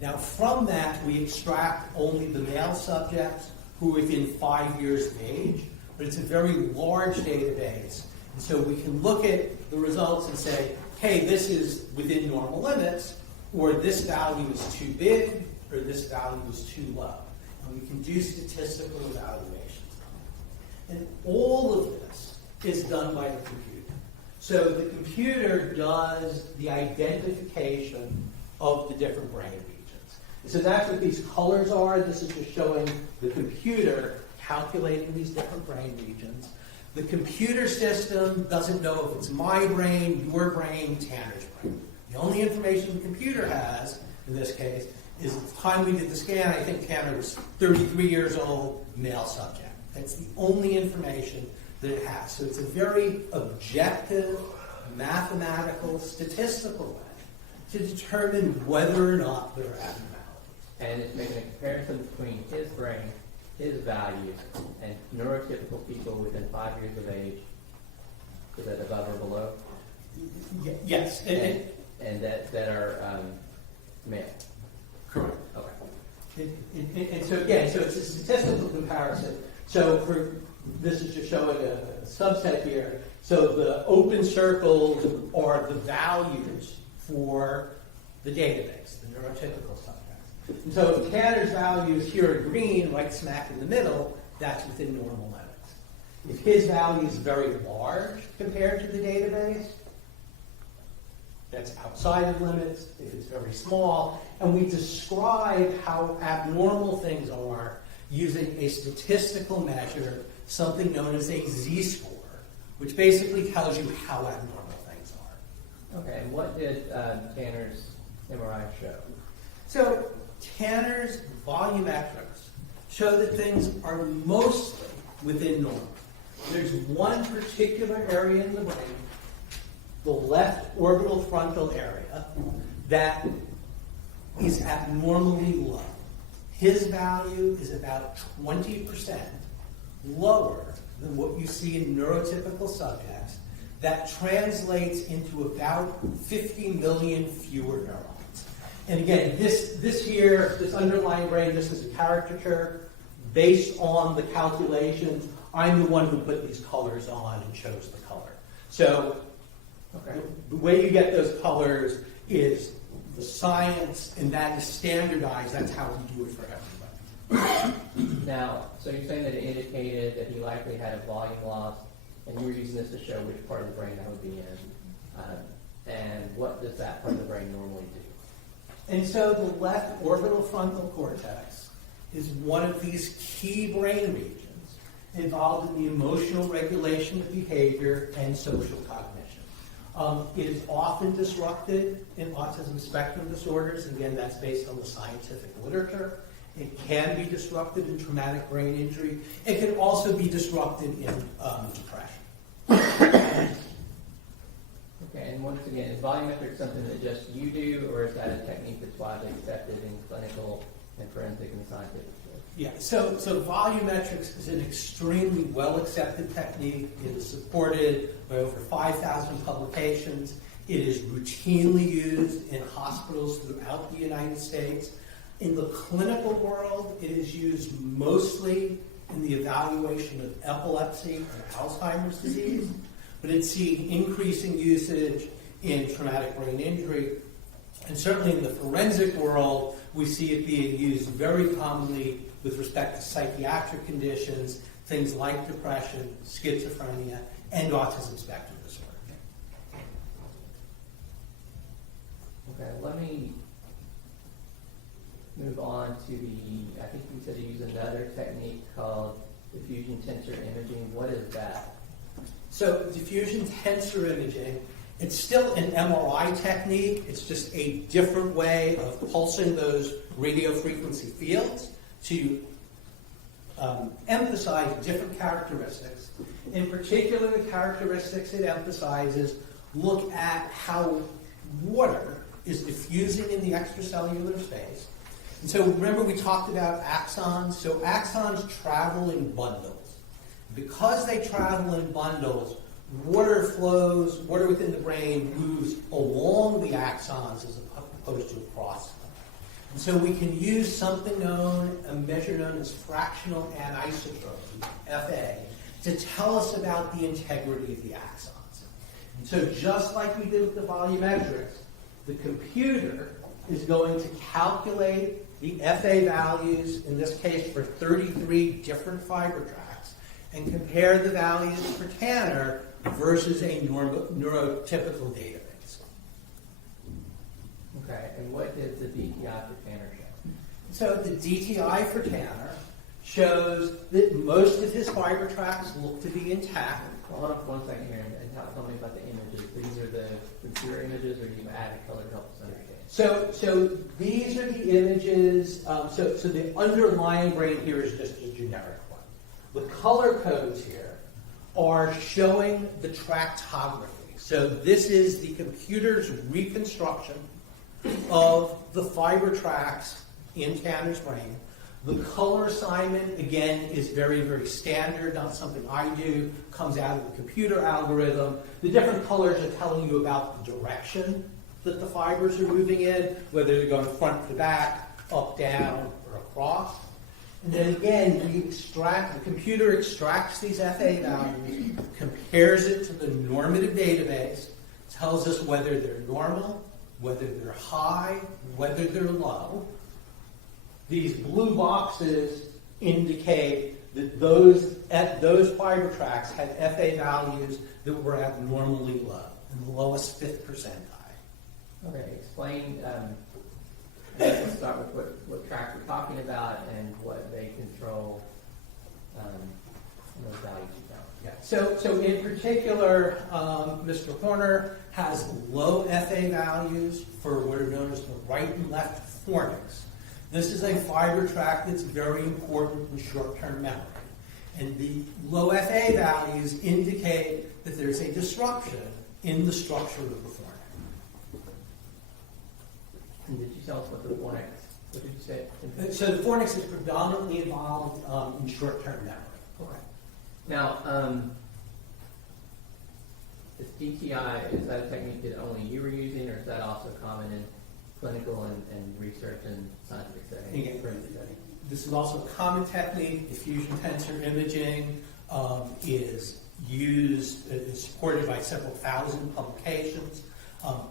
Now from that, we extract only the male subjects who are within 5 years of age, but it's a very large database. And so we can look at the results and say, hey, this is within normal limits, or this value is too big, or this value is too low. And we can do statistical evaluations. And all of this is done by a computer. So the computer does the identification of the different brain regions. So that's what these colors are. This is just showing the computer calculating these different brain regions. The computer system doesn't know if it's my brain, your brain, Tanner's brain. The only information the computer has, in this case, is at the time we did the scan, I think Tanner was 33 years old, male subject. That's the only information that it has. So it's a very objective, mathematical, statistical way to determine whether or not there are abnormalities. And it's making a comparison between his brain, his values, and neurotypical people within 5 years of age. Is that above or below? Yes. And that are male. Correct. Okay. And so again, so it's a statistical comparison. So this is just showing a subset here. So the open circles are the values for the database, the neurotypical subjects. And so if Tanner's values here are green, right smack in the middle, that's within normal limits. If his value is very large compared to the database, that's outside of limits. If it's very small, and we describe how abnormal things are using a statistical measure, something known as a z-score, which basically tells you how abnormal things are. Okay, and what did Tanner's MRI show? So Tanner's volumetrics show that things are mostly within normal. There's one particular area in the brain, the left orbital frontal area, that is abnormally low. His value is about 20% lower than what you see in neurotypical subjects. That translates into about 50 million fewer neurons. And again, this here, this underlying brain, this is a caricature based on the calculations. I'm the one who put these colors on and chose the color. So the way you get those colors is the science, and that is standardized. That's how we do it for everybody. Now, so you're saying that it indicated that he likely had a volume loss, and you were using this to show which part of the brain that would be in. And what does that part of the brain normally do? And so the left orbital frontal cortex is one of these key brain regions involved in the emotional regulation of behavior and social cognition. It is often disrupted in autism spectrum disorders. Again, that's based on the scientific literature. It can be disrupted in traumatic brain injury. It can also be disrupted in depression. Okay, and once again, is volumetric something that just you do, or is that a technique that's widely accepted in clinical and forensic and scientific fields? Yeah, so volumetrics is an extremely well-accepted technique. It is supported by over 5,000 publications. It is routinely used in hospitals throughout the United States. In the clinical world, it is used mostly in the evaluation of epilepsy and Alzheimer's disease, but it's seeing increasing usage in traumatic brain injury. And certainly in the forensic world, we see it being used very commonly with respect to psychiatric conditions, things like depression, schizophrenia, and autism spectrum disorder. Okay, let me move on to I think you said you use another technique called diffusion tensor imaging. What is that? So diffusion tensor imaging, it's still an MRI technique. It's just a different way of pulsing those radio frequency fields to emphasize different characteristics. In particular, the characteristics it emphasizes look at how water is diffusing in the extracellular space. And so remember we talked about axons. So axons travel in bundles. Because they travel in bundles, water within the brain moves along the axons as opposed to across them. And so we can use a measure known as fractional anisotropy, FA, to tell us about the integrity of the axons. And so just like we did with the volumetrics, the computer is going to calculate the FA values, in this case for 33 different fiber tracts, and compare the values for Tanner versus a neurotypical database. Okay, and what is the DTI for Tanner show? So the DTI for Tanner shows that most of his fiber tracts look to be intact. Well, hold on for 1 second here and tell me about the images. These are the computer images, or you added color to help us understand? So these are the images. So the underlying brain here is just a generic one. The color codes here are showing the tractography. So this is the computer's reconstruction of the fiber tracts in Tanner's brain. The color assignment, again, is very, very standard, not something I do, comes out of the computer algorithm. The different colors are telling you about the direction that the fibers are moving in, whether they're going front to back, up, down, or across. And then again, the computer extracts these FA values, compares it to the normative database, tells us whether they're normal, whether they're high, whether they're low. These blue boxes indicate that those fiber tracts had FA values that were abnormally low, in the lowest 5th percentile. Okay, explain, let's start with what track we're talking about and what they control, those values you found. Yeah. So in particular, Mr. Horner has low FA values for what are known as the right and left fornix. This is a fiber tract that's very important in short-term memory. And the low FA values indicate that there's a disruption in the structure of the fornix. And did you tell us what the fornix, what did you say? So the fornix is predominantly involved in short-term memory. Okay. Now, this DTI, is that a technique that only you were using, or is that also common in clinical and research and scientific settings? Again, this is also a common technique. Diffusion tensor imaging is supported by several thousand publications.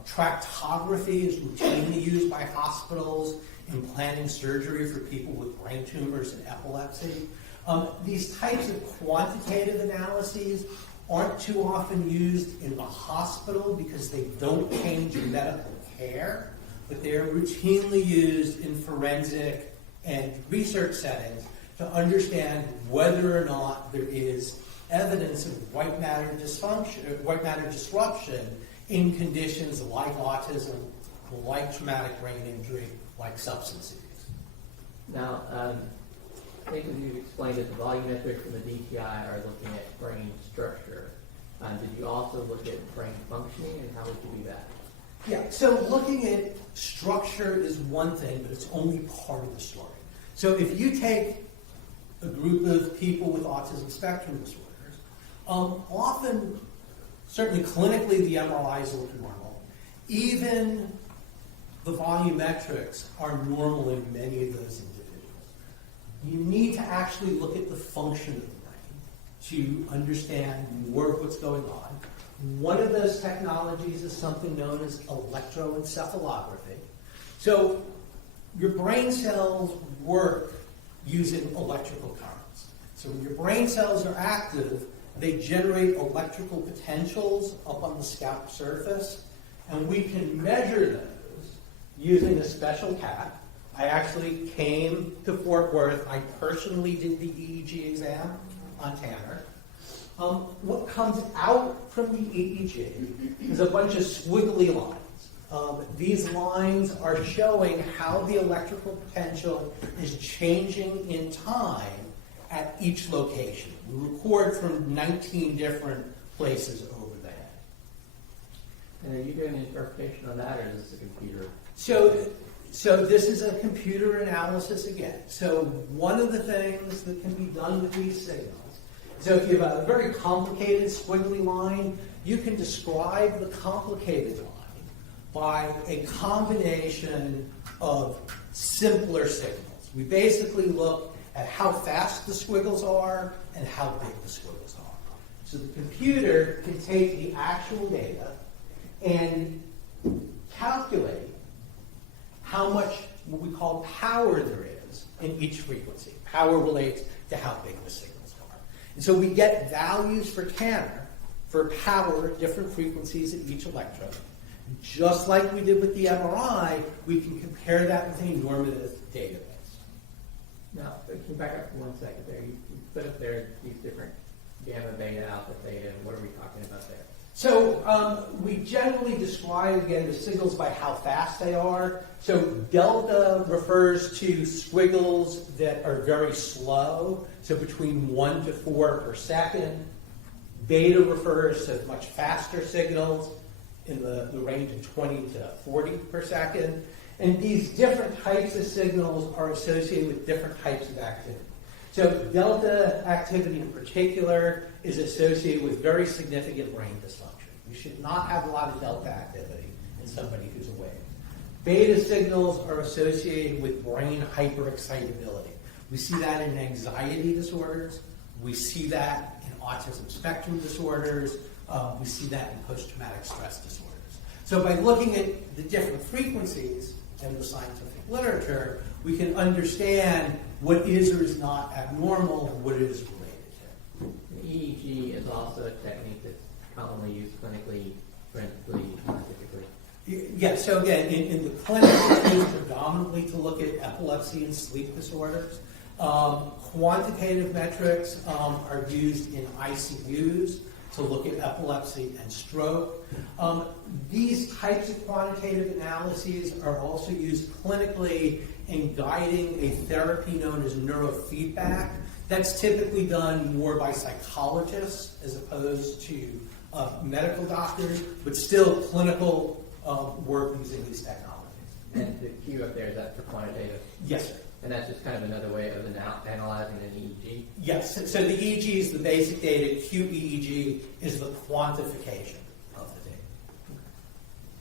Tractography is routinely used by hospitals in planning surgery for people with brain tumors and epilepsy. These types of quantitative analyses aren't too often used in the hospital because they don't change medical care, but they are routinely used in forensic and research settings to understand whether or not there is evidence of white matter disruption in conditions like autism, like traumatic brain injury, like substance abuse. Now, I think as you've explained that the volumetrics and the DTI are looking at brain structure. Did you also look at brain functioning, and how would you do that? Yeah, so looking at structure is one thing, but it's only part of the story. So if you take a group of people with autism spectrum disorders, often, certainly clinically, the MRIs look normal. Even the volumetrics are normal in many of those individuals. You need to actually look at the function of the brain to understand more of what's going on. One of those technologies is something known as electroencephalography. So your brain cells work using electrical currents. So when your brain cells are active, they generate electrical potentials up on the scalp surface, and we can measure those using a special cat. I actually came to Fort Worth. I personally did the EEG exam on Tanner. What comes out from the EEG is a bunch of squiggly lines. These lines are showing how the electrical potential is changing in time at each location. We record from 19 different places over the head. And are you doing an interpretation on that, or is this a computer? So this is a computer analysis again. So one of the things that can be done with these signals, so if you have a very complicated squiggly line, you can describe the complicated line by a combination of simpler signals. We basically look at how fast the squiggles are and how big the squiggles are. So the computer can take the actual data and calculate how much what we call power there is in each frequency. Power relates to how big the signals are. And so we get values for Tanner for power at different frequencies at each electrode. Just like we did with the MRI, we can compare that with a normative database. Now, can you back up for 1 second there? You put up there these different gamma, beta, alpha, theta. What are we talking about there? So we generally describe, again, the signals by how fast they are. So delta refers to squiggles that are very slow, so between 1 to 4 per second. Beta refers to much faster signals in the range of 20 to 40 per second. And these different types of signals are associated with different types of activity. So delta activity in particular is associated with very significant brain dysfunction. You should not have a lot of delta activity in somebody who's awake. Beta signals are associated with brain hyperexcitability. We see that in anxiety disorders. We see that in autism spectrum disorders. We see that in post-traumatic stress disorders. So by looking at the different frequencies in the scientific literature, we can understand what is or is not abnormal and what it is related to. EEG is also a technique that's commonly used clinically, forensically, scientifically. Yeah, so again, in the clinic, it's used predominantly to look at epilepsy and sleep disorders. Quantitative metrics are used in ICUs to look at epilepsy and stroke. These types of quantitative analyses are also used clinically in guiding a therapy known as neurofeedback. That's typically done more by psychologists as opposed to medical doctors, but still clinical work using these technologies. And the Q up there, is that for quantitative? Yes, sir. And that's just kind of another way of analyzing an EEG? Yes, so the EEG is the basic data, QEEG is the quantification of the data.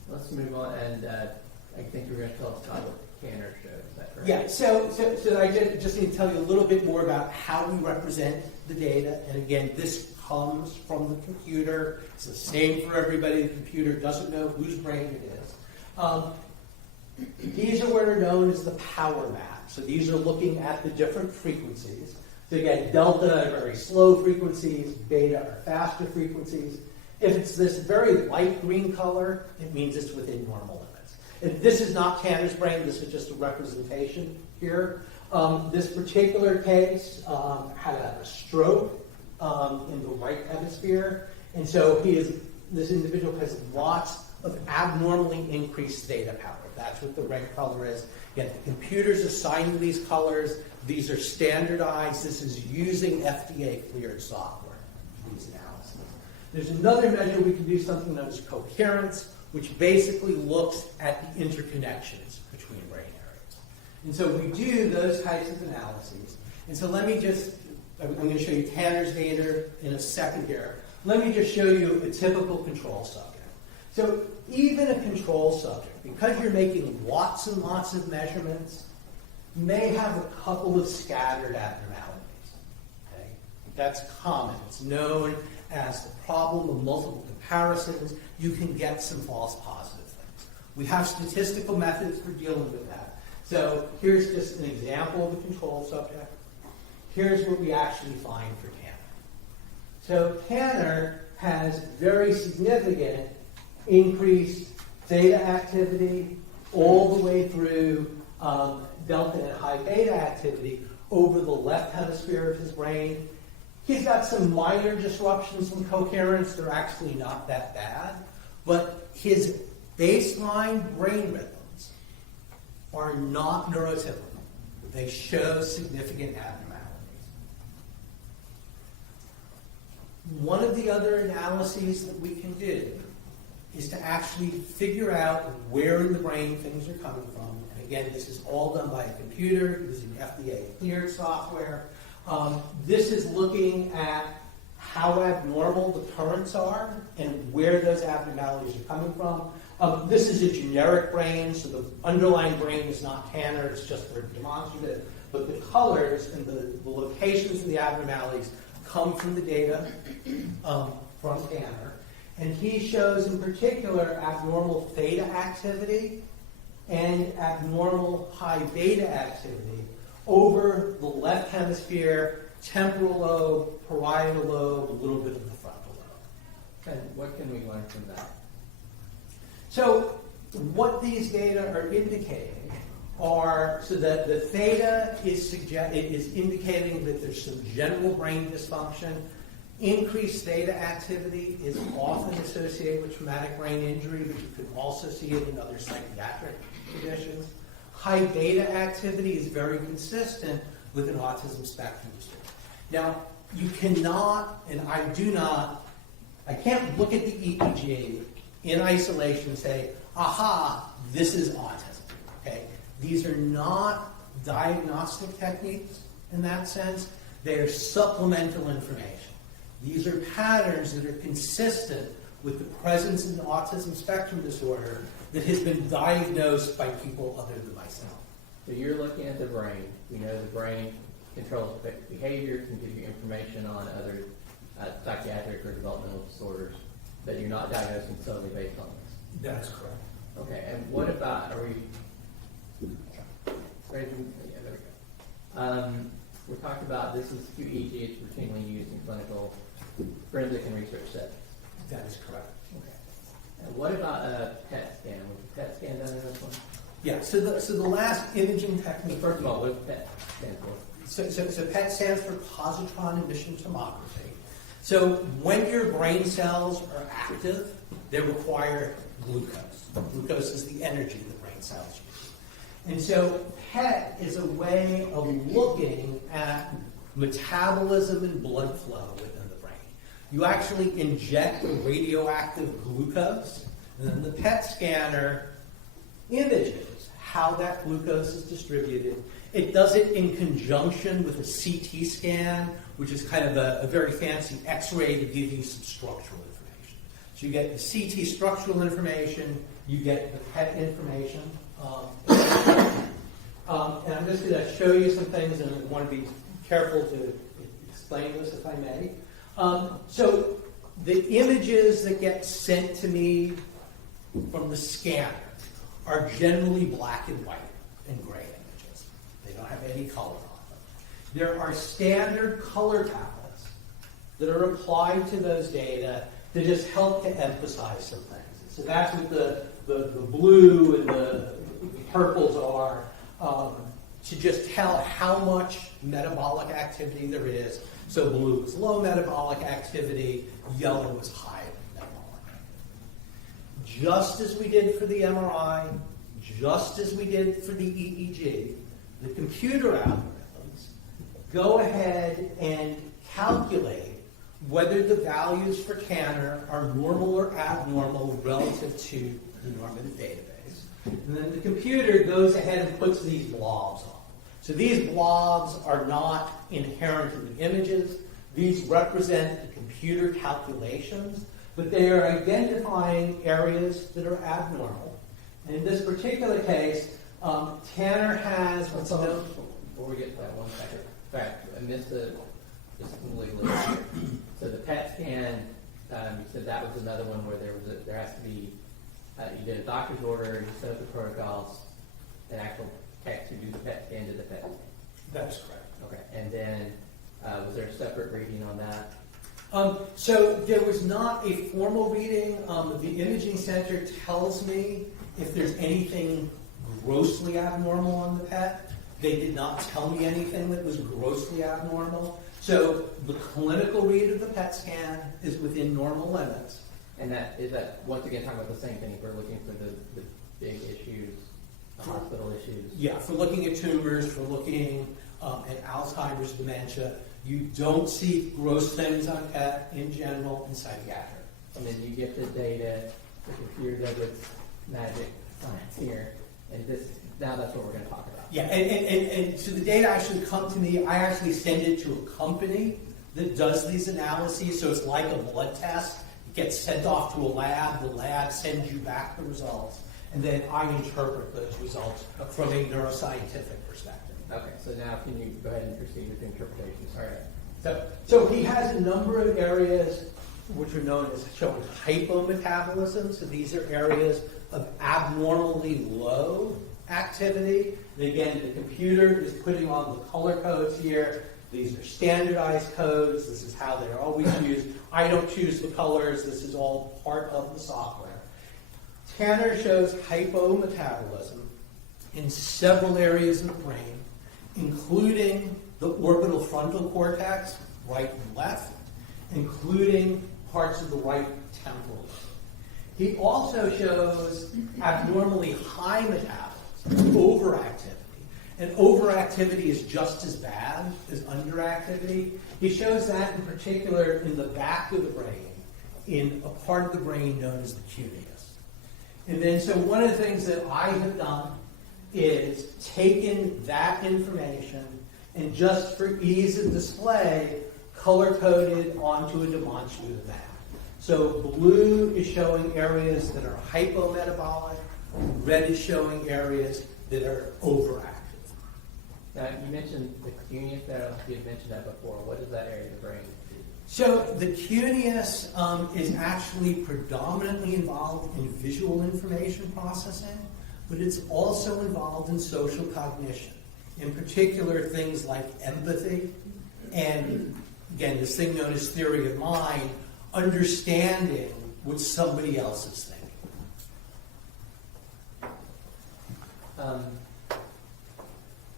Let's move on, and I think you're going to tell us about what Tanner showed, is that correct? Yeah, so I just need to tell you a little bit more about how we represent the data. And again, this comes from the computer. It's the same for everybody. The computer doesn't know whose brain it is. These are what are known as the power maps. So these are looking at the different frequencies. So again, delta are very slow frequencies, beta are faster frequencies. If it's this very light green color, it means it's within normal limits. If this is not Tanner's brain, this is just a representation here. This particular case had a stroke in the right hemisphere, and so this individual has lots of abnormally increased theta power. That's what the red color is. Again, the computer's assigning these colors. These are standardized. This is using FDA-cleared software for these analyses. There's another measure we can do, something known as coherence, which basically looks at the interconnections between brain areas. And so we do those types of analyses. And so I'm going to show you Tanner's data in a second here. Let me just show you a typical control subject. So even a control subject, because you're making lots and lots of measurements, may have a couple of scattered abnormalities. Okay? That's common. It's known as the problem of multiple comparisons. You can get some false positive things. We have statistical methods for dealing with that. So here's just an example of a control subject. Here's what we actually find for Tanner. So Tanner has very significant increased theta activity all the way through delta and high beta activity over the left hemisphere of his brain. He's got some minor disruptions from coherence. They're actually not that bad. But his baseline brain rhythms are not neurotypical. They show significant abnormalities. One of the other analyses that we can do is to actually figure out where in the brain things are coming from. And again, this is all done by a computer using FDA-cleared software. This is looking at how abnormal the currents are and where those abnormalities are coming from. This is a generic brain, so the underlying brain is not Tanner, it's just for demonstrative. But the colors and the locations of the abnormalities come from the data from Tanner. And he shows in particular abnormal theta activity and abnormal high beta activity over the left hemisphere, temporal lobe, parietal lobe, a little bit of the frontal lobe. And what can we learn from that? So what these data are indicating are, so that the theta is indicating that there's some general brain dysfunction. Increased theta activity is often associated with traumatic brain injury, but you can also see it in other psychiatric conditions. High beta activity is very consistent with an autism spectrum disorder. Now, you cannot, and I can't look at the EEG in isolation and say, aha, this is autism, okay? These are not diagnostic techniques in that sense. They are supplemental information. These are patterns that are consistent with the presence of an autism spectrum disorder that has been diagnosed by people other than myself. So you're looking at the brain. We know the brain controls behavior, can give you information on other psychiatric or developmental disorders, but you're not diagnosing solely based on this. That is correct. Okay, and what about, are we ready? Yeah, there we go. We talked about this is QEEG, it's routinely used in clinical, forensic, and research settings. That is correct. Okay. And what about a PET scan? Was the PET scan done in this one? Yeah, so the last imaging technique, First of all, what does PET stand for? so PET stands for positron emission tomography. So when your brain cells are active, they require glucose. Glucose is the energy the brain cells use. And so PET is a way of looking at metabolism and blood flow within the brain. You actually inject radioactive glucose, and then the PET scanner images how that glucose is distributed. It does it in conjunction with a CT scan, which is kind of a very fancy X-ray to give you some structural information. So you get the CT structural information, you get the PET information. And I'm just going to show you some things, and I want to be careful to explain this if I may. So the images that get sent to me from the scanner are generally black and white and gray images. They don't have any color on them. There are standard color palettes that are applied to those data to just help to emphasize some things. So that's what the blue and the purples are, to just tell how much metabolic activity there is. So blue is low metabolic activity, yellow is high metabolic activity. Just as we did for the MRI, just as we did for the EEG, the computer algorithms go ahead and calculate whether the values for Canner are normal or abnormal relative to the normative database. And then the computer goes ahead and puts these blobs on. So these blobs are not inherent in the images. These represent the computer calculations, but they are identifying areas that are abnormal. And in this particular case, Tanner has what's known... Before we get to that, 1 second. In fact, I missed just completely here. So the PET scan, you said that was another one where there has to be, you did a doctor's order, you set up the protocols, an actual tech to do the PET scan to the PET scan. That is correct. Okay, and then was there a separate reading on that? So there was not a formal reading. The imaging center tells me if there's anything grossly abnormal on the PET. They did not tell me anything that was grossly abnormal. So the clinical read of the PET scan is within normal limits. And that is that, once again, talking about the same thing, if we're looking for the big issues, the hospital issues. Yeah, for looking at tumors, for looking at Alzheimer's dementia, you don't see gross things on PET in general in psychiatric. And then you get the data, the computer does its magic science here, and now that's what we're going to talk about. Yeah, and so the data actually come to me. I actually send it to a company that does these analyses, so it's like a blood test. It gets sent off to a lab. The lab sends you back the results, and then I interpret those results from a neuroscientific perspective. Okay, so now can you go ahead and proceed with the interpretation? Sorry. So he has a number of areas which are known as showing hypometabolism. So these are areas of abnormally low activity. And again, the computer is putting on the color codes here These are standardized codes. This is how they're always used. I don't choose the colors. This is all part of the software. Tanner shows hypometabolism in several areas of the brain, including the orbital frontal cortex, right and left, including parts of the right temporal lobe. He also shows abnormally high metabolism, overactivity. And overactivity is just as bad as underactivity. He shows that in particular in the back of the brain, in a part of the brain known as the cuneus. And then so one of the things that I have done is taken that information and just for ease of display, color-coded onto a demonstrative map. So blue is showing areas that are hypometabolic, red is showing areas that are overactive. Now, you mentioned the cuneus there. You had mentioned that before. What is that area of the brain? So the cuneus is actually predominantly involved in visual information processing, but it's also involved in social cognition. In particular, things like empathy and, again, this thing known as theory of mind, understanding what somebody else is thinking.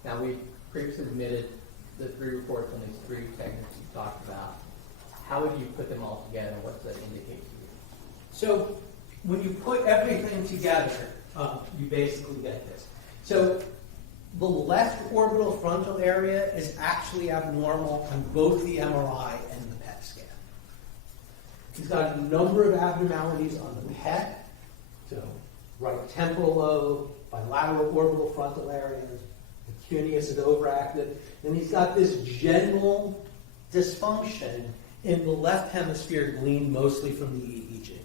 Now, we previously submitted the 3 reports on these 3 techniques you talked about. How would you put them all together? What's that indicate to you? So when you put everything together, you basically get this. So the left orbital frontal area is actually abnormal on both the MRI and the PET scan. He's got a number of abnormalities on the PET, so right temporal lobe, bilateral orbital frontal areas, the cuneus is overactive, and he's got this general dysfunction in the left hemisphere gleaned mostly from the EEG.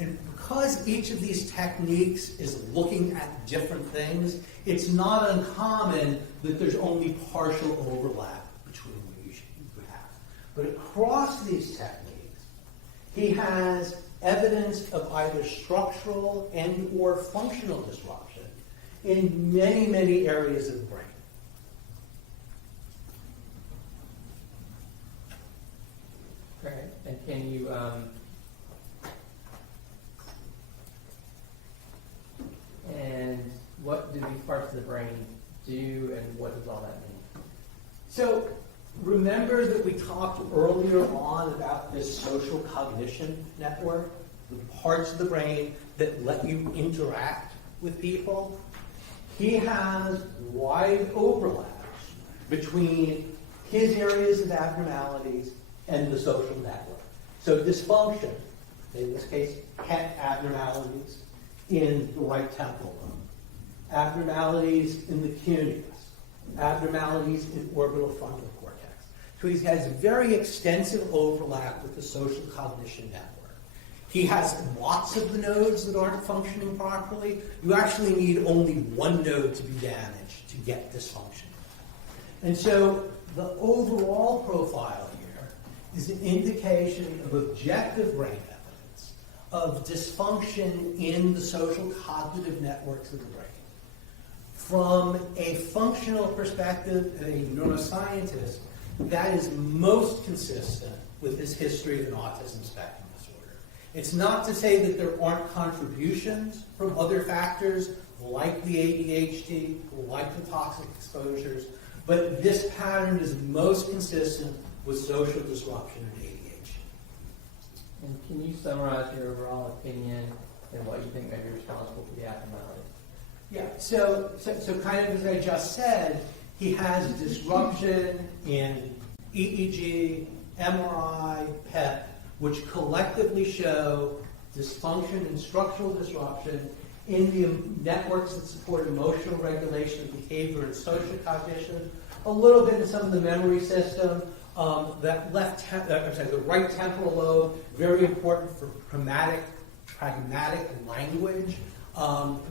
And because each of these techniques is looking at different things, it's not uncommon that there's only partial overlap between what you would have. But across these techniques, he has evidence of either structural and or functional disruption in many, many areas of the brain. Right. And can you, and what do these parts of the brain do, and what does all that mean? So remember that we talked earlier on about this social cognition network, the parts of the brain that let you interact with people? He has wide overlaps between his areas of abnormalities and the social network. So dysfunction, in this case, PET abnormalities in the right temporal lobe, abnormalities in the cuneus, abnormalities in orbital frontal cortex. So he has very extensive overlap with the social cognition network. He has lots of the nodes that aren't functioning properly. You actually need only one node to be damaged to get dysfunction. And so the overall profile here is an indication of objective brain evidence of dysfunction in the social cognitive networks of the brain. From a functional perspective, and a neuroscientist, that is most consistent with his history of an autism spectrum disorder. It's not to say that there aren't contributions from other factors like the ADHD, like the toxic exposures, but this pattern is most consistent with social disruption and ADHD. And can you summarize your overall opinion and what you think may be responsible for the abnormality? Yeah, so kind of as I just said, he has disruption in EEG, MRI, PET, which collectively show dysfunction and structural disruption in the networks that support emotional regulation of behavior and social cognition, a little bit in some of the memory system, the right temporal lobe, very important for pragmatic language.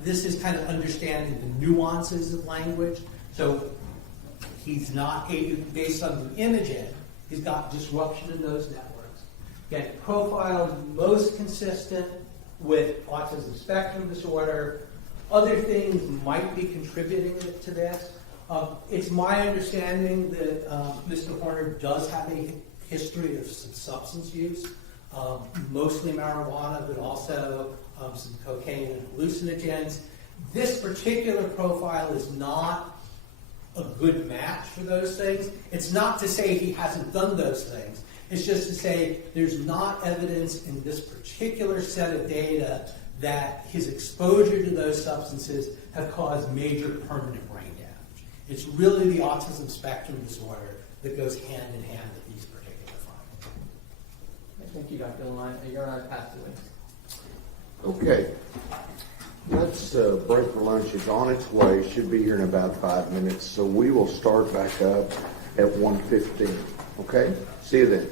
This is kind of understanding the nuances of language. So he's not, based on the imaging, he's got disruption in those networks. Again, profile most consistent with autism spectrum disorder. Other things might be contributing to this. It's my understanding that Mr. Horner does have a history of some substance use, mostly marijuana, but also some cocaine and hallucinogens. This particular profile is not a good match for those things. It's not to say he hasn't done those things. It's just to say there's not evidence in this particular set of data that his exposure to those substances have caused major permanent brain damage. It's really the autism spectrum disorder that goes hand in hand with these particular findings. Thank you, Dr. Line. You're on pass to witness. Okay. Let's break for lunch. It's on its way. Should be here in about 5 minutes. So we will start back up at 1:15. Okay? See you then.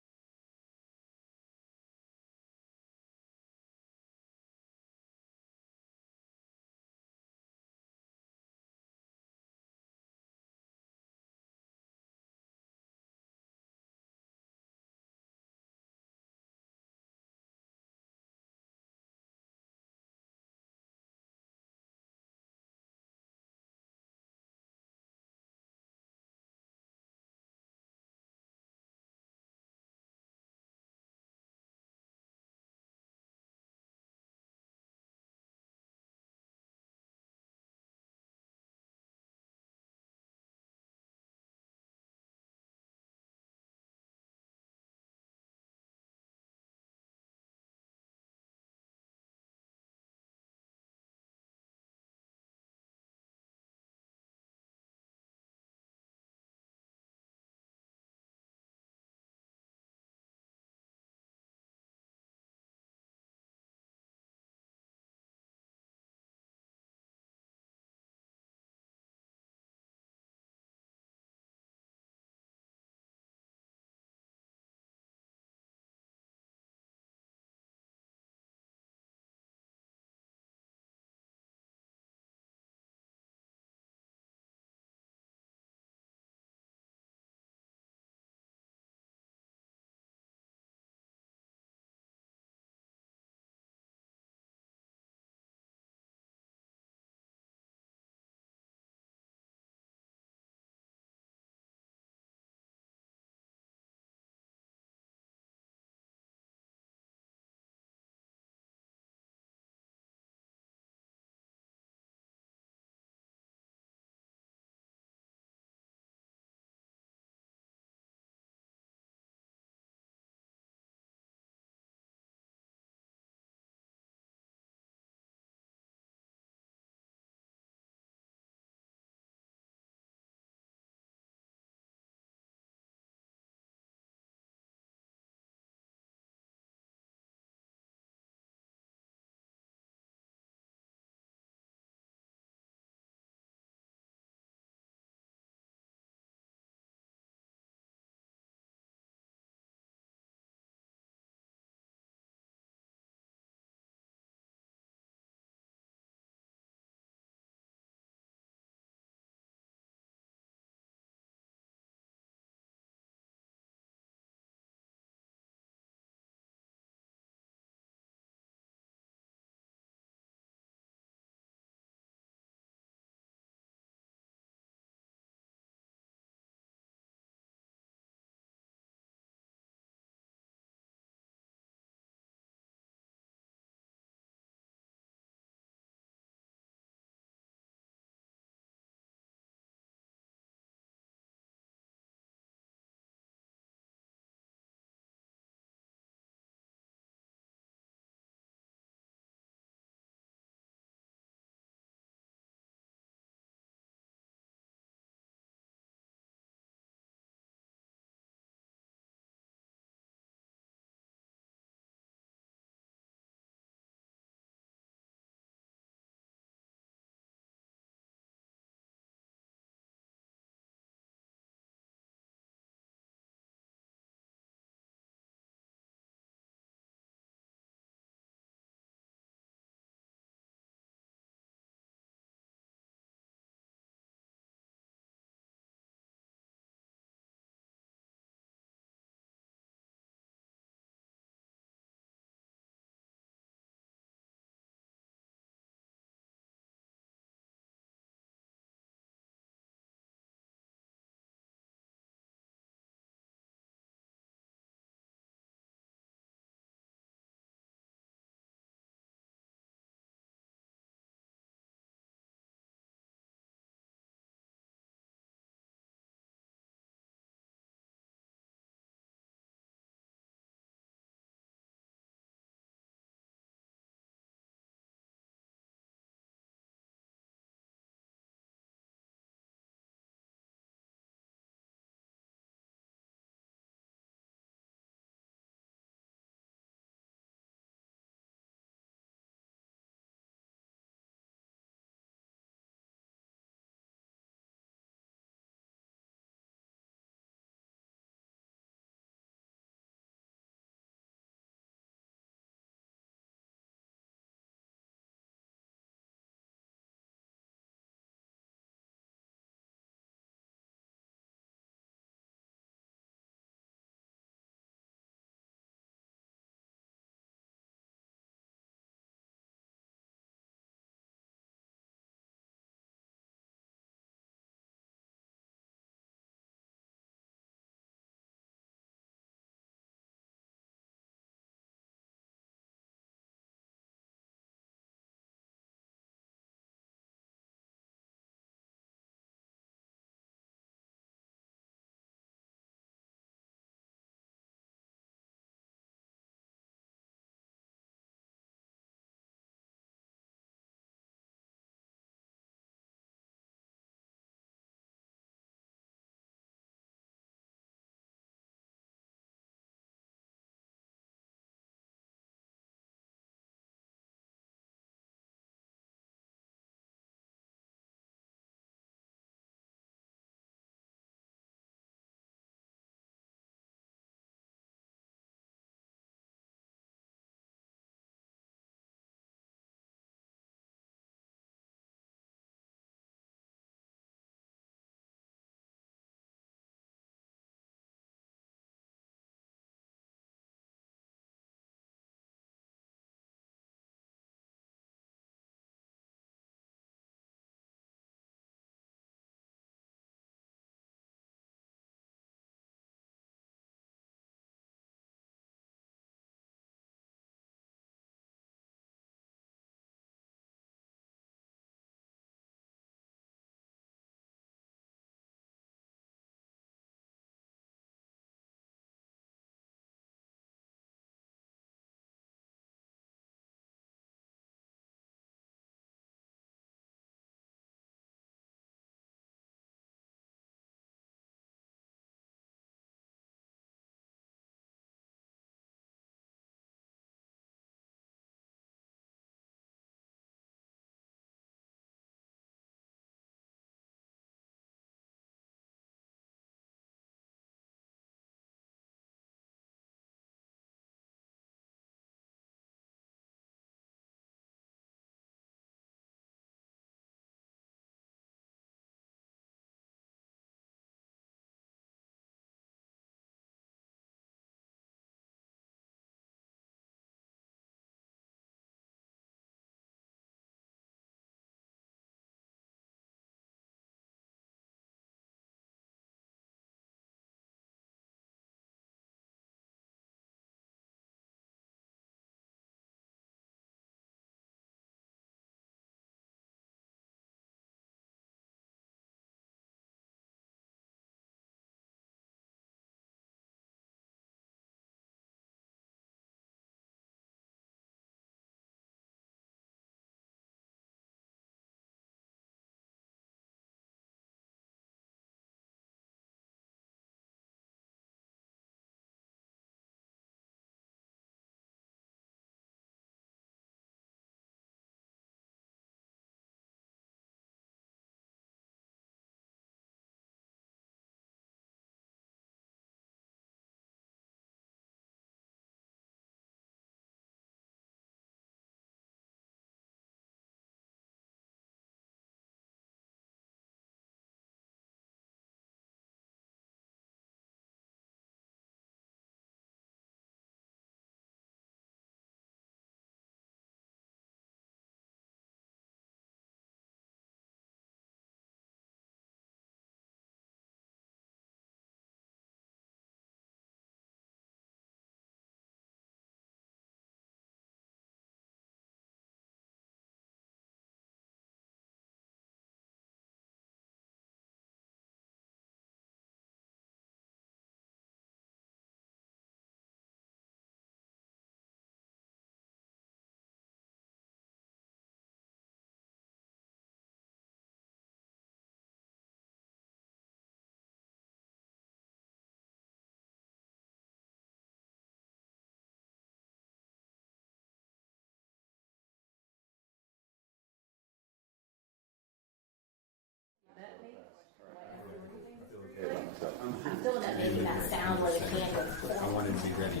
to be ready.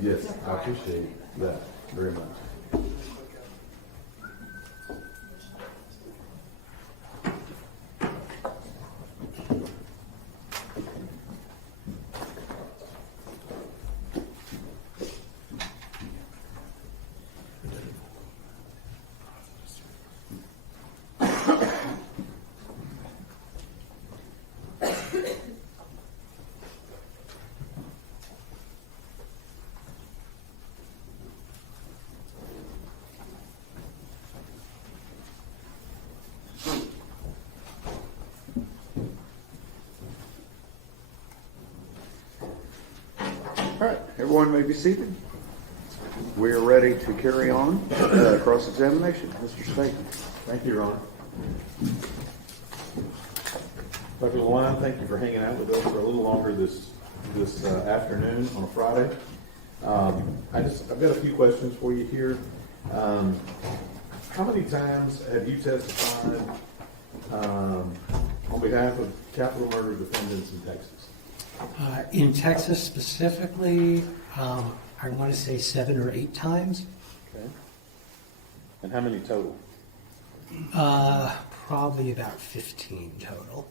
Yes, I appreciate that very much. All right, everyone may be seated. We are ready to carry on cross-examination. Mr. Staten. Thank you, Your Honor. Dr. LeWine, thank you for hanging out with us for a little longer this afternoon on a Friday. I've got a few questions for you here. How many times have you testified on behalf of capital murder defendants in Texas? In Texas specifically, I want to say 7 or 8 times. Okay. And how many total? Probably about 15 total.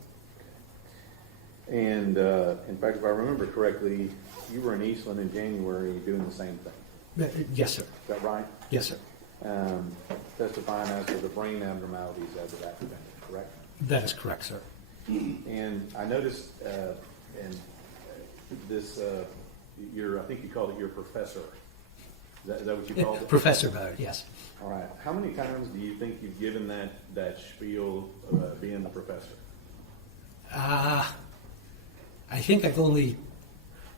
And in fact, if I remember correctly, you were in Eastland in January doing the same thing. Yes, sir. Is that right? Yes, sir. Testifying as to the brain abnormalities as of that defendant, correct? That is correct, sir. And I noticed in this, I think you called it your professor. Is that what you called it? Professor Bode, yes. All right. How many times do you think you've given that spiel being the professor? I think I've only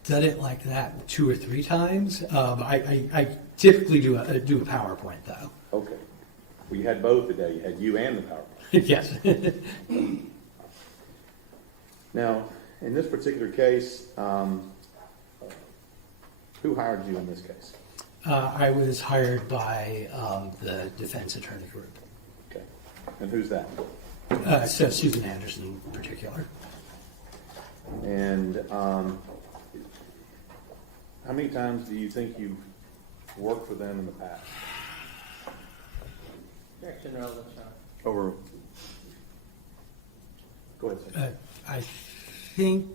done it like that 2 or 3 times. I typically do a PowerPoint, though. Okay. Well, you had both today. You had you and the PowerPoint. Yes. Now, in this particular case, who hired you in this case? I was hired by the defense attorney group. Okay. And who's that? So Susan Anderson in particular. And how many times do you think you've worked for them in the past? Objection, relevant, Sean. Over. Go ahead, sir. I think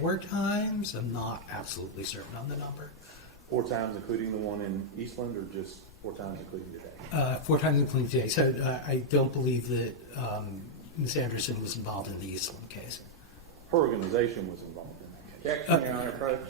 4 times. I'm not absolutely certain on the number. 4 times, including the one in Eastland, or just 4 times, including today? 4 times including today. So I don't believe that Ms. Anderson was involved in the Eastland case. Her organization was involved in that case. Objection, Your Honor, approach.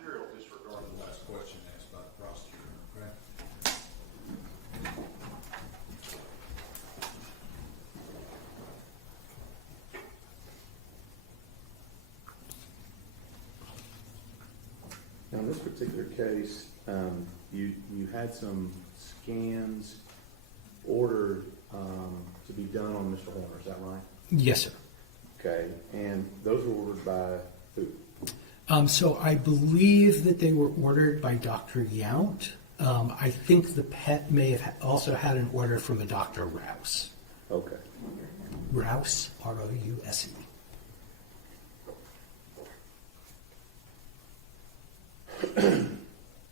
Chair will disregard the last question asked by the prosecutor, okay? Now, in this particular case, you had some scans ordered to be done on Mr. Horner, is that right? Yes, sir. Okay, and those were ordered by who? So I believe that they were ordered by Dr. Yount. I think the pet may have also had an order from a Dr. Rouse. Okay. Rouse, R-O-U-S-E.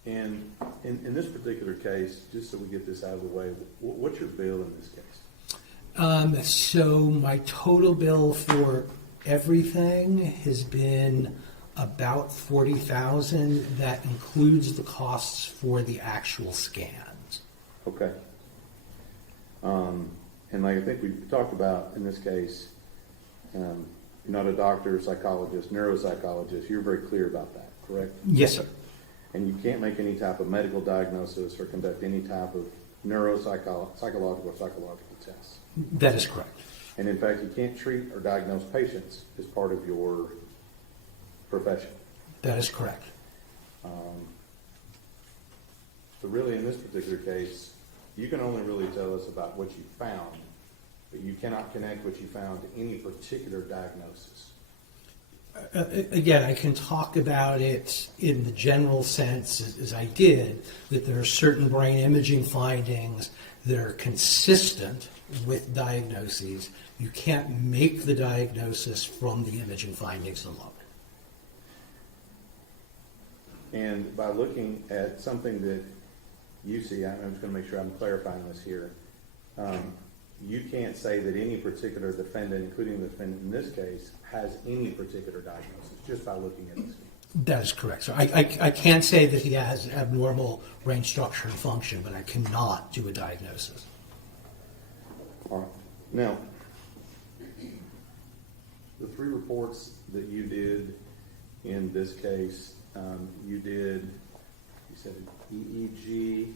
And in this particular case, just so we get this out of the way, what's your bill in this case? So my total bill for everything has been about $40,000. That includes the costs for the actual scans. Okay. And like I think we talked about in this case, you're not a doctor, psychologist, neuropsychologist. You're very clear about that, correct? Yes, sir. And you can't make any type of medical diagnosis or conduct any type of psychological or psychological tests. That is correct. And in fact, you can't treat or diagnose patients as part of your profession. That is correct. So really, in this particular case, you can only really tell us about what you found, but you cannot connect what you found to any particular diagnosis. Again, I can talk about it in the general sense, as I did, that there are certain brain imaging findings that are consistent with diagnoses. You can't make the diagnosis from the imaging findings alone. And by looking at something that you see, I'm just going to make sure I'm clarifying this here. You can't say that any particular defendant, including the defendant in this case, has any particular diagnosis just by looking at this. That is correct. So I can't say that he has abnormal brain structure and function, but I cannot do a diagnosis. All right. Now, the 3 reports that you did in this case, you said EEG,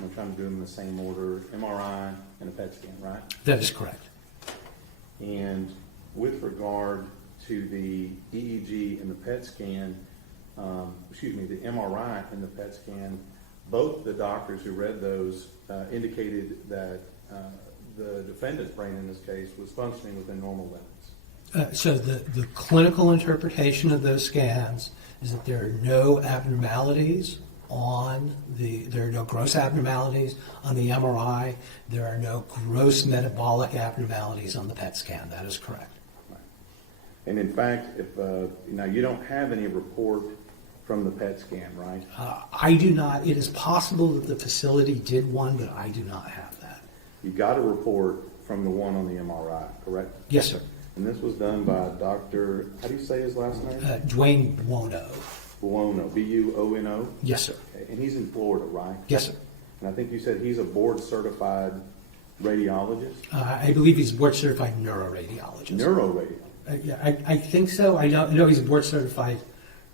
I'm trying to do them in the same order, MRI, and a PET scan, right? That is correct. And with regard to the EEG and the PET scan, the MRI and the PET scan, both the doctors who read those indicated that the defendant's brain in this case was functioning within normal limits. So the clinical interpretation of those scans is that there are no abnormalities there are no gross abnormalities on the MRI. There are no gross metabolic abnormalities on the PET scan. That is correct. Right. And in fact, if now you don't have any report from the PET scan, right? I do not. It is possible that the facility did one, but I do not have that. You got a report from the one on the MRI, correct? Yes, sir. And this was done by Dr. How do you say his last name? Dwayne Buono. Buono, B-U-O-N-O? Yes, sir. Okay. And he's in Florida, right? Yes, sir. And I think you said he's a board-certified radiologist? I believe he's a board-certified neuroradiologist. Neuroradiologist? Yeah, I think so. I know he's a board-certified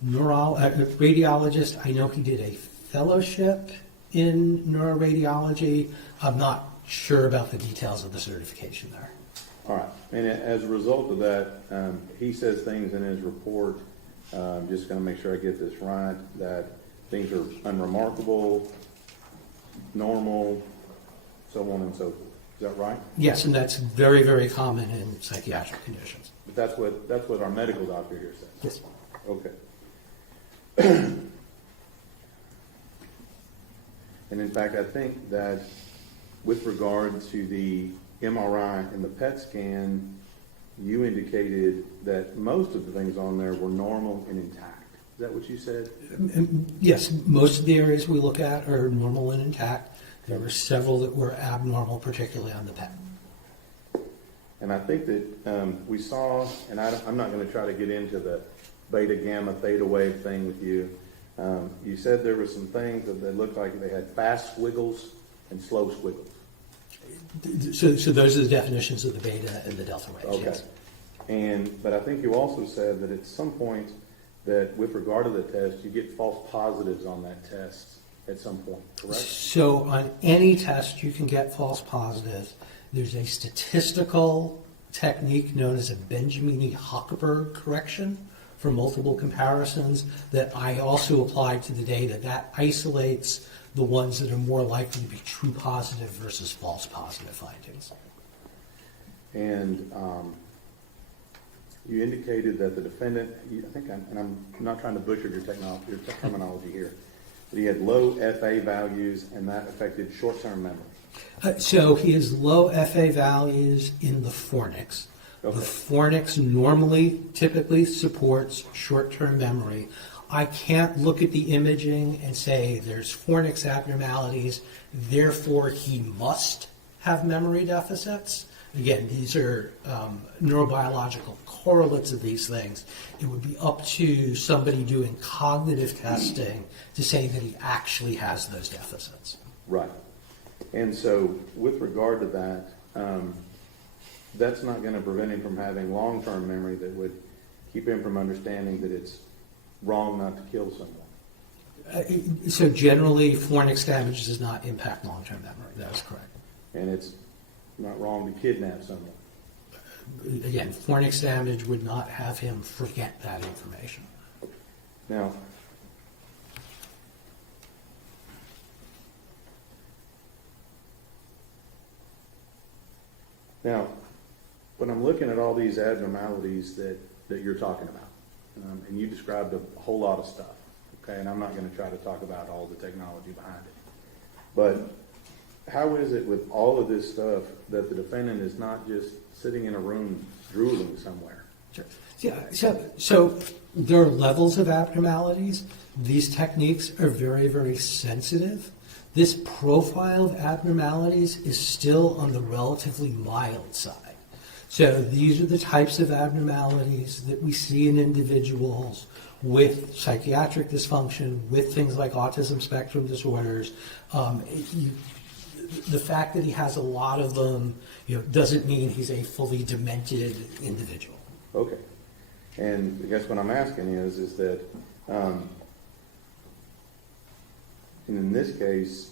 radiologist. I know he did a fellowship in neuroradiology. I'm not sure about the details of the certification there. All right. And as a result of that, he says things in his report, just going to make sure I get this right, that things are unremarkable, normal, so on and so forth. Is that right? Yes, and that's very, very common in psychiatric conditions. But that's what our medical doctor here says. Yes. Okay. And in fact, I think that with regard to the MRI and the PET scan, you indicated that most of the things on there were normal and intact. Is that what you said? Yes, most of the areas we look at are normal and intact. There were several that were abnormal, particularly on the PET. And I think that we saw, and I'm not going to try to get into the beta, gamma, theta wave thing with you. You said there were some things that looked like they had fast squiggles and slow squiggles. So those are the definitions of the beta and the delta waves. Okay. Yes. But I think you also said that at some point that with regard to the test, you get false positives on that test at some point, correct? So on any test, you can get false positives. There's a statistical technique known as a Benjamini-Hochberg correction for multiple comparisons that I also applied to the data. That isolates the ones that are more likely to be true positive versus false positive findings. And you indicated that the defendant, I think, and I'm not trying to butcher your terminology here, but he had low FA values and that affected short-term memory. So he has low FA values in the fornix. Okay. The fornix typically supports short-term memory. I can't look at the imaging and say there's fornix abnormalities, therefore he must have memory deficits. Again, these are neurobiological correlates of these things. It would be up to somebody doing cognitive testing to say that he actually has those deficits. Right. And so with regard to that, that's not going to prevent him from having long-term memory that would keep him from understanding that it's wrong not to kill someone. So generally, fornix damage does not impact long-term memory. That is correct. And it's not wrong to kidnap someone. Again, fornix damage would not have him forget that information. Now, when I'm looking at all these abnormalities that you're talking about, and you described a whole lot of stuff, okay, and I'm not going to try to talk about all the technology behind it, but how is it with all of this stuff that the defendant is not just sitting in a room drooling somewhere? Sure. Yeah, so there are levels of abnormalities. These techniques are very, very sensitive. This profile of abnormalities is still on the relatively mild side. So these are the types of abnormalities that we see in individuals with psychiatric dysfunction, with things like autism spectrum disorders. The fact that he has a lot of them, doesn't mean he's a fully demented individual. Okay. And I guess what I'm asking is that, in this case,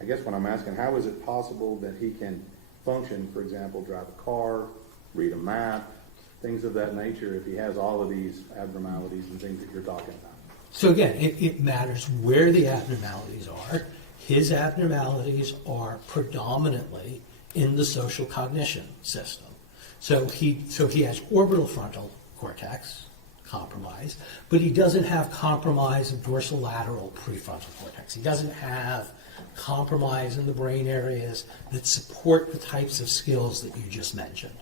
I guess what I'm asking, how is it possible that he can function, for example, drive a car, read a map, things of that nature, if he has all of these abnormalities and things that you're talking about? So again, it matters where the abnormalities are. His abnormalities are predominantly in the social cognition system. So he has orbital frontal cortex compromise, but he doesn't have compromise of dorsolateral prefrontal cortex. He doesn't have compromise in the brain areas that support the types of skills that you just mentioned.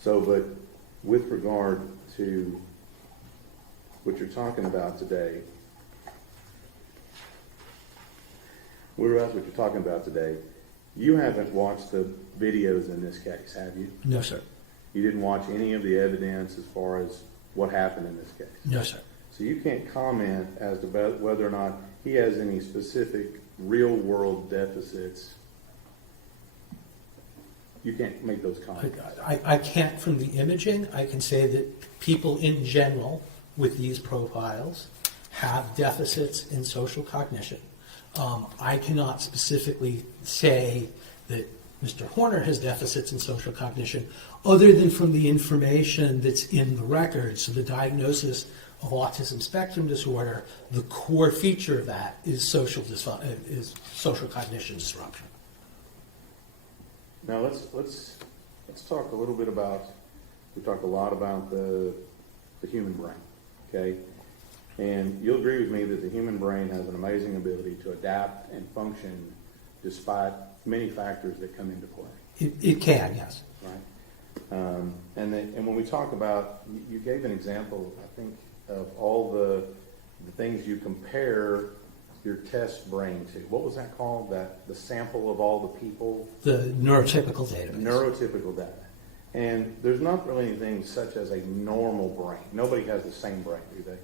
So, but with regard to what you're talking about today, you haven't watched the videos in this case, have you? No, sir. You didn't watch any of the evidence as far as what happened in this case? No, sir. So you can't comment as to whether or not he has any specific real-world deficits. You can't make those comments. I can't from the imaging. I can say that people in general with these profiles have deficits in social cognition. I cannot specifically say that Mr. Horner has deficits in social cognition other than from the information that's in the record. So the diagnosis of autism spectrum disorder, the core feature of that is social cognition disruption. Now let's talk a little bit about, we talked a lot about the human brain, okay? And you'll agree with me that the human brain has an amazing ability to adapt and function despite many factors that come into play. It can, yes. Right? And when we talk about, you gave an example, I think, of all the things you compare your test brain to. What was that called? The sample of all the people? The neurotypical data. Neurotypical data. And there's not really anything such as a normal brain. Nobody has the same brain, do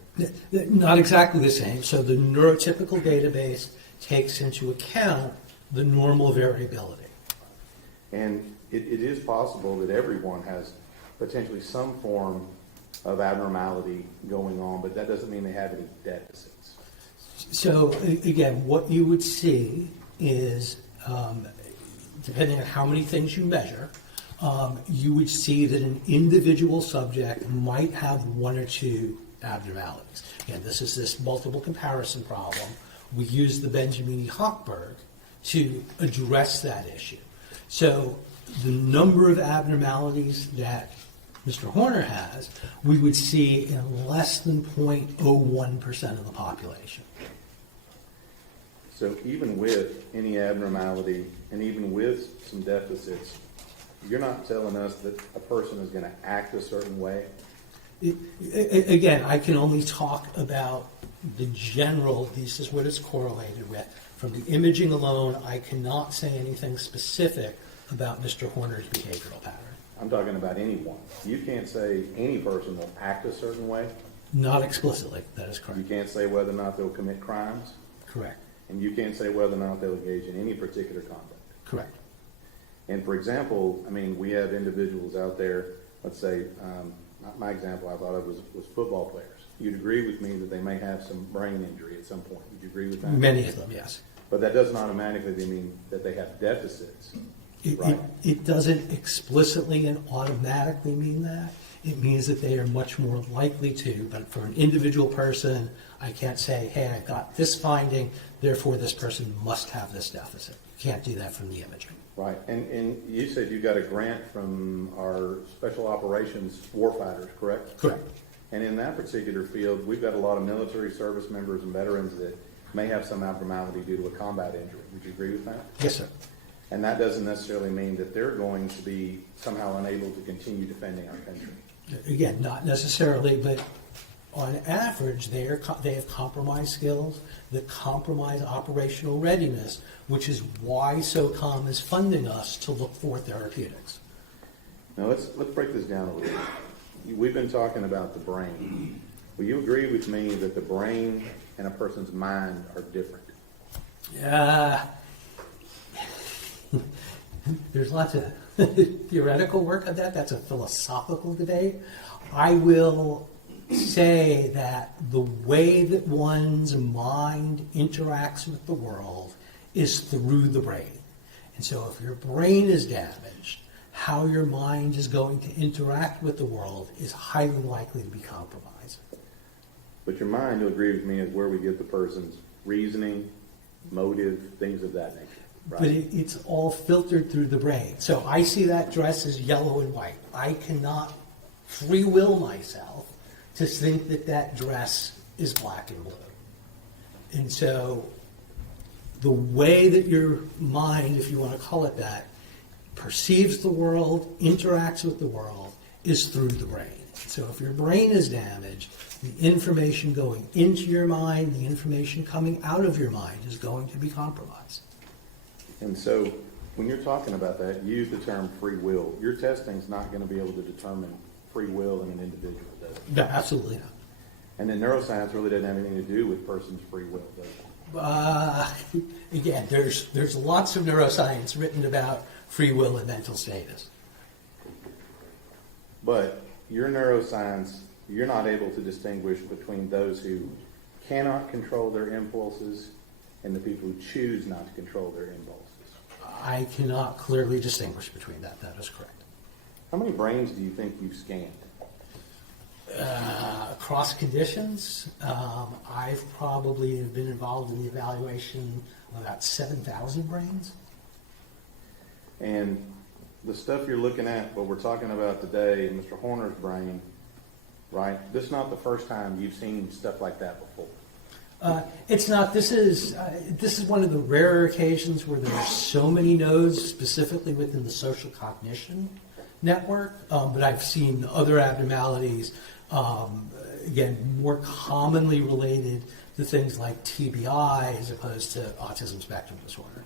they? Not exactly the same. So the neurotypical database takes into account the normal variability. And it is possible that everyone has potentially some form of abnormality going on, but that doesn't mean they have any deficits. So again, what you would see is, depending on how many things you measure, you would see that an individual subject might have one or two abnormalities. Again, this is this multiple comparison problem. We use the Benjamini-Hochberg to address that issue. So the number of abnormalities that Mr. Horner has, we would see in less than 0.01% of the population. So even with any abnormality and even with some deficits, you're not telling us that a person is going to act a certain way? Again, I can only talk about the general, this is what it's correlated with. From the imaging alone, I cannot say anything specific about Mr. Horner's behavioral pattern. I'm talking about anyone. You can't say any person will act a certain way? Not explicitly, that is You correct. can't say whether or not they'll commit crimes? Correct. And you can't say whether or not they'll engage in any particular conduct? Correct. And for example, I mean, we have individuals out there, let's say, my example I thought of was football players. You'd agree with me that they may have some brain injury at some point. Would you agree with that? Many of them, yes. But that doesn't automatically mean that they have deficits. right? It doesn't explicitly and automatically mean that. It means that they are much more likely to, but for an individual person, I can't say, hey, I've got this finding, therefore this person must have this deficit. You can't do that from the imaging. Right, and you said you got a grant from our special operations warfighters, correct? Correct. And in that particular field, we've got a lot of military service members and veterans that may have some abnormality due to a combat injury. Would you agree with that? Yes, sir. And that doesn't necessarily mean that they're going to be somehow unable to continue defending our country. Again, not necessarily, but on average, they have compromised skills that compromise operational readiness, which is why SOCOM is funding us to look for therapeutics. Now let's break this down a little bit. We've been talking about the brain. Will you agree with me that the brain and a person's mind are different? There's lots of theoretical work on that. That's a philosophical debate. I will say that the way that one's mind interacts with the world is through the brain. And so if your brain is damaged, how your mind is going to interact with the world is highly likely to be compromised. But your mind, you'll agree with me, is where we get the person's reasoning, motive, things of that nature. Right? But it's all filtered through the brain. So I see that dress as yellow and white. I cannot free will myself to think that that dress is black and blue. And so the way that your mind, if you want to call it that, perceives the world, interacts with the world, is through the brain. So if your brain is damaged, the information going into your mind, the information coming out of your mind is going to be compromised. And so when you're talking about that, you use the term free will. Your testing's not going to be able to determine free will in an individual, does it? No, absolutely not. And then neuroscience really doesn't have anything to do with person's free will, does it? Again, there's lots of neuroscience written about free will and mental status. But your neuroscience, you're not able to distinguish between those who cannot control their impulses and the people who choose not to control their impulses. I cannot clearly distinguish between that. That is correct. How many brains do you think you've scanned? Across conditions, I've probably been involved in the evaluation of about 7,000 brains. And the stuff you're looking at, what we're talking about today, Mr. Horner's brain, right? This is not the first time you've seen stuff like that before. It's not. This is one of the rarer occasions where there are so many nodes specifically within the social cognition network. But I've seen other abnormalities, again, more commonly related to things like TBI as opposed to autism spectrum disorder.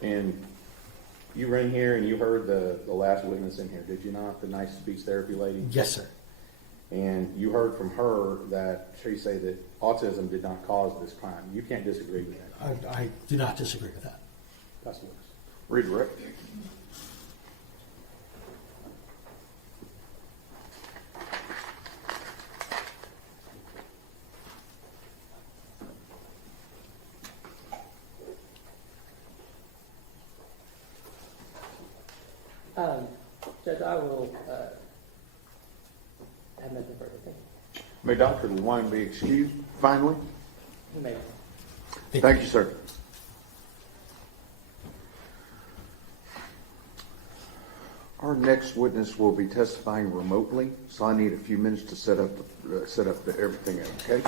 And you were in here and you heard the last witness in here, did you not? The nice speech therapy lady? Yes, sir. And you heard from her that she say that autism did not cause this crime. You can't disagree with that. I do not disagree with that. That's what it is. Redirect. Judge, I will have nothing further. Thank you. May Dr. Lewine be excused finally? You may. Thank you, sir. Our next witness will be testifying remotely, so I need a few minutes to set up everything, okay?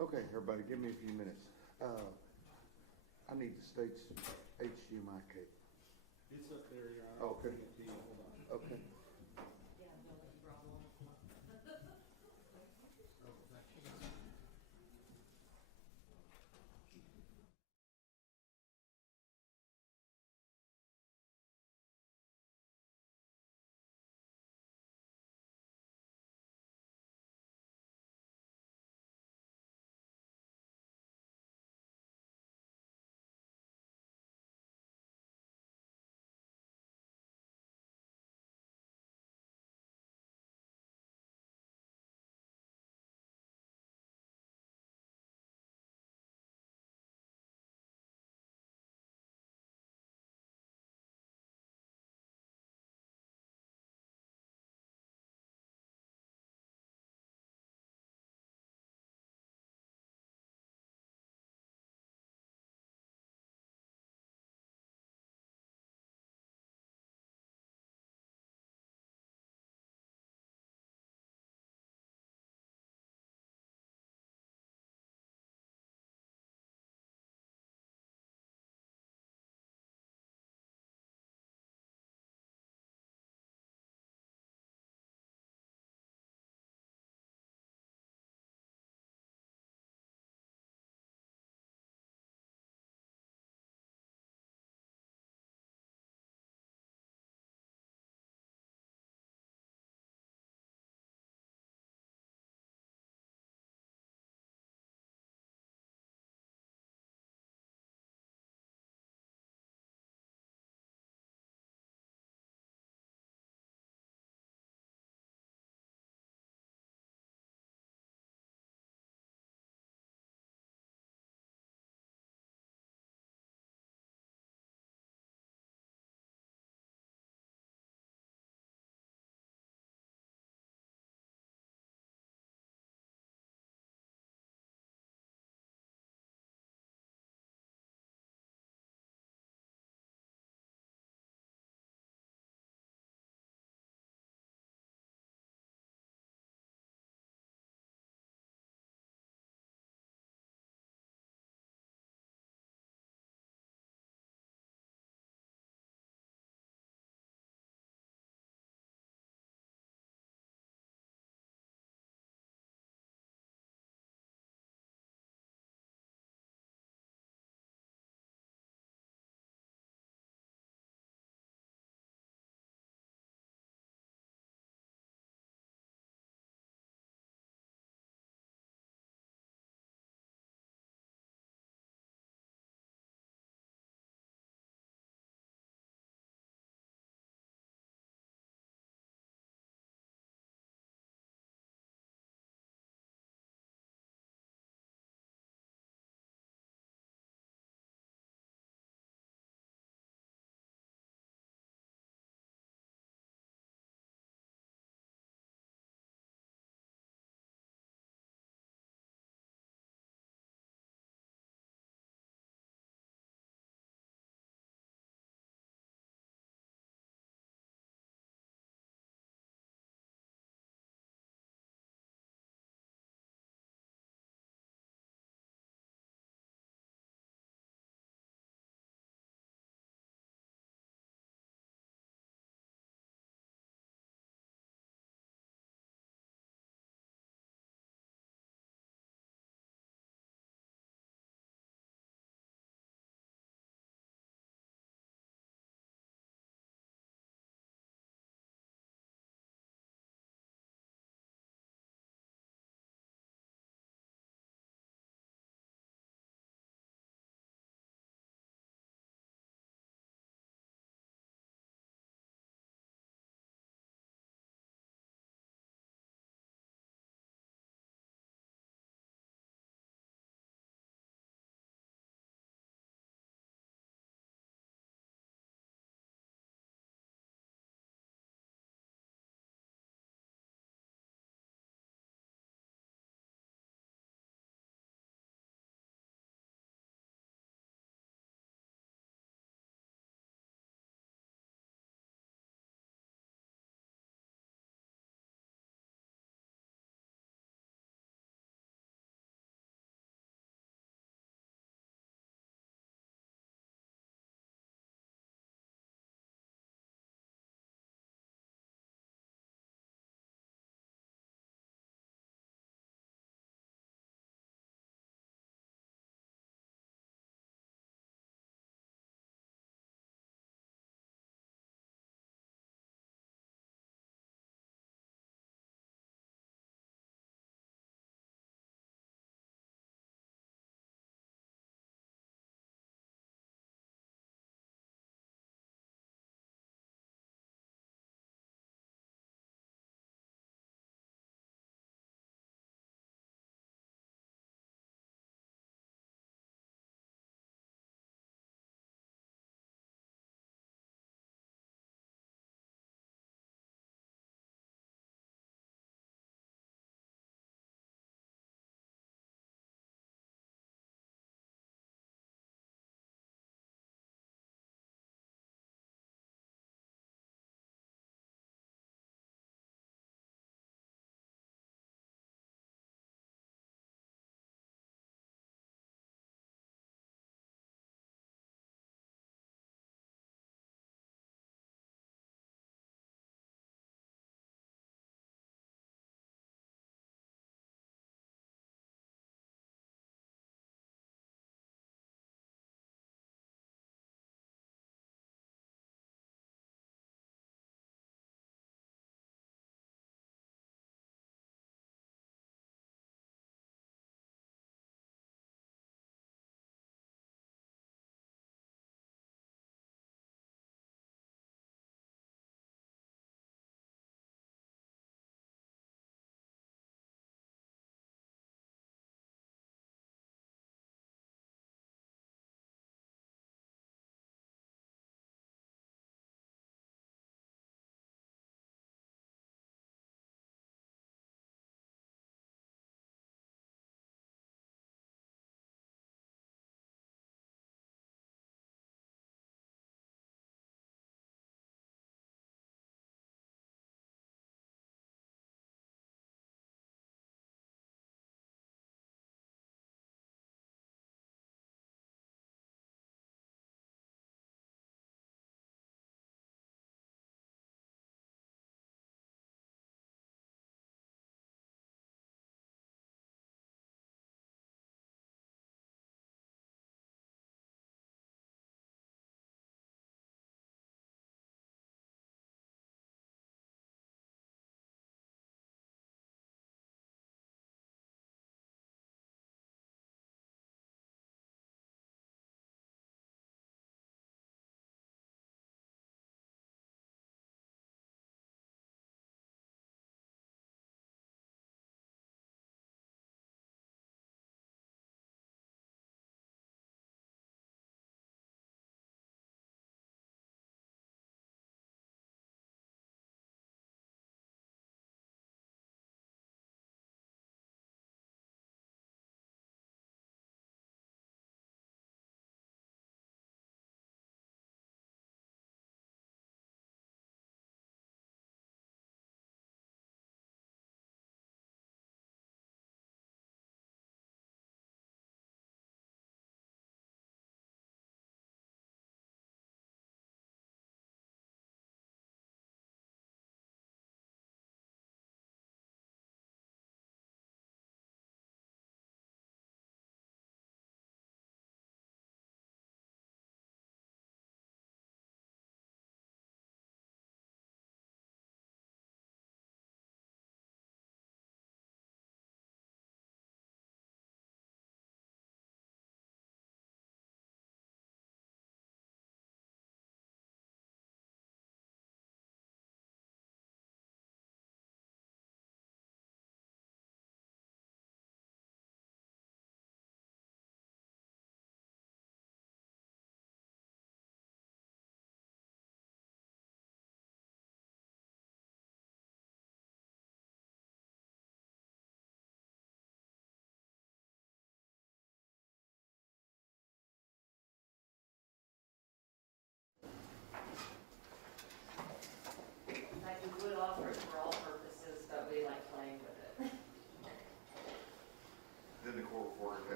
Okay, everybody, give me a few minutes. I need the state's HDMI cable. It's up there, Your Honor. Okay. Hold on. Okay.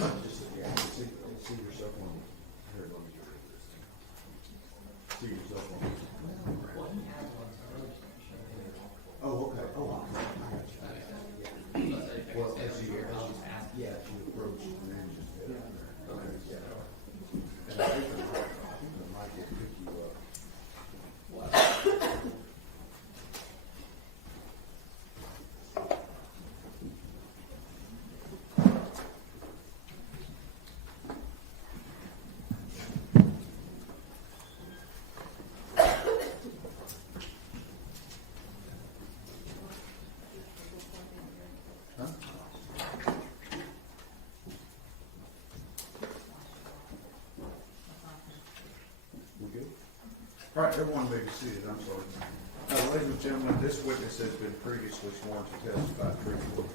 See yourself on, here, let me read this thing. See yourself on. Oh, okay, oh, okay, I got you. Well, as you approach, and then just, okay, yeah. And I think the mic will pick you up. We good? All right, everyone may be seated, I'm sorry. Ladies and gentlemen, this witness has been previously sworn to testify truthfully.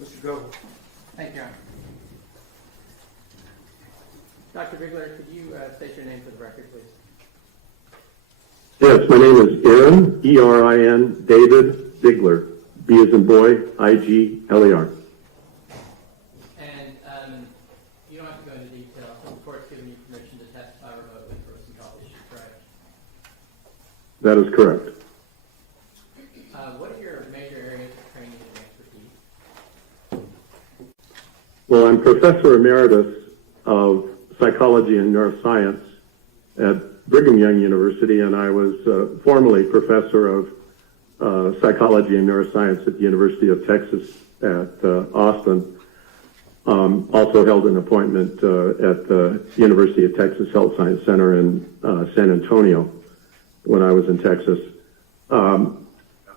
Mr. Goble. Thank you, Your Honor. Dr. Bigler, could you state your name for the record, please? Yes, my name is Aaron, E-R-I-N, David Bigler, B as in boy, I-G-L-E-R. And you don't have to go into detail. The court's given you permission to testify remotely for some health issues, right? That is correct. What are your major areas of training and expertise? Well, I'm Professor Emeritus of Psychology and Neuroscience at Brigham Young University, and I was formerly Professor of Psychology and Neuroscience at the University of Texas at Austin. Also held an appointment at the University of Texas Health Science Center in San Antonio when I was in Texas.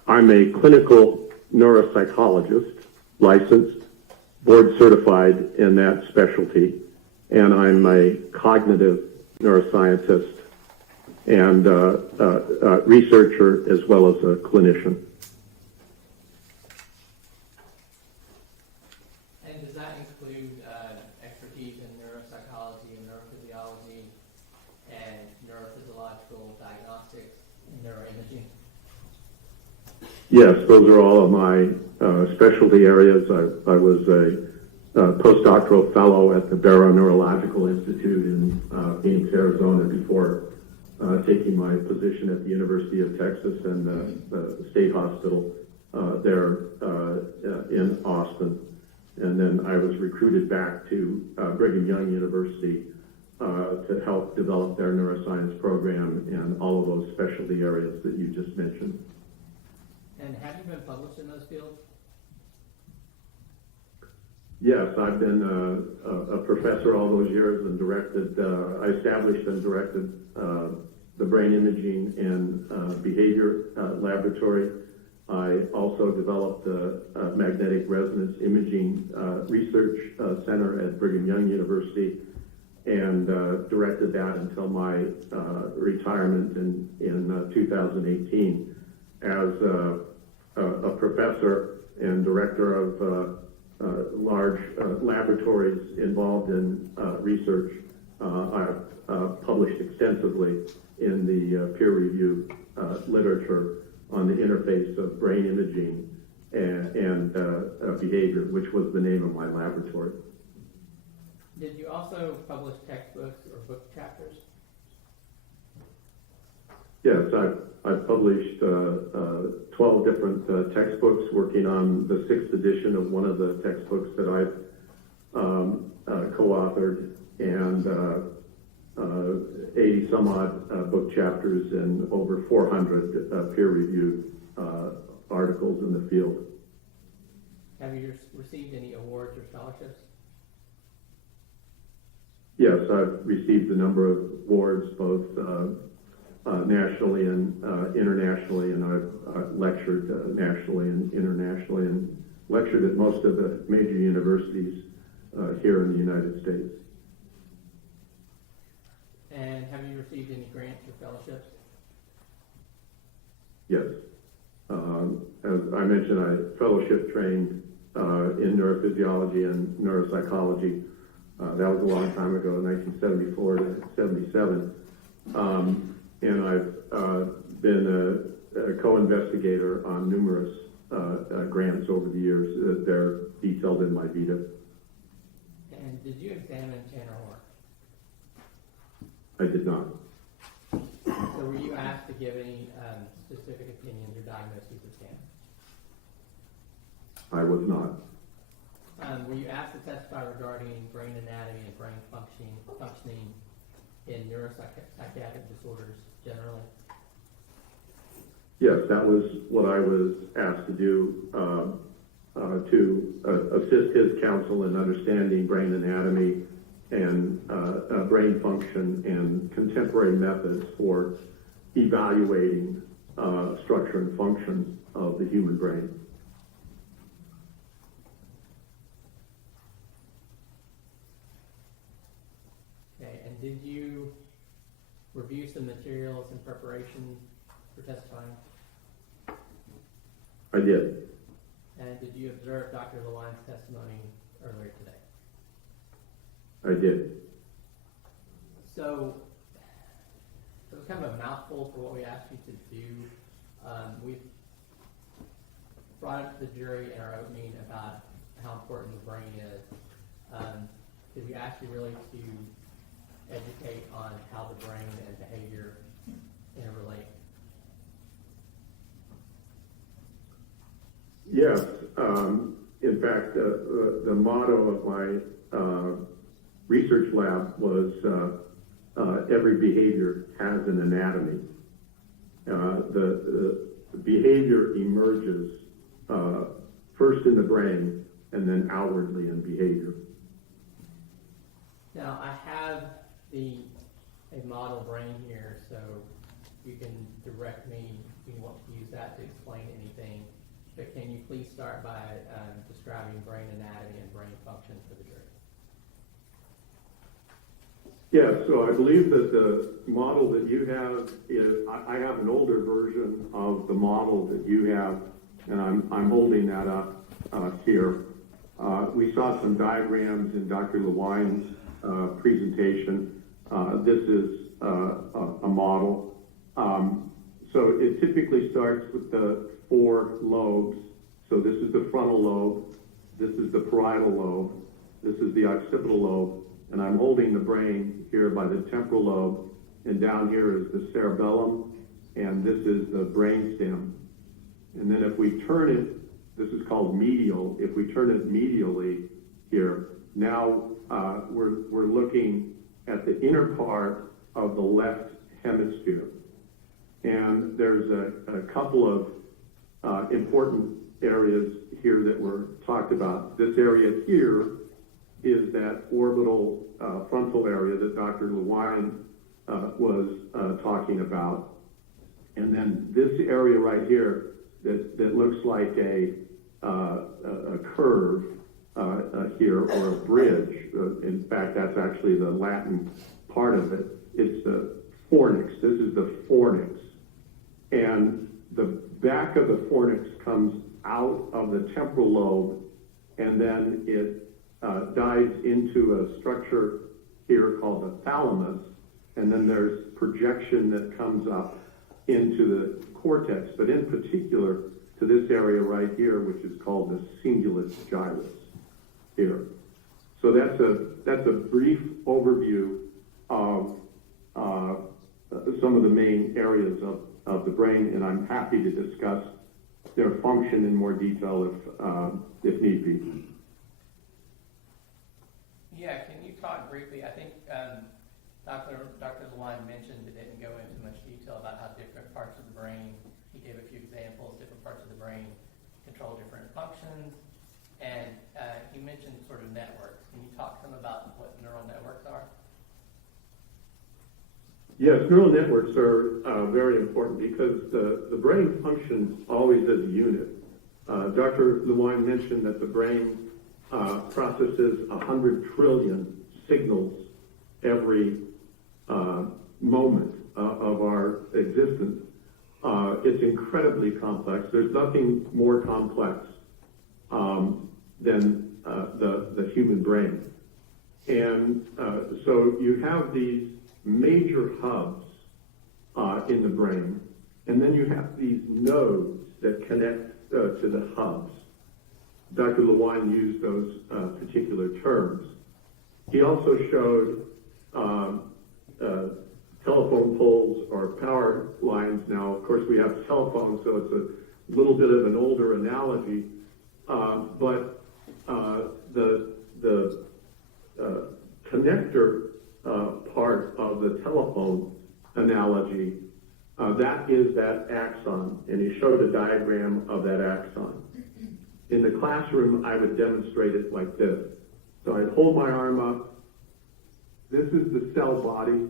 I'm a clinical neuropsychologist, licensed, board certified in that specialty, and I'm a cognitive neuroscientist and researcher as well as a clinician. And does that include expertise in neuropsychology and neurophysiology and neurophysiological diagnostics and neuroimaging? Yes, those are all of my specialty areas. I was a postdoctoral fellow at the Barrow Neurological Institute in Phoenix, Arizona before taking my position at the University of Texas and the State Hospital there in Austin. And then I was recruited back to Brigham Young University to help develop their neuroscience program in all of those specialty areas that you just mentioned. And have you been published in those fields? Yes, I've been a professor all those years and directed, I established and directed the brain imaging and behavior laboratory. I also developed a magnetic resonance imaging research center at Brigham Young University and directed that until my retirement in 2018 as a professor and director of large laboratories involved in research. I've published extensively in the peer-reviewed literature on the interface of brain imaging and behavior, which was the name of my laboratory. Did you also publish textbooks or book chapters? Yes, I've published 12 different textbooks, working on the 6th edition of one of the textbooks that I've co-authored, and 80 some odd book chapters and over 400 peer-reviewed articles in the field. Have you received any awards or scholarships? Yes, I've received a number of awards, both nationally and internationally, and I've lectured nationally and internationally and lectured at most of the major universities here in the United States. And have you received any grants or fellowships? Yes. As I mentioned, I fellowship trained in neurophysiology and neuropsychology. That was a long time ago, 1974 to 77. And I've been a co-investigator on numerous grants over the years. They're detailed in my vita. And did you examine Tanner Orr? I did not. So were you asked to give any specific opinions or diagnoses of Tanner? I was not. Were you asked to testify regarding brain anatomy and brain functioning in neuropsychiatric disorders generally? Yes, that was what I was asked to do, to assist his counsel in understanding brain anatomy and brain function and contemporary methods for evaluating structure and function of the human brain. Okay, and did you review some materials in preparation for testifying? I did. And did you observe Dr. Lewine's testimony earlier today? I did. So it was kind of a mouthful for what we asked you to do. We've brought it to the jury in our opening about how important the brain is. Did we ask you really to educate on how the brain and behavior interrelate? Yes. In fact, the motto of my research lab was every behavior has an anatomy. The behavior emerges first in the brain and then outwardly in behavior. Now, I have a model brain here, so you can direct me if you want to use that to explain anything. But can you please start by describing brain anatomy and brain function for the jury? Yeah, so I believe that the model that you have is, I have an older version of the model that you have, and I'm holding that up here. We saw some diagrams in Dr. Lewine's presentation. This is a model. So it typically starts with the 4 lobes. So this is the frontal lobe, this is the parietal lobe, this is the occipital lobe, and I'm holding the brain here by the temporal lobe, and down here is the cerebellum, and this is the brainstem. And then if we turn it, this is called medial, if we turn it medially here, now we're looking at the inner part of the left hemisphere. And there's a couple of important areas here that were talked about. This area here is that orbital frontal area that Dr. Lewine was talking about. And then this area right here that looks like a curve here, or a bridge. In fact, that's actually the Latin part of it. It's the fornix. This is the fornix. And the back of the fornix comes out of the temporal lobe, and then it dives into a structure here called the thalamus, and then there's projection that comes up into the cortex, but in particular to this area right here, which is called the cingulus gyrus here. So that's a brief overview of some of the main areas of the brain, and I'm happy to discuss their function in more detail if need be. Yeah, can you talk briefly? I think Dr. Lewine mentioned, but didn't go into much detail about how different parts of the brain, he gave a few examples, different parts of the brain control different functions, and he mentioned sort of networks. Can you talk some about what neural networks are? Yes, neural networks are very important because the brain functions always as a unit. Dr. Lewine mentioned that the brain processes 100 trillion signals every moment of our existence. It's incredibly complex. There's nothing more complex than the human brain. And so you have these major hubs in the brain, and then you have these nodes that connect to the hubs. Dr. Lewine used those particular terms. He also showed telephone poles or power lines. Now, of course, we have cell phones, so it's a little bit of an older analogy, but the connector part of the telephone analogy, that is that axon, and he showed a diagram of that axon. In the classroom, I would demonstrate it like this. So I'd hold my arm up. This is the cell body.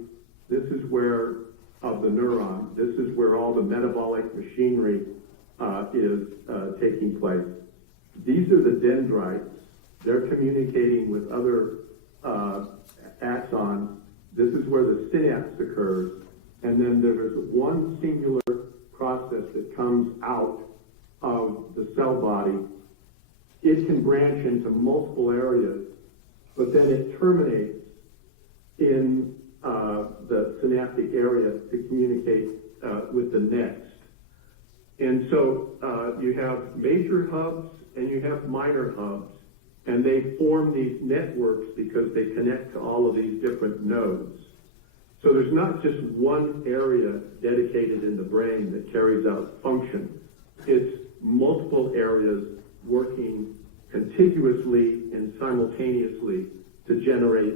This is where, of the neuron, this is where all the metabolic machinery is taking place. These are the dendrites. They're communicating with other axons. This is where the synapse occurs. And then there is one singular process that comes out of the cell body. It can branch into multiple areas, but then it terminates in the synaptic area to communicate with the next. And so you have major hubs and you have minor hubs, and they form these networks because they connect to all of these different nodes. So there's not just one area dedicated in the brain that carries out function. It's multiple areas working contiguously and simultaneously to generate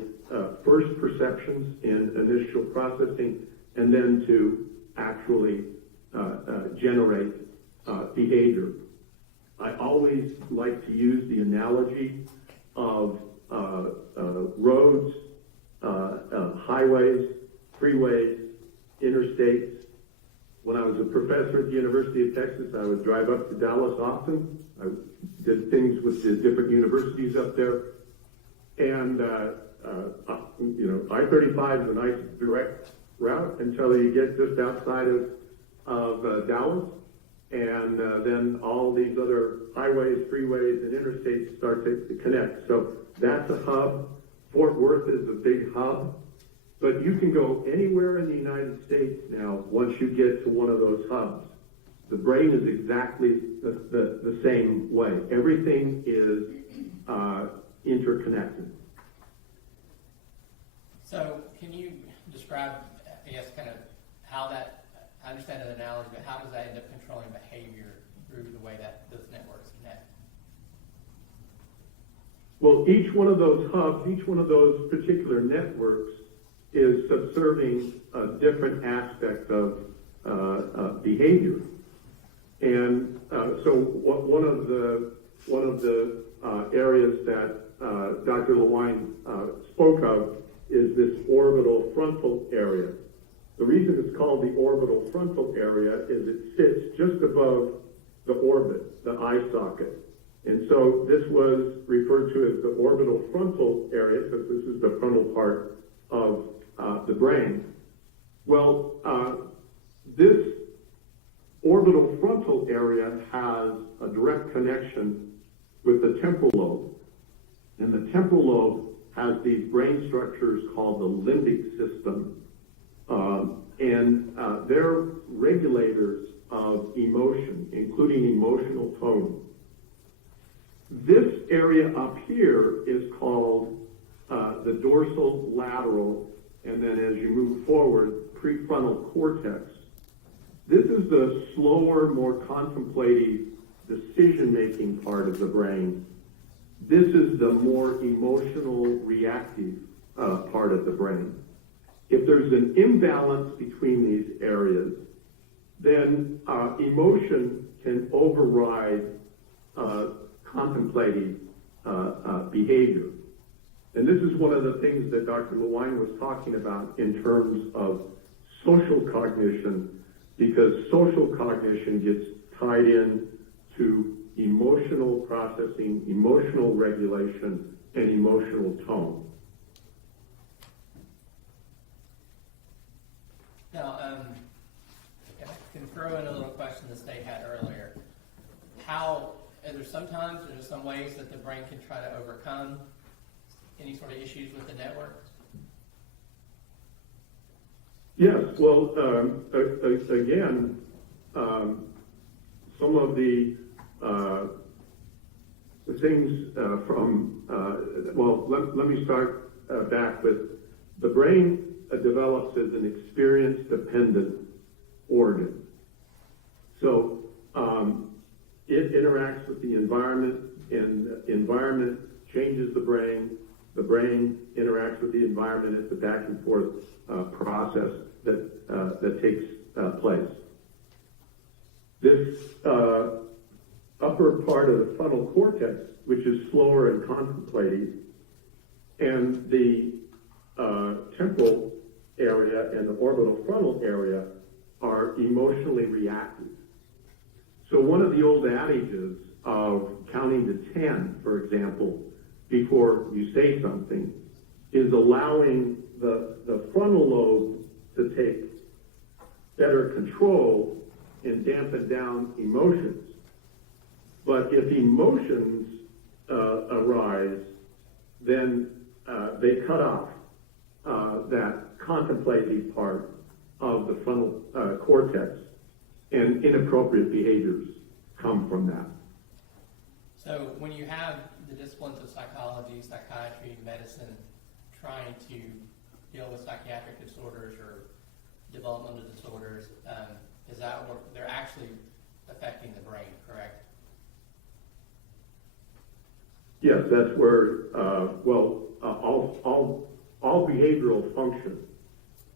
first perceptions and initial processing, and then to actually generate behavior. I always like to use the analogy of roads, highways, freeways, interstates. When I was a professor at the University of Texas, I would drive up to Dallas often. I did things with the different universities up there. And, I-35 is a nice direct route until you get just outside of Dallas. And then all these other highways, freeways, and interstates start to connect. So that's a hub. Fort Worth is a big hub. But you can go anywhere in the United States now once you get to one of those hubs. The brain is exactly the same way. Everything is interconnected. So can you describe, I guess, kind of how that, I understand an analogy, but how does that end up controlling behavior through the way that those networks connect? Well, each one of those hubs, each one of those particular networks is subserving a different aspect of behavior. And so one of the areas that Dr. Lewine spoke of is this orbital frontal area. The reason it's called the orbital frontal area is it sits just above the orbit, the eye socket. And so this was referred to as the orbital frontal area, because this is the frontal part of the brain. Well, this orbital frontal area has a direct connection with the temporal lobe. And the temporal lobe has these brain structures called the limbic system. And they're regulators of emotion, including emotional tone. This area up here is called the dorsal lateral, and then as you move forward, prefrontal cortex. This is the slower, more contemplative, decision-making part of the brain. This is the more emotional, reactive part of the brain. If there's an imbalance between these areas, then emotion can override contemplative behavior. And this is one of the things that Dr. Lewine was talking about in terms of social cognition, because social cognition gets tied in to emotional processing, emotional regulation, and emotional tone. Now, if I can throw in a little question the state had earlier. Are there some ways that the brain can try to overcome any sort of issues with the network? Yes, well, again, some of the things let me start back, but the brain develops as an experience-dependent organ. So it interacts with the environment, and the environment changes the brain. The brain interacts with the environment. It's a back and forth process that takes place. This upper part of the frontal cortex, which is slower and contemplative, and the temporal area and the orbital frontal area are emotionally reactive. So one of the old adages of counting to 10, for example, before you say something, is allowing the frontal lobe to take better control and dampen down emotions. But if emotions arise, then they cut off that contemplative part of the frontal cortex, and inappropriate behaviors come from that. So when you have the disciplines of psychology, psychiatry, medicine trying to deal with psychiatric disorders or developmental disorders, is that what they're actually affecting the brain, correct? Yes, that's where, all behavioral function,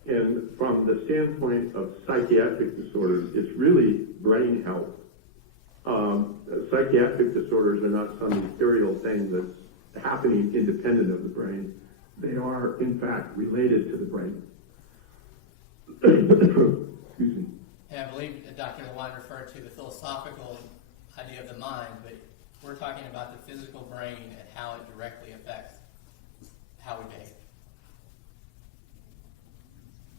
and from the standpoint of psychiatric disorders, it's really brain health. Psychiatric disorders are not some ethereal thing that's happening independent of the brain. They are, in fact, related to the brain. Excuse me. And I believe that Dr. Lewine referred to the philosophical idea of the mind, but we're talking about the physical brain and how it directly affects how we behave.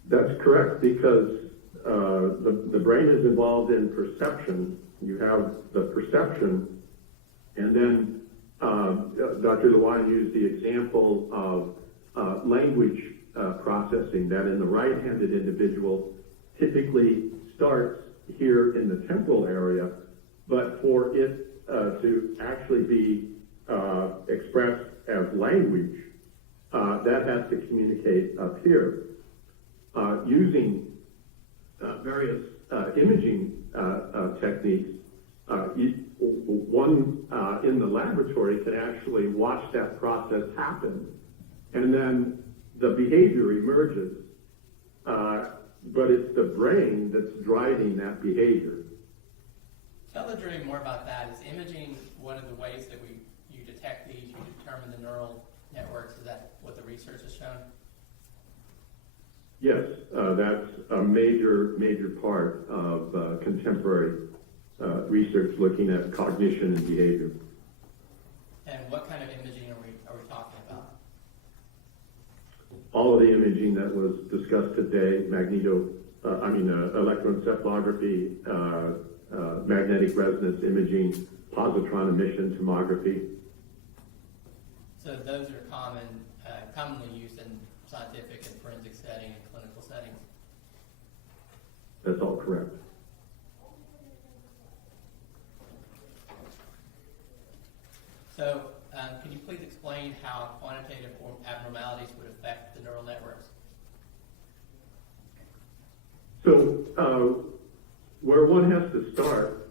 That's correct, because the brain is involved in perception. You have the perception, and then Dr. Lewine used the example of language processing, that in the right-handed individual typically starts here in the temporal area, but for it to actually be expressed as language, that has to communicate up here. Using various imaging techniques, one in the laboratory can actually watch that process happen, and then the behavior emerges, but it's the brain that's driving that behavior. Tell the jury more about that. Is imaging one of the ways that you detect these, you determine the neural networks? Is that what the research has shown? Yes, that's a major part of contemporary research looking at cognition and behavior. And what kind of imaging are we talking about? All of the imaging that was discussed today, electroencephalography, magnetic resonance imaging, positron emission tomography. So those are commonly used in scientific and forensic setting and clinical settings. That's all correct. So can you please explain how quantitative abnormalities would affect the neural networks? So where one has to start,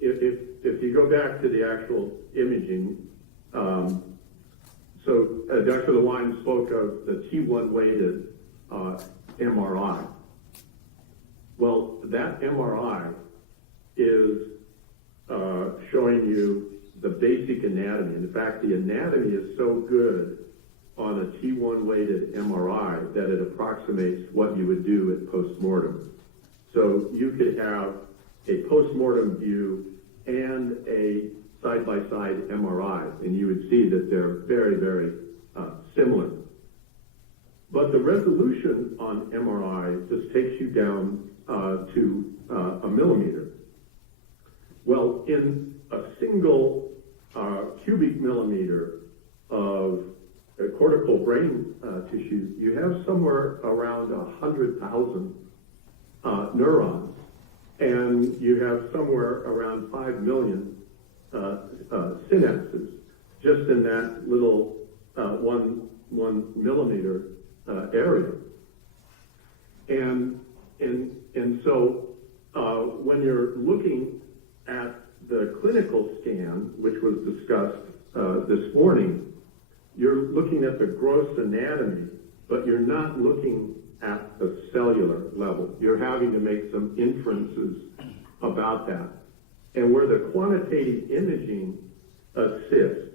if you go back to the actual imaging, Dr. Lewine spoke of the T1 weighted MRI. Well, that MRI is showing you the basic anatomy. In fact, the anatomy is so good on a T1 weighted MRI that it approximates what you would do at postmortem. So you could have a postmortem view and a side-by-side MRI, and you would see that they're very, very similar. But the resolution on MRI just takes you down to a millimeter. Well, in a single cubic millimeter of cortical brain tissue, you have somewhere around 100,000 neurons, and you have somewhere around 5 million synapses just in that little one millimeter area. And so when you're looking at the clinical scan, which was discussed this morning, you're looking at the gross anatomy, but you're not looking at the cellular level. You're having to make some inferences about that. And where the quantitative imaging assists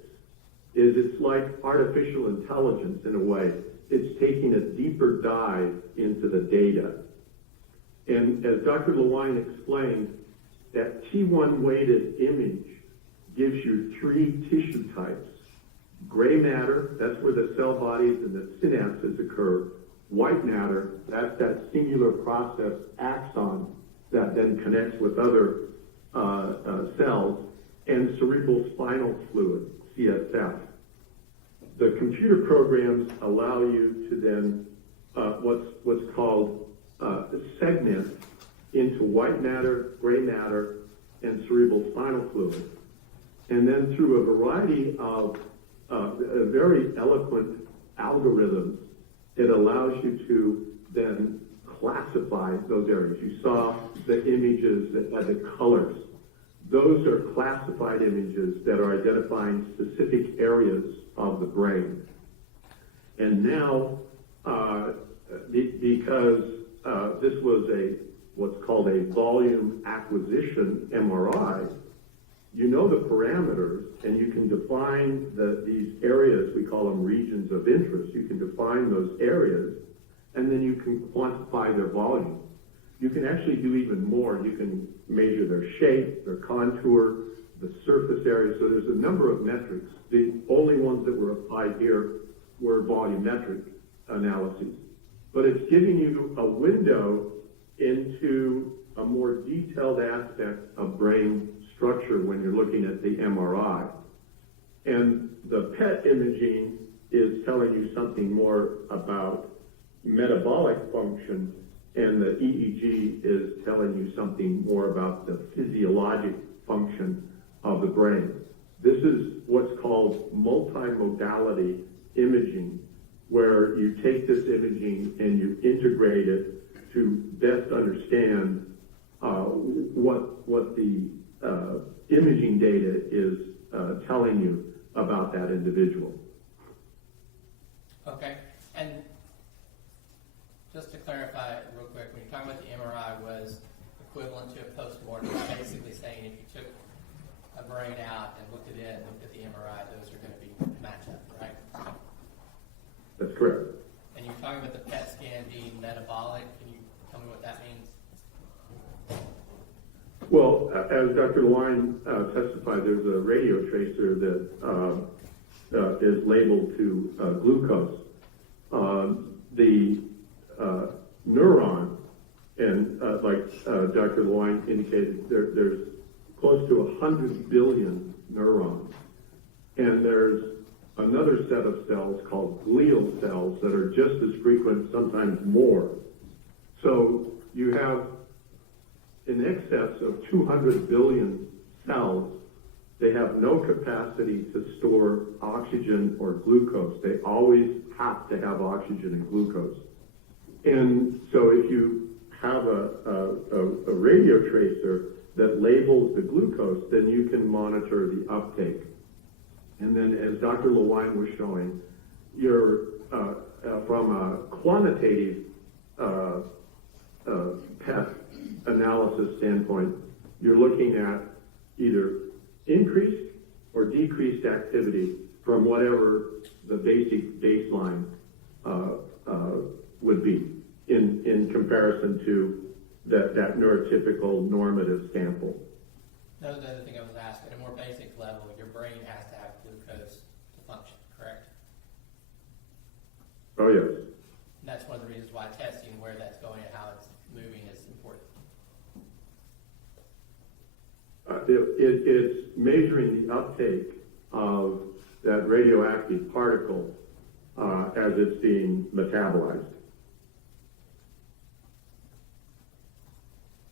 is it's like artificial intelligence in a way. It's taking a deeper dive into the data. And as Dr. Lewine explained, that T1 weighted image gives you 3 tissue types. Gray matter, that's where the cell bodies and the synapses occur. White matter, that's that singular process axon that then connects with other cells. And cerebral spinal fluid, CSF. The computer programs allow you to then what's called segment into white matter, gray matter, and cerebral spinal fluid. And then through a variety of very eloquent algorithms, it allows you to then classify those areas. You saw the images that had the colors. Those are classified images that are identifying specific areas of the brain. And now, because this was what's called a volume acquisition MRI, you know the parameters, and you can define these areas, we call them regions of interest. You can define those areas, and then you can quantify their volume. You can actually do even more. You can measure their shape, their contour, the surface area. So there's a number of metrics. The only ones that were applied here were volumetric analyses. But it's giving you a window into a more detailed aspect of brain structure when you're looking at the MRI. And the PET imaging is telling you something more about metabolic function, and the EEG is telling you something more about the physiologic function of the brain. This is what's called multimodality imaging, where you take this imaging and you integrate it to best understand what the imaging data is telling you about that individual. Okay, and just to clarify real quick, when you're talking about the MRI was equivalent to a post-mortem, basically saying if you took a brain out and looked at it and looked at the MRI, those are going to be match up, right? That's correct. And you're talking about the PET scan being metabolic. Can you tell me what that means? Well, as Dr. Lewine testified, there's a radio tracer that is labeled to glucose. The neuron, and like Dr. Lewine indicated, there's close to 100 billion neurons. And there's another set of cells called glial cells that are just as frequent, sometimes more. So you have in excess of 200 billion cells. They have no capacity to store oxygen or glucose. They always have to have oxygen and glucose. And so if you have a radio tracer that labels the glucose, then you can monitor the uptake. And then as Dr. Lewine was showing, you're from a quantitative PET analysis standpoint, you're looking at either increased or decreased activity from whatever the basic baseline would be in comparison to that neurotypical normative sample. That was the other thing I was asking. At a more basic level, your brain has to have glucose to function, correct? Oh, yes. And that's one of the reasons why testing where that's going and how it's moving is important. It's measuring the uptake of that radioactive particle as it's being metabolized.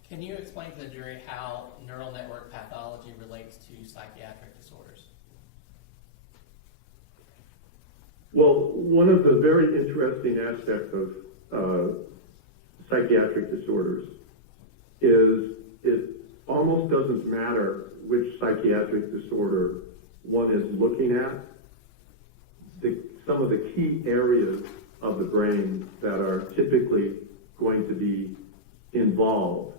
Can you explain to the jury how neural network pathology relates to psychiatric disorders? Well, one of the very interesting aspects of psychiatric disorders is it almost doesn't matter which psychiatric disorder one is looking at. Some of the key areas of the brain that are typically going to be involved,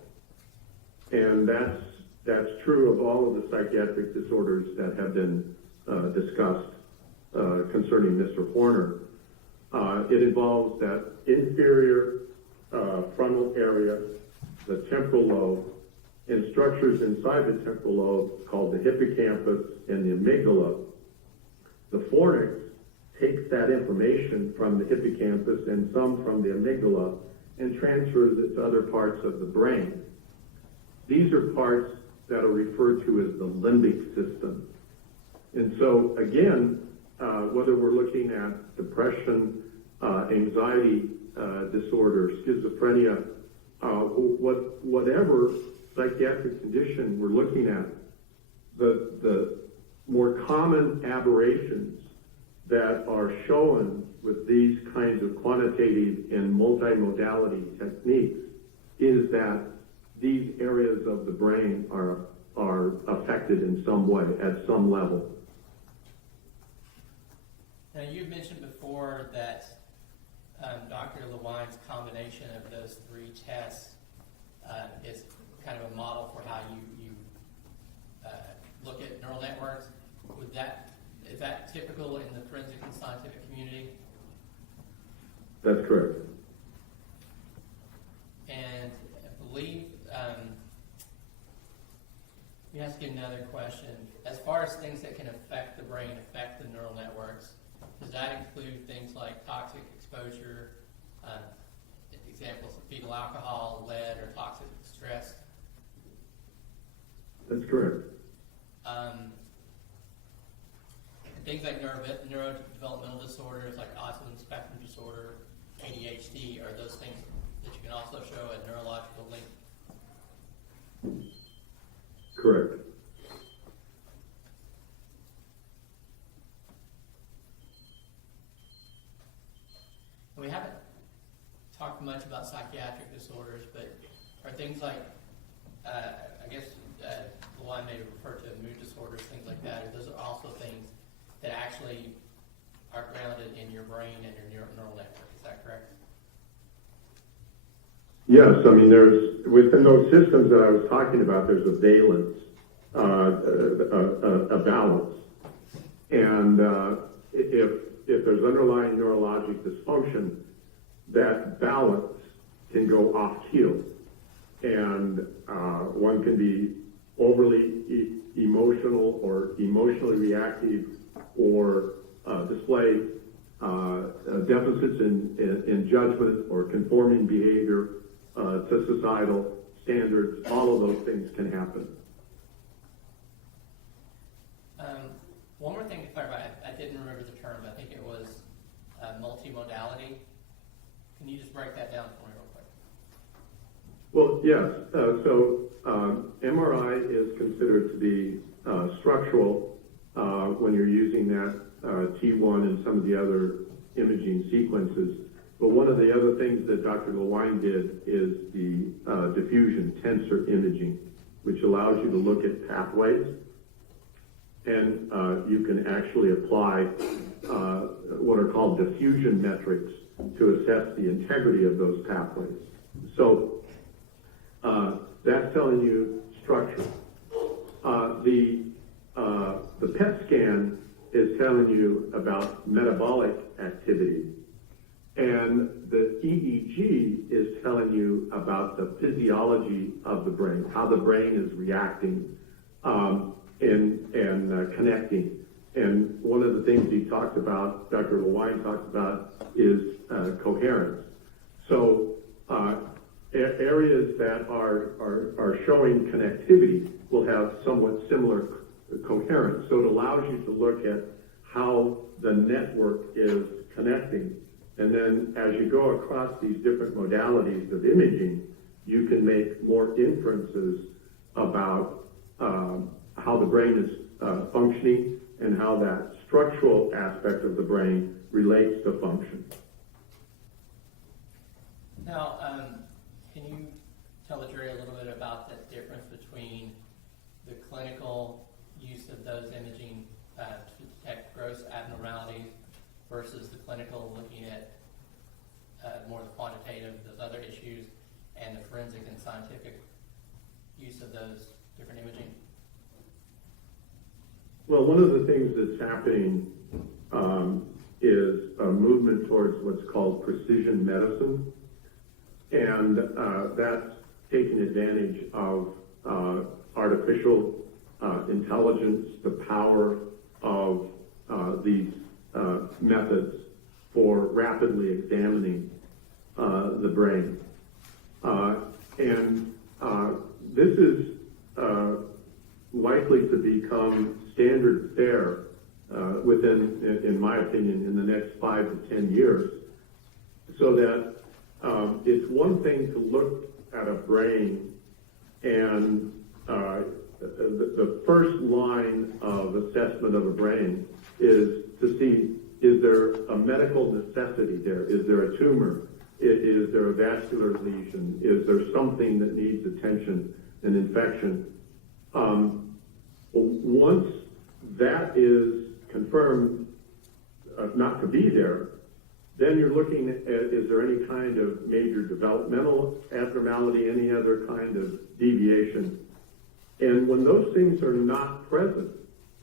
and that's true of all of the psychiatric disorders that have been discussed concerning Mr. Horner. It involves that inferior frontal area, the temporal lobe, and structures inside the temporal lobe called the hippocampus and the amygdala. The fornix takes that information from the hippocampus and some from the amygdala and transfers it to other parts of the brain. These are parts that are referred to as the limbic system. And so, again, whether we're looking at depression, anxiety disorder, schizophrenia, whatever psychiatric condition we're looking at, the more common aberrations that are shown with these kinds of quantitative and multimodality techniques is that these areas of the brain are affected in some way, at some level. Now, you mentioned before that Dr. Lewine's combination of those three tests is kind of a model for how you look at neural networks. Is that typical in the forensic and scientific community? That's correct. And I believe, let me ask you another question. As far as things that can affect the brain, affect the neural networks, does that include things like toxic exposure, examples of fetal alcohol, lead, or toxic stress? That's correct. Things like neurodevelopmental disorders, like autism spectrum disorder, ADHD, are those things that you can also show a neurological link? Correct. We haven't talked much about psychiatric disorders, but are things like, I guess, Lewine may refer to mood disorders, things like that, or those are also things that actually are grounded in your brain and your neural network. Is that correct? Yes, I mean, within those systems that I was talking about, there's a valence, a balance. And if there's underlying neurologic dysfunction, that balance can go off keel. And one can be overly emotional or emotionally reactive or display deficits in judgment or conforming behavior to societal standards. All of those things can happen. One more thing to clarify, I didn't remember the term. I think it was multimodality. Can you just break that down for me real quick? Well, yes. So MRI is considered to be structural when you're using that T1 and some of the other imaging sequences. But one of the other things that Dr. Lewine did is the diffusion tensor imaging, which allows you to look at pathways. And you can actually apply what are called diffusion metrics to assess the integrity of those pathways. So that's telling you structure. The PET scan is telling you about metabolic activity, and the EEG is telling you about the physiology of the brain, how the brain is reacting and connecting. And one of the things he talked about, Dr. Lewine talked about, is coherence. So areas that are showing connectivity will have somewhat similar coherence. So it allows you to look at how the network is connecting. And then as you go across these different modalities of imaging, you can make more inferences about how the brain is functioning and how that structural aspect of the brain relates to function. Now, can you tell the jury a little bit about the difference between the clinical use of those imaging to detect gross abnormalities versus the clinical looking at more the quantitative, those other issues, and the forensic and scientific use of those different imaging? Well, one of the things that's happening is a movement towards what's called precision medicine, and that's taking advantage of artificial intelligence, the power of these methods for rapidly examining the brain. And this is likely to become standard fare within, in my opinion, in the next 5 to 10 years, so that it's one thing to look at a brain and the first line of assessment of a brain is to see, is there a medical necessity there? Is there a tumor? Is there a vascular lesion? Is there something that needs attention, an infection? Once that is confirmed not to be there, then you're looking at, is there any kind of major developmental abnormality, any other kind of deviation? And when those things are not present,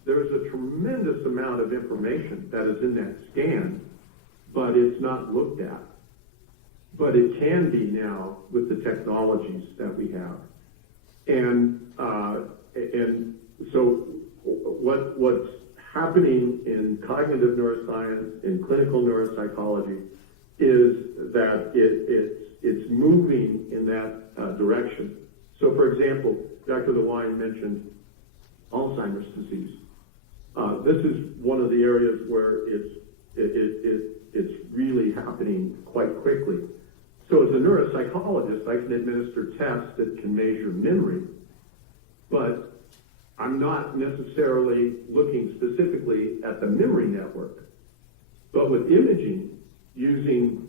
there's a tremendous amount of information that is in that scan, but it's not looked at. But it can be now with the technologies that we have. And so what's happening in cognitive neuroscience, in clinical neuropsychology, is that it's moving in that direction. So, for example, Dr. Lewine mentioned Alzheimer's disease. This is one of the areas where it's really happening quite quickly. So as a neuropsychologist, I can administer tests that can measure memory, but I'm not necessarily looking specifically at the memory network. But with imaging, using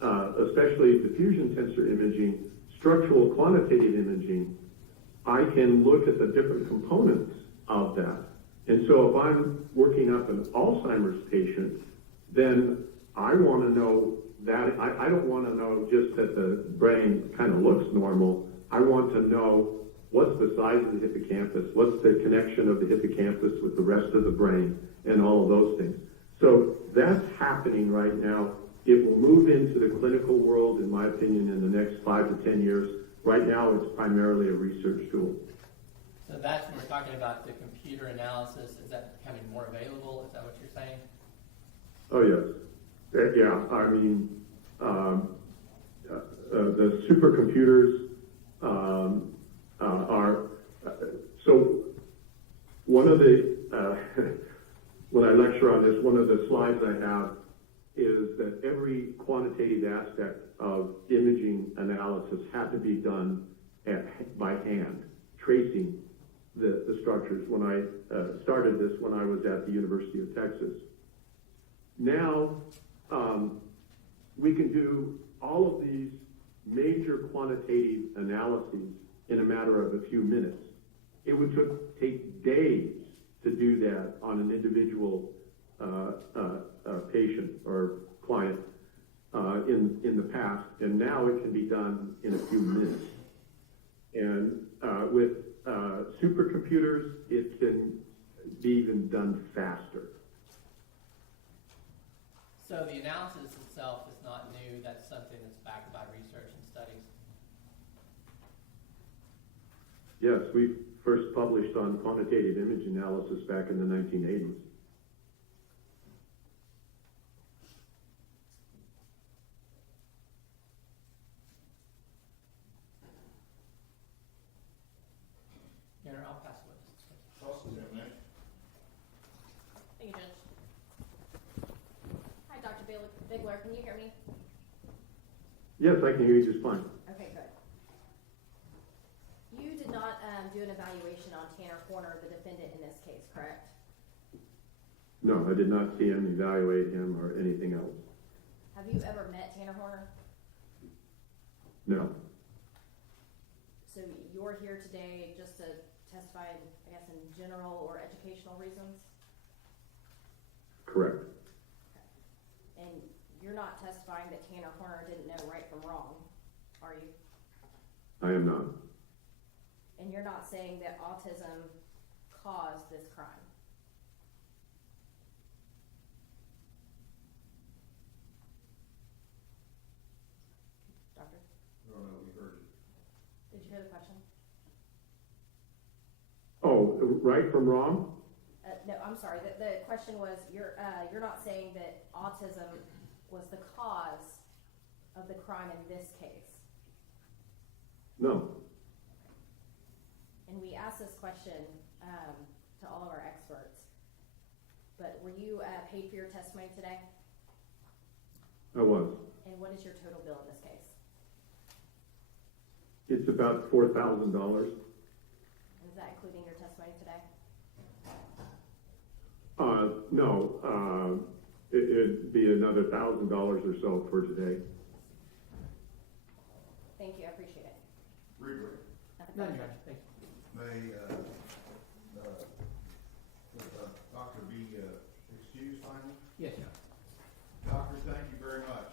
especially diffusion tensor imaging, structural quantitative imaging, I can look at the different components of that. And so if I'm working up an Alzheimer's patient, then I want to know that, I don't want to know just that the brain kind of looks normal. I want to know what's the size of the hippocampus, what's the connection of the hippocampus with the rest of the brain, and all of those things. So that's happening right now. It will move into the clinical world, in my opinion, in the next 5 to 10 years. Right now, it's primarily a research tool. So that's when we're talking about the computer analysis. Is that becoming more available? Is that what you're saying? Oh, yes. Yeah, I mean, the supercomputers are, so one of the, when I lecture on this, one of the slides I have is that every quantitative aspect of imaging analysis had to be done by hand, tracing the structures. When I started this when I was at the University of Texas. Now, we can do all of these major quantitative analyses in a matter of a few minutes. It would take days to do that on an individual patient or client in the past, and now it can be done in a few minutes. And with supercomputers, it can be even done faster. So the analysis itself is not new. That's something that's backed by research and studies. Yes, we first published on quantitative image analysis back in the 1980s. I'll pass it with. Thank you, Judge. Hi, Dr. Bigler. Can you hear me? Yes, I can hear you just fine. Okay, good. You did not do an evaluation on Tanner Corner, the defendant in this case, correct? No, I did not see him, evaluate him, or anything else. Have you ever met Tanner Horner? No. So you're here today just to testify, I guess, in general or educational reasons? Correct. And you're not testifying that Tanner Horner didn't know right from wrong, are you? I am not. And you're not saying that autism caused this crime? Doctor? No, we heard it. Did you hear the question? Oh, right from wrong? No, I'm sorry. The question was, you're not saying that autism was the cause of the crime in this case. No. And we asked this question to all of our experts. But were you paid for your testimony today? I was. And what is your total bill in this case? It's about $4,000. And is that including your testimony today? No. It'd be another $1,000 or so for today. Thank you. I appreciate it. Read. No, Judge, thank you. May, Doctor be excused finally? Yes, Judge. Doctor, thank you very much.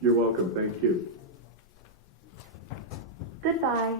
You're welcome. Thank you. Goodbye.